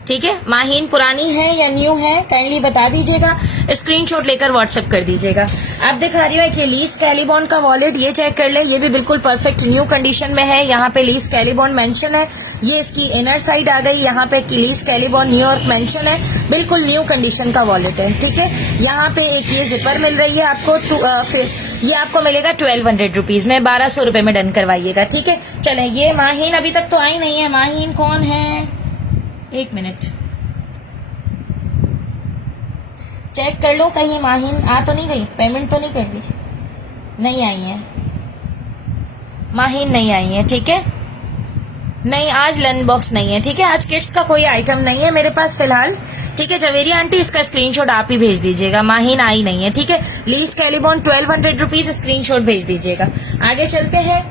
ठीक है। माहीन पुरानी है या न्यू है, काइंडली बता दीजिएगा। स्क्रीनशॉट लेकर व्हाट्सएप कर दीजिएगा। अब दिखा रही हूँ एक ये लीस कैलिबॉन का वॉलेट, ये चेक कर ले। ये भी बिल्कुल परफेक्ट न्यू कंडीशन में है। यहाँ पे लीस कैलिबॉन मेंशन है। ये इसकी इनर साइड आ गई, यहाँ पे लीस कैलिबॉन न्यूयॉर्क मेंशन है। बिल्कुल न्यू कंडीशन का वॉलेट है, ठीक है। यहाँ पे एक ये जिपर मिल रही है आपको, फिर ये आपको मिलेगा 1200 रुपीज में, 1200 रुपए में डन करवाइएगा, ठीक है। चले, ये माहीन अभी तक तो आई नहीं है। माहीन कौन है, एक मिनट, चेक कर लो कहीं माहिन आ तो नहीं गई, पेमेंट तो नहीं कर दी, नहीं आई है माहिन, नहीं आई है, ठीक है। नहीं आज लंच बॉक्स नहीं है, ठीक है। आज किड्स का कोई आइटम नहीं है मेरे पास फिलहाल, ठीक है। जवेरी आंटी इसका स्क्रीनशॉट आप ही भेज दीजिएगा, माहिन आई नहीं है, ठीक है। लीज कैलिबॉन 1200 रुपीज, स्क्रीनशॉट भेज दीजिएगा। आगे चलते हैं।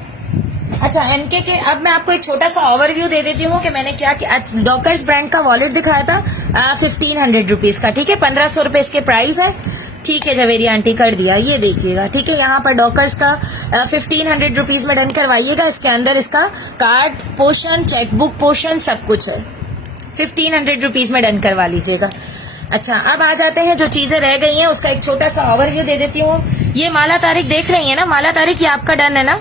अच्छा एमके के, अब मैं आपको एक छोटा सा ओवरव्यू दे देती हूँ कि मैंने क्या किया। डॉकर्स ब्रांड का वॉलेट दिखाया था 1500 रुपीज का, ठीक है। 1500 रुपए इसके प्राइस है, ठीक है। जवेरी आंटी कर दिया, ये देखिएगा, ठीक है। यहाँ पर डॉकर्स का 1500 रुपीज में डन करवाइएगा। इसके अंदर इसका कार्ड पोर्शन, चेकबुक पोर्शन सब कुछ है, 1500 रुपीज में डन करवा लीजिएगा। अच्छा अब आ जाते हैं जो चीजें रह गई हैं उसका एक छोटा सा ओवरव्यू दे देती हूँ। ये माला तारीख देख रही है ना, माला तारीख ये आपका डन है ना,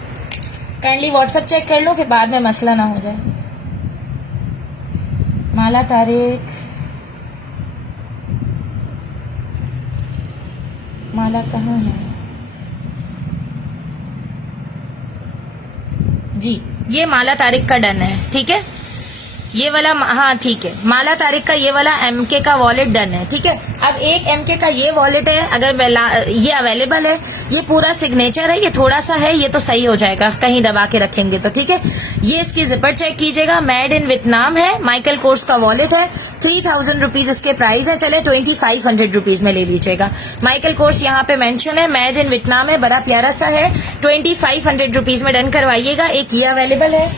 काइंडली व्हाट्सएप चेक कर लो फिर बाद में मसला ना हो जाए। माला तारीख, माला कहाँ है जी, ये माला तारीख का डन है, ठीक है। ये वाला, हाँ ठीक है, माला तारीख का ये वाला एमके का वॉलेट डन है, ठीक है। अब एक एमके का ये वॉलेट है, अगर ये अवेलेबल है, ये पूरा सिग्नेचर है, ये थोड़ा सा है, ये तो सही हो जाएगा कहीं दबा के रखेंगे तो, ठीक है। ये इसकी जिपर चेक कीजिएगा, मेड इन वियतनाम है, माइकल कोर्स का वॉलेट है, 3000 रुपीज इसके प्राइस है, चले 2500 रुपीज में ले लीजिएगा। माइकल कोर्स यहाँ पे मेंशन है, मेड इन वियतनाम है, बड़ा प्यारा सा है, 2500 रुपीज में डन करवाइएगा। एक ये अवेलेबल है,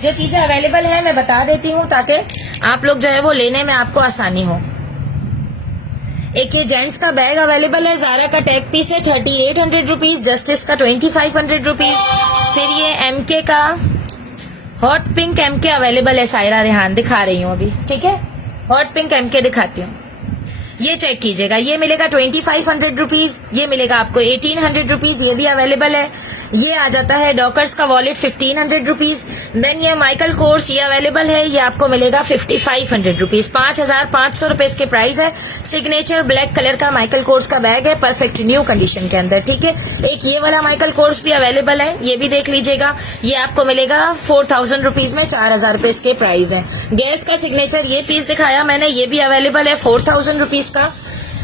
जो चीजें अवेलेबल है मैं बता देती हूँ ताकि आप लोग जो है वो लेने में आपको आसानी हो। एक ये जेंट्स का बैग अवेलेबल है, जारा का टैग पीस है, 3800 रुपीज, जस्टिस का 2500 रुपीज। फिर ये एमके का हॉट पिंक एमके अवेलेबल है, सायरा रेहान दिखा रही हूँ अभी, ठीक है। हॉट पिंक एमके दिखाती हूँ, ये चेक कीजिएगा, ये मिलेगा 2500 रुपीज, ये मिलेगा आपको 1800 रुपीज, ये भी अवेलेबल है। ये आ जाता है डॉकर्स का वॉलेट 1500 रुपीज। देन ये माइकल कोर्स ये अवेलेबल है, ये आपको मिलेगा 5500 रुपीज, 5500 रुपए इसके प्राइस है। सिग्नेचर ब्लैक कलर का माइकल कोर्स का बैग है, परफेक्ट न्यू कंडीशन के अंदर, ठीक है। एक ये वाला माइकल कोर्स भी अवेलेबल है, ये भी देख लीजिएगा, ये आपको मिलेगा 4000 रुपीज में, 4000 रुपए इसके प्राइस है। गैस का सिग्नेचर ये पीस दिखाया मैंने, ये भी अवेलेबल है 4000 रुपीज का।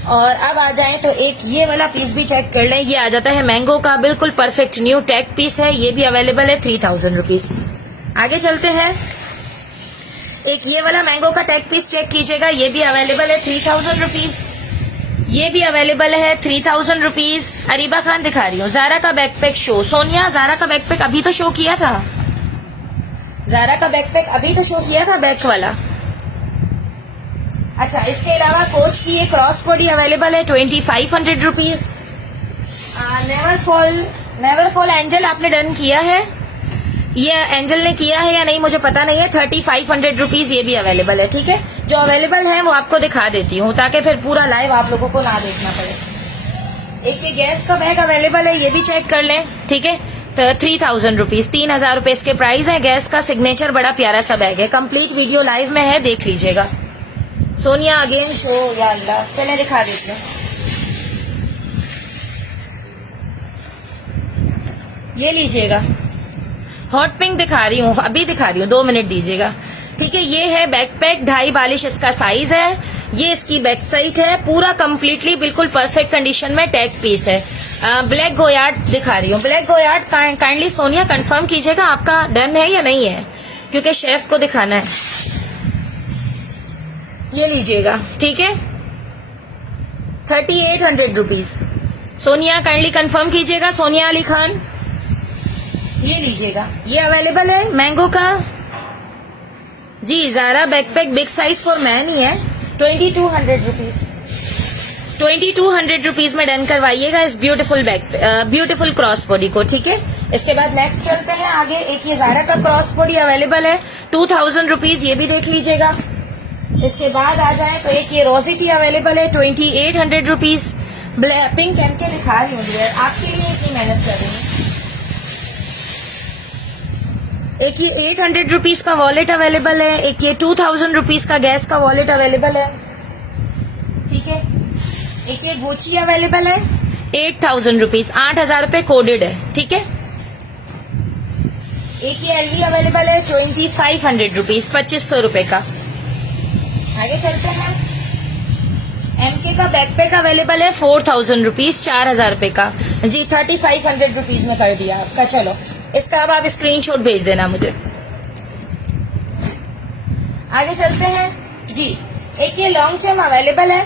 और अब आ जाएं तो एक ये वाला पीस भी चेक कर लें, ये आ जाता है मैंगो का, बिल्कुल परफेक्ट न्यू टैग पीस है, ये भी अवेलेबल है 3000 रुपीज। आगे चलते हैं। एक ये वाला मैंगो का टैग पीस चेक कीजिएगा, ये भी अवेलेबल है 3000 रुपीज, ये भी अवेलेबल है 3000 रुपीज। अरीबा खान दिखा रही हूँ, जारा का बैकपैक शो, सोनिया जारा का बैकपैक अभी तो शो किया था, जारा का बैकपैक अभी तो शो किया था बैक वाला। अच्छा इसके अलावा कोच की एक क्रॉस बॉडी अवेलेबल है 2500 रुपीज। नेवर फॉल एंजल आपने डन किया है, ये एंजल ने किया है या नहीं मुझे पता नहीं है, 3500 रुपीज, ये भी अवेलेबल है, ठीक है। जो अवेलेबल है वो आपको दिखा देती हूँ ताकि फिर पूरा लाइव आप लोगों को ना देखना पड़े। एक ये गैस का बैग अवेलेबल है, ये भी चेक कर लें, ठीक है। 3000 रुपीज, 3000 रुपए इसके प्राइस है। गैस का सिग्नेचर बड़ा प्यारा सा बैग है, कंप्लीट वीडियो लाइव में है, देख लीजिएगा। सोनिया अगेन शो, या अल्लाह, चले दिखा देते हैं। ये लीजिएगा, हॉट पिंक दिखा रही हूँ, अभी दिखा रही हूँ, 2 मिनट दीजिएगा, ठीक है। ये है बैकपैक, 2.5 इसका साइज है, ये इसकी बैक साइड है, पूरा कंप्लीटली बिल्कुल परफेक्ट कंडीशन में टैग पीस है। ब्लैक गोयार्ड दिखा रही हूँ, ब्लैक गोयार्ड काइंडली सोनिया कंफर्म कीजिएगा आपका डन है या नहीं है, क्योंकि शेफ को दिखाना है। ये लीजिएगा, ठीक है, 3800 रुपीज। सोनिया काइंडली कंफर्म कीजिएगा, सोनिया अली खान, ये लीजिएगा, ये अवेलेबल है मैंगो का जी। Zara backpack big size for man ही है, 2200 रुपीज, 2200 रुपीज में डन करवाइएगा इस ब्यूटीफुल क्रॉस बॉडी को, ठीक है। इसके बाद नेक्स्ट चलते हैं आगे। एक ये जारा का क्रॉस बॉडी अवेलेबल है 2000 रुपीज, ये भी देख लीजिएगा। इसके बाद आ जाए तो एक ये रोजिटी अवेलेबल है 2800 रुपीज, पिंक एमके दिखा रही हूँ डियर, आपके लिए इतनी मेहनत कर रही हूँ। एक ये 800 रुपीज का वॉलेट अवेलेबल है, एक ये 2000 रुपीज का गैस का वॉलेट अवेलेबल है, ठीक है। एक ये गुची अवेलेबल है 8000 रुपीज, 8000 रुपए कोडेड है, ठीक है। एक ये एलवी अवेलेबल है 2500 रुपीज, 2500 रुपए का। आगे चलते हैं। एमके का बैकपैक अवेलेबल है 4000 रुपीज, 4000 रुपए का जी, 3500 रुपीज में कर दिया आपका। चलो इसका अब आप स्क्रीनशॉट भेज देना मुझे। आगे चलते हैं जी। एक ये लॉन्ग चेम अवेलेबल है,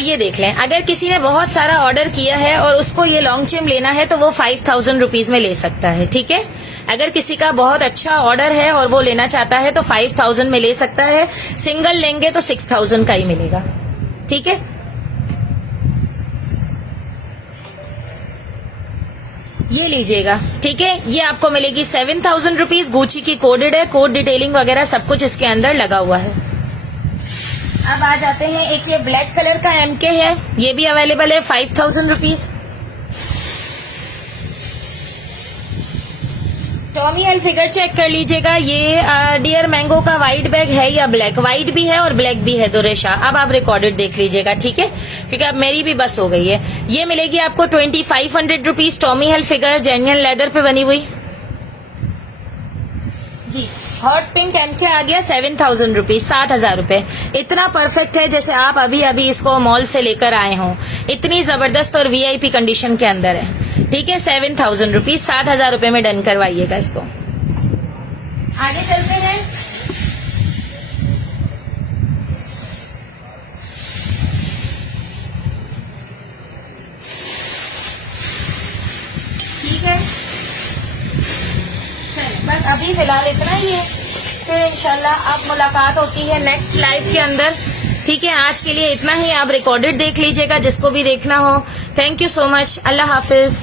ये देख लें। अगर किसी ने बहुत सारा ऑर्डर किया है और उसको ये लॉन्ग चेम लेना है तो वो 5000 रुपीज में ले सकता है, ठीक है। अगर किसी का बहुत अच्छा ऑर्डर है और वो लेना चाहता है तो 5000 में ले सकता है। सिंगल लेंगे तो 6000 का ही मिलेगा, ठीक है। ये लीजिएगा, ठीक है। ये आपको मिलेगी 7000 रुपीज। गुची की कोडेड है, कोड डिटेलिंग वगैरह सब कुछ इसके अंदर लगा हुआ है। अब आ जाते हैं, एक ये ब्लैक कलर का MK है, ये भी अवेलेबल है 5000 रुपीज। टॉमी हिलफिगर चेक कर लीजिएगा। ये डियर मैंगो का वाइट बैग है या ब्लैक, वाइट भी है और ब्लैक भी है, दो रेशा। अब आप रिकॉर्डेड देख लीजिएगा, ठीक है, क्योंकि अब मेरी भी बस हो गई है। ये मिलेगी आपको 2500 rupees. Tommy Hilfiger genuine leather पे बनी हुई जी। हॉट पिंक MK आ गया 7000 रुपीज, 7000 रुपए। इतना परफेक्ट है जैसे आप अभी अभी इसको मॉल से लेकर आए हों, इतनी जबरदस्त और VIP कंडीशन के अंदर है, ठीक है। 7000 रुपीज, 7000 रुपए में डन करवाइएगा इसको। आगे चलते हैं। ठीक है, बस अभी फिलहाल इतना ही है, फिर इंशाल्लाह अब मुलाकात होती है नेक्स्ट लाइव के अंदर, ठीक है। आज के लिए इतना ही। आप रिकॉर्डेड देख लीजिएगा जिसको भी देखना हो। Thank you so much. Allah Hafiz.